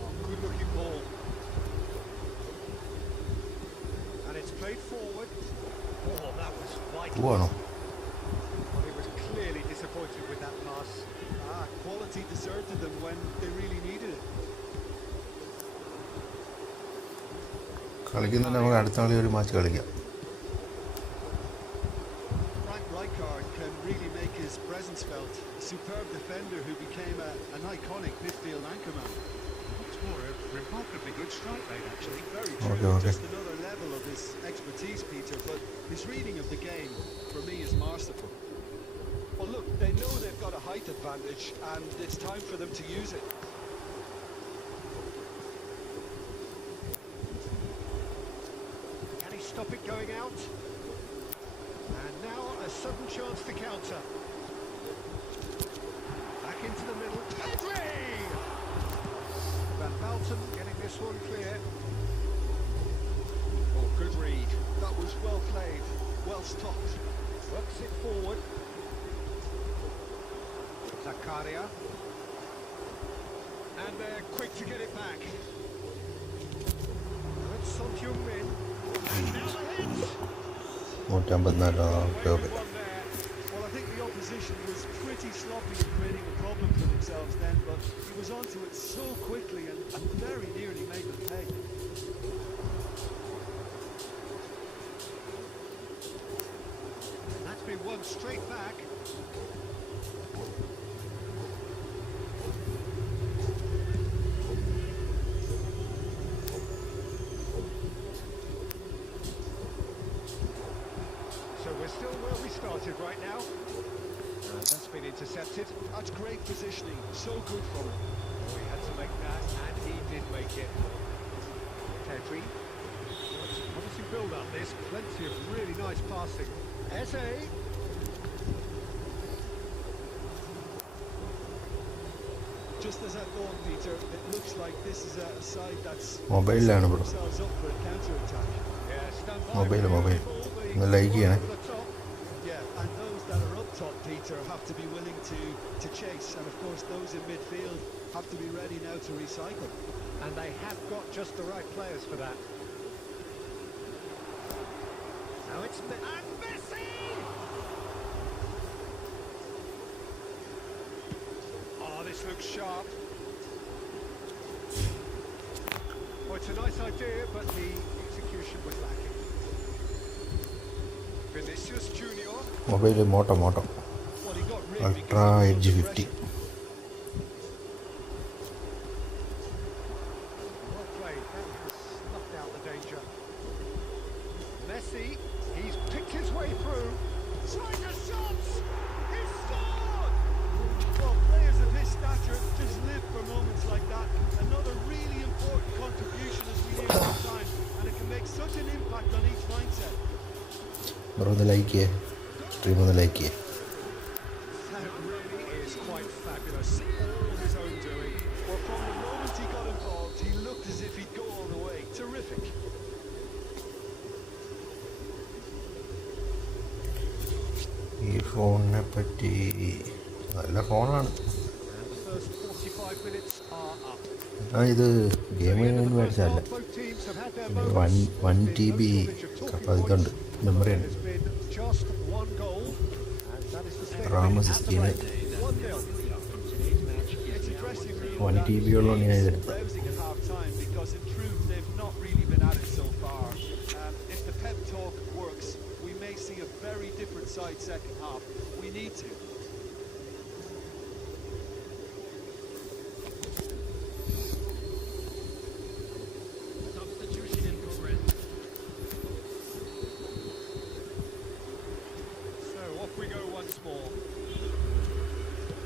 Oh, good looking ball. And it's played forward. Oh, that was vital. Bueno. Well, he was clearly disappointed with that pass. Quality deserted them when they really needed it. കളിക്കുന്ന നമുക്ക് അടുത്ത കളി ഒരു match കളിക്കാം. Frank Rijkaard can really make his presence felt. A superb defender who became an iconic midfield anchorman. It's more a remarkably good strike rate, actually. Very true. Okay. Just another level of his expertise, Peter, but his reading of the game, for me, is masterful. Well, look, they know they've got a height advantage, and it's time for them to use it. Can he stop it going out? And now a sudden chance to counter. Back into the middle. Pedri! Van Belten getting this one clear. Oh, good read. That was well played, well stopped. Works it forward. Zakaria. And they're quick to get it back. Good Son Heung-min. And now the hit! 154. Well, I think the opposition was pretty sloppy in creating a problem for themselves then, but he was onto it so quickly and very nearly made them pay. That's been won straight back. So we're still where we started right now. That's been intercepted. That's great positioning, so good from him. Oh, he had to make that, and he did make it. Pedri. Promising build-up this. Plenty of really nice passing. Eze. Just as I thought, Peter, it looks like this is a side that's Mobile setting ആണ് bro. themselves up for a counter-attack. Yeah, stand by. Mobile. Over ഒന്ന് the like ചെയ്യണേ. over the top. Yeah, and those that are up top, Peter, have to be willing to chase, and of course those in midfield have to be ready now to recycle. And they have got just the right players for that. Now it's and Messi! Oh, this looks sharp. Well, it's a nice idea, but the execution was lacking. Vinicius Junior. Mobile moto Well, he got rid ultra edge 50. Well played. That has snuffed out the danger. Messi, he's picked his way through. Trying to shot! He scored! Well, players of his stature just live for moments like that. Another really important contribution as we near half time, and it can make such an impact on each mindset. Bro ഒന്ന് like ചെയ്യേ, stream ഒന്ന് like ചെയ്യേ. That really is quite fabulous. All his own doing. Well, from the moment he got involved, he looked as if he'd go all the way. Terrific. ഈ ഫോണിനെ പറ്റി നല്ല ഫോണാണ്. And the first 45 minutes are up. ആ ഇത് ഗെയിമിന് വേണ്ടി മേടിച്ചതല്ല. Both teams have had their 1 TB ഇതുണ്ട്, memory ഉണ്ട്. There's been just one goal, and that is the statement RAM at the 16. break. 1-0. It's addressing really 1 TB ഉള്ളതുകൊണ്ട് ഞാൻ ഇതെടുത്തു. rousing at half time because in truth they've not really been at it so far. If the pep talk works, we may see a very different side second half. We need to. Substitution in progress. So off we go once more.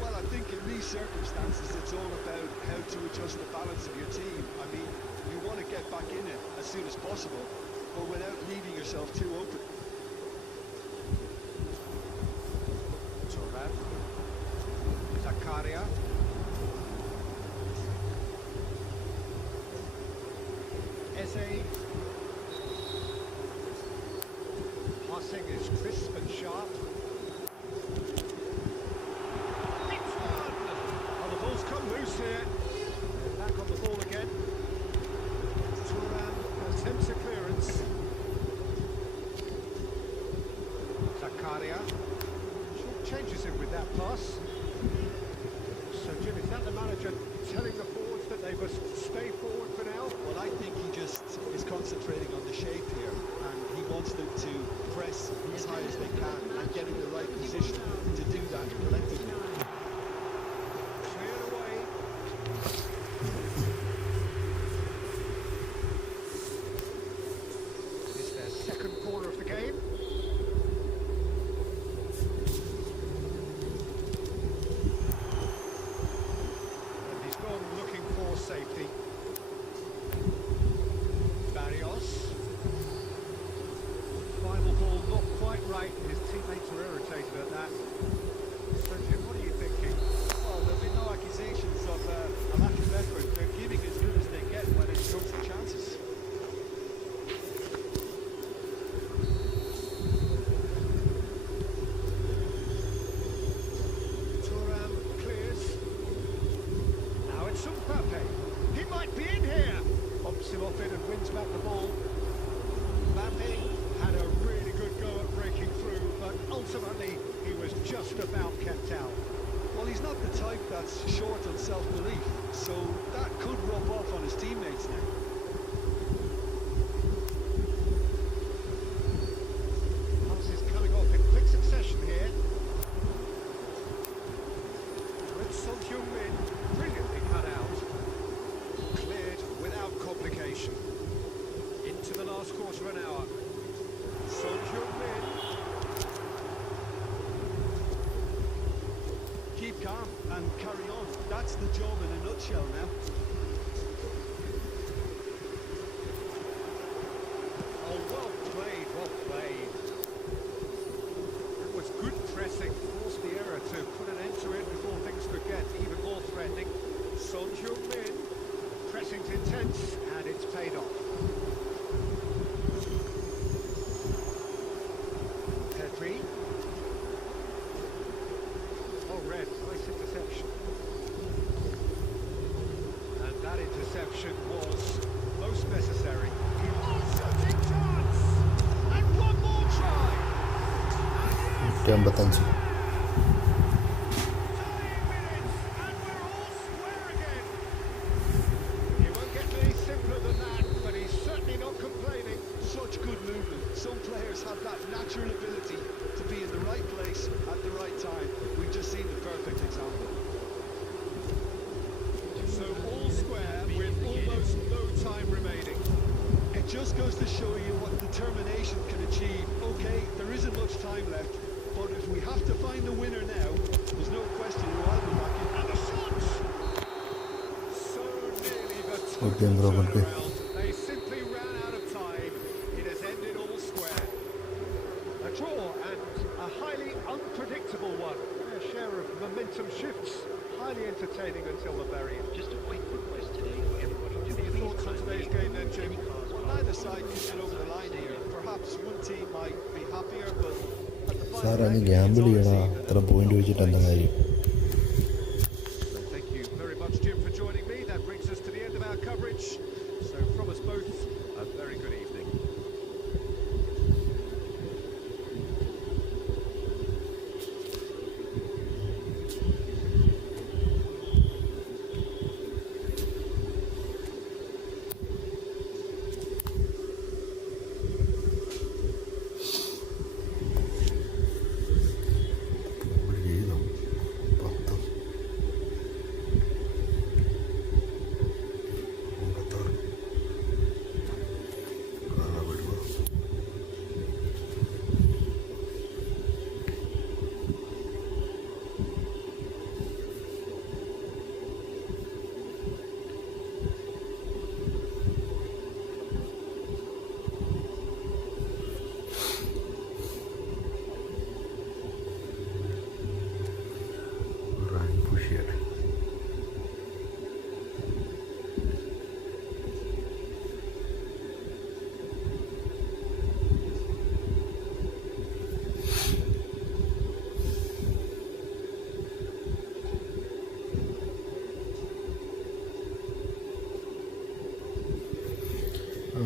Well, I think in these circumstances it's all about how to adjust the balance of your team. I mean, you want to get back in it as soon as possible, but without leaving yourself too open. Turan. Zakaria. Eze. Passing is crisp and sharp. It's one! Oh, the ball's come loose here. Back on the ball again. Turan attempts a clearance. Zakaria. Changes him with that pass. So, Jim, is that the manager telling the forwards that they must stay forward for now? Well, I think he just is concentrating on the shape here, and he wants them to press as high as they can and get in the right position to do that collectively. Cleared away. It's their second corner of the game. And he's gone looking for safety. Barrios. Final ball not quite right. His teammates are irritated at that. So Jim, what short on self-belief, so that could rub off on his teammates now. Passes coming off in quick succession here. With Son Heung-min, brilliantly cut out. Cleared without complication. Into the last quarter of an hour. Son Heung-min. Keep calm and carry on. That's the job in a nutshell now. Oh, well played, well played. That was good pressing. Forced the error to put an end to it before things could get even more threatening. Son Heung-min. Pressing's intense, and it's paid off. Pedri. Oh, red, nice interception. And that interception was most necessary. Oh, shooting chance! And one more try! And yes! 55. 30 minutes, and we're all square again. It won't get any simpler than that, but he's certainly not complaining. Such good movement. Some players have that natural ability to be in the right place at the right time. We've just seen the perfect example. So all square with almost no time remaining. It just goes to show you what determination can achieve. Okay, there isn't much time left, but if we have to find the winner now, there's no question who I'll be backing. And the shot! So nearly the Okay, total bro, okay. turnaround. They simply ran out of time. It has ended all square. A draw and a highly unpredictable one. A share of momentum shifts. Highly entertaining until the very end. Just a quick request today for everybody to Any please thoughts on today's game then, Jim? Well, neither side can get over the line here. Perhaps one team might be happier, but at the final സാറങ്ങ് ranking, Gamble it's ചെയ്യണ obviously അത്ര point വെച്ചിട്ട് എന്താ കാര്യം? So thank you very much, Jim, for joining me. That brings us to the end of our coverage. So from us both, a very good evening. ജീവിതം 10 56 കാണാൻ run push ചെയ്യട്ടെ.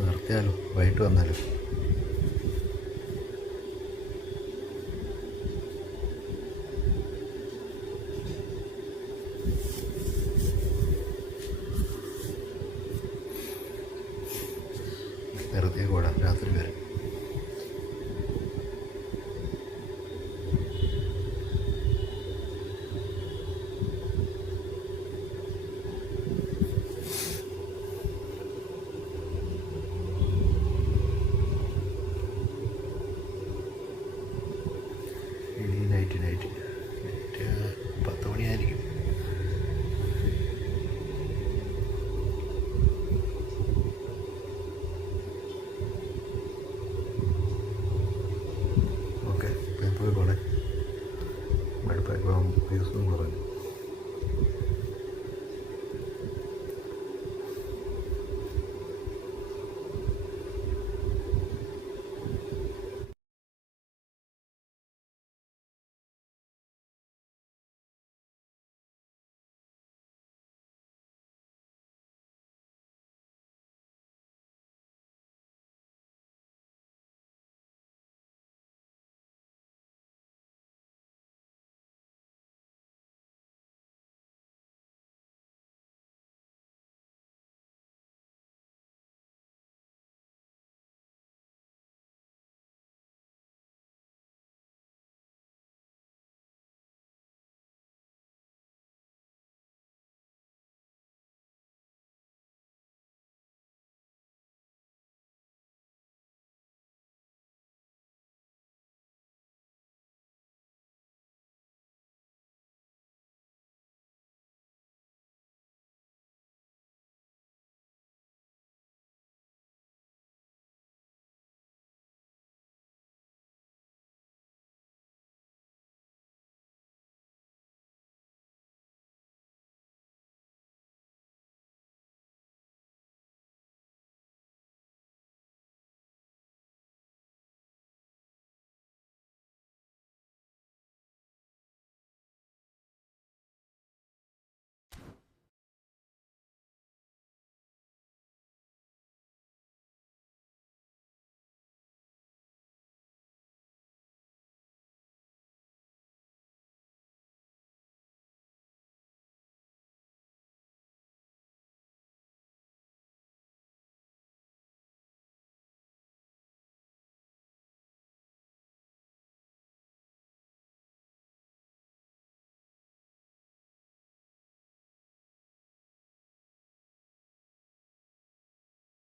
നിർത്തിയാലോ, വൈകിട്ട് വന്നാലോ? നിർത്തിയേക്കൂടാ, രാത്രി വരെ. ഇനി നൈറ്റ് 10 മണിയായിരിക്കും. ഓക്കെ, ഞാൻ പോയിക്കോളെ. മടുപ്പായപ്പോൾ യൂസ് പറയാം.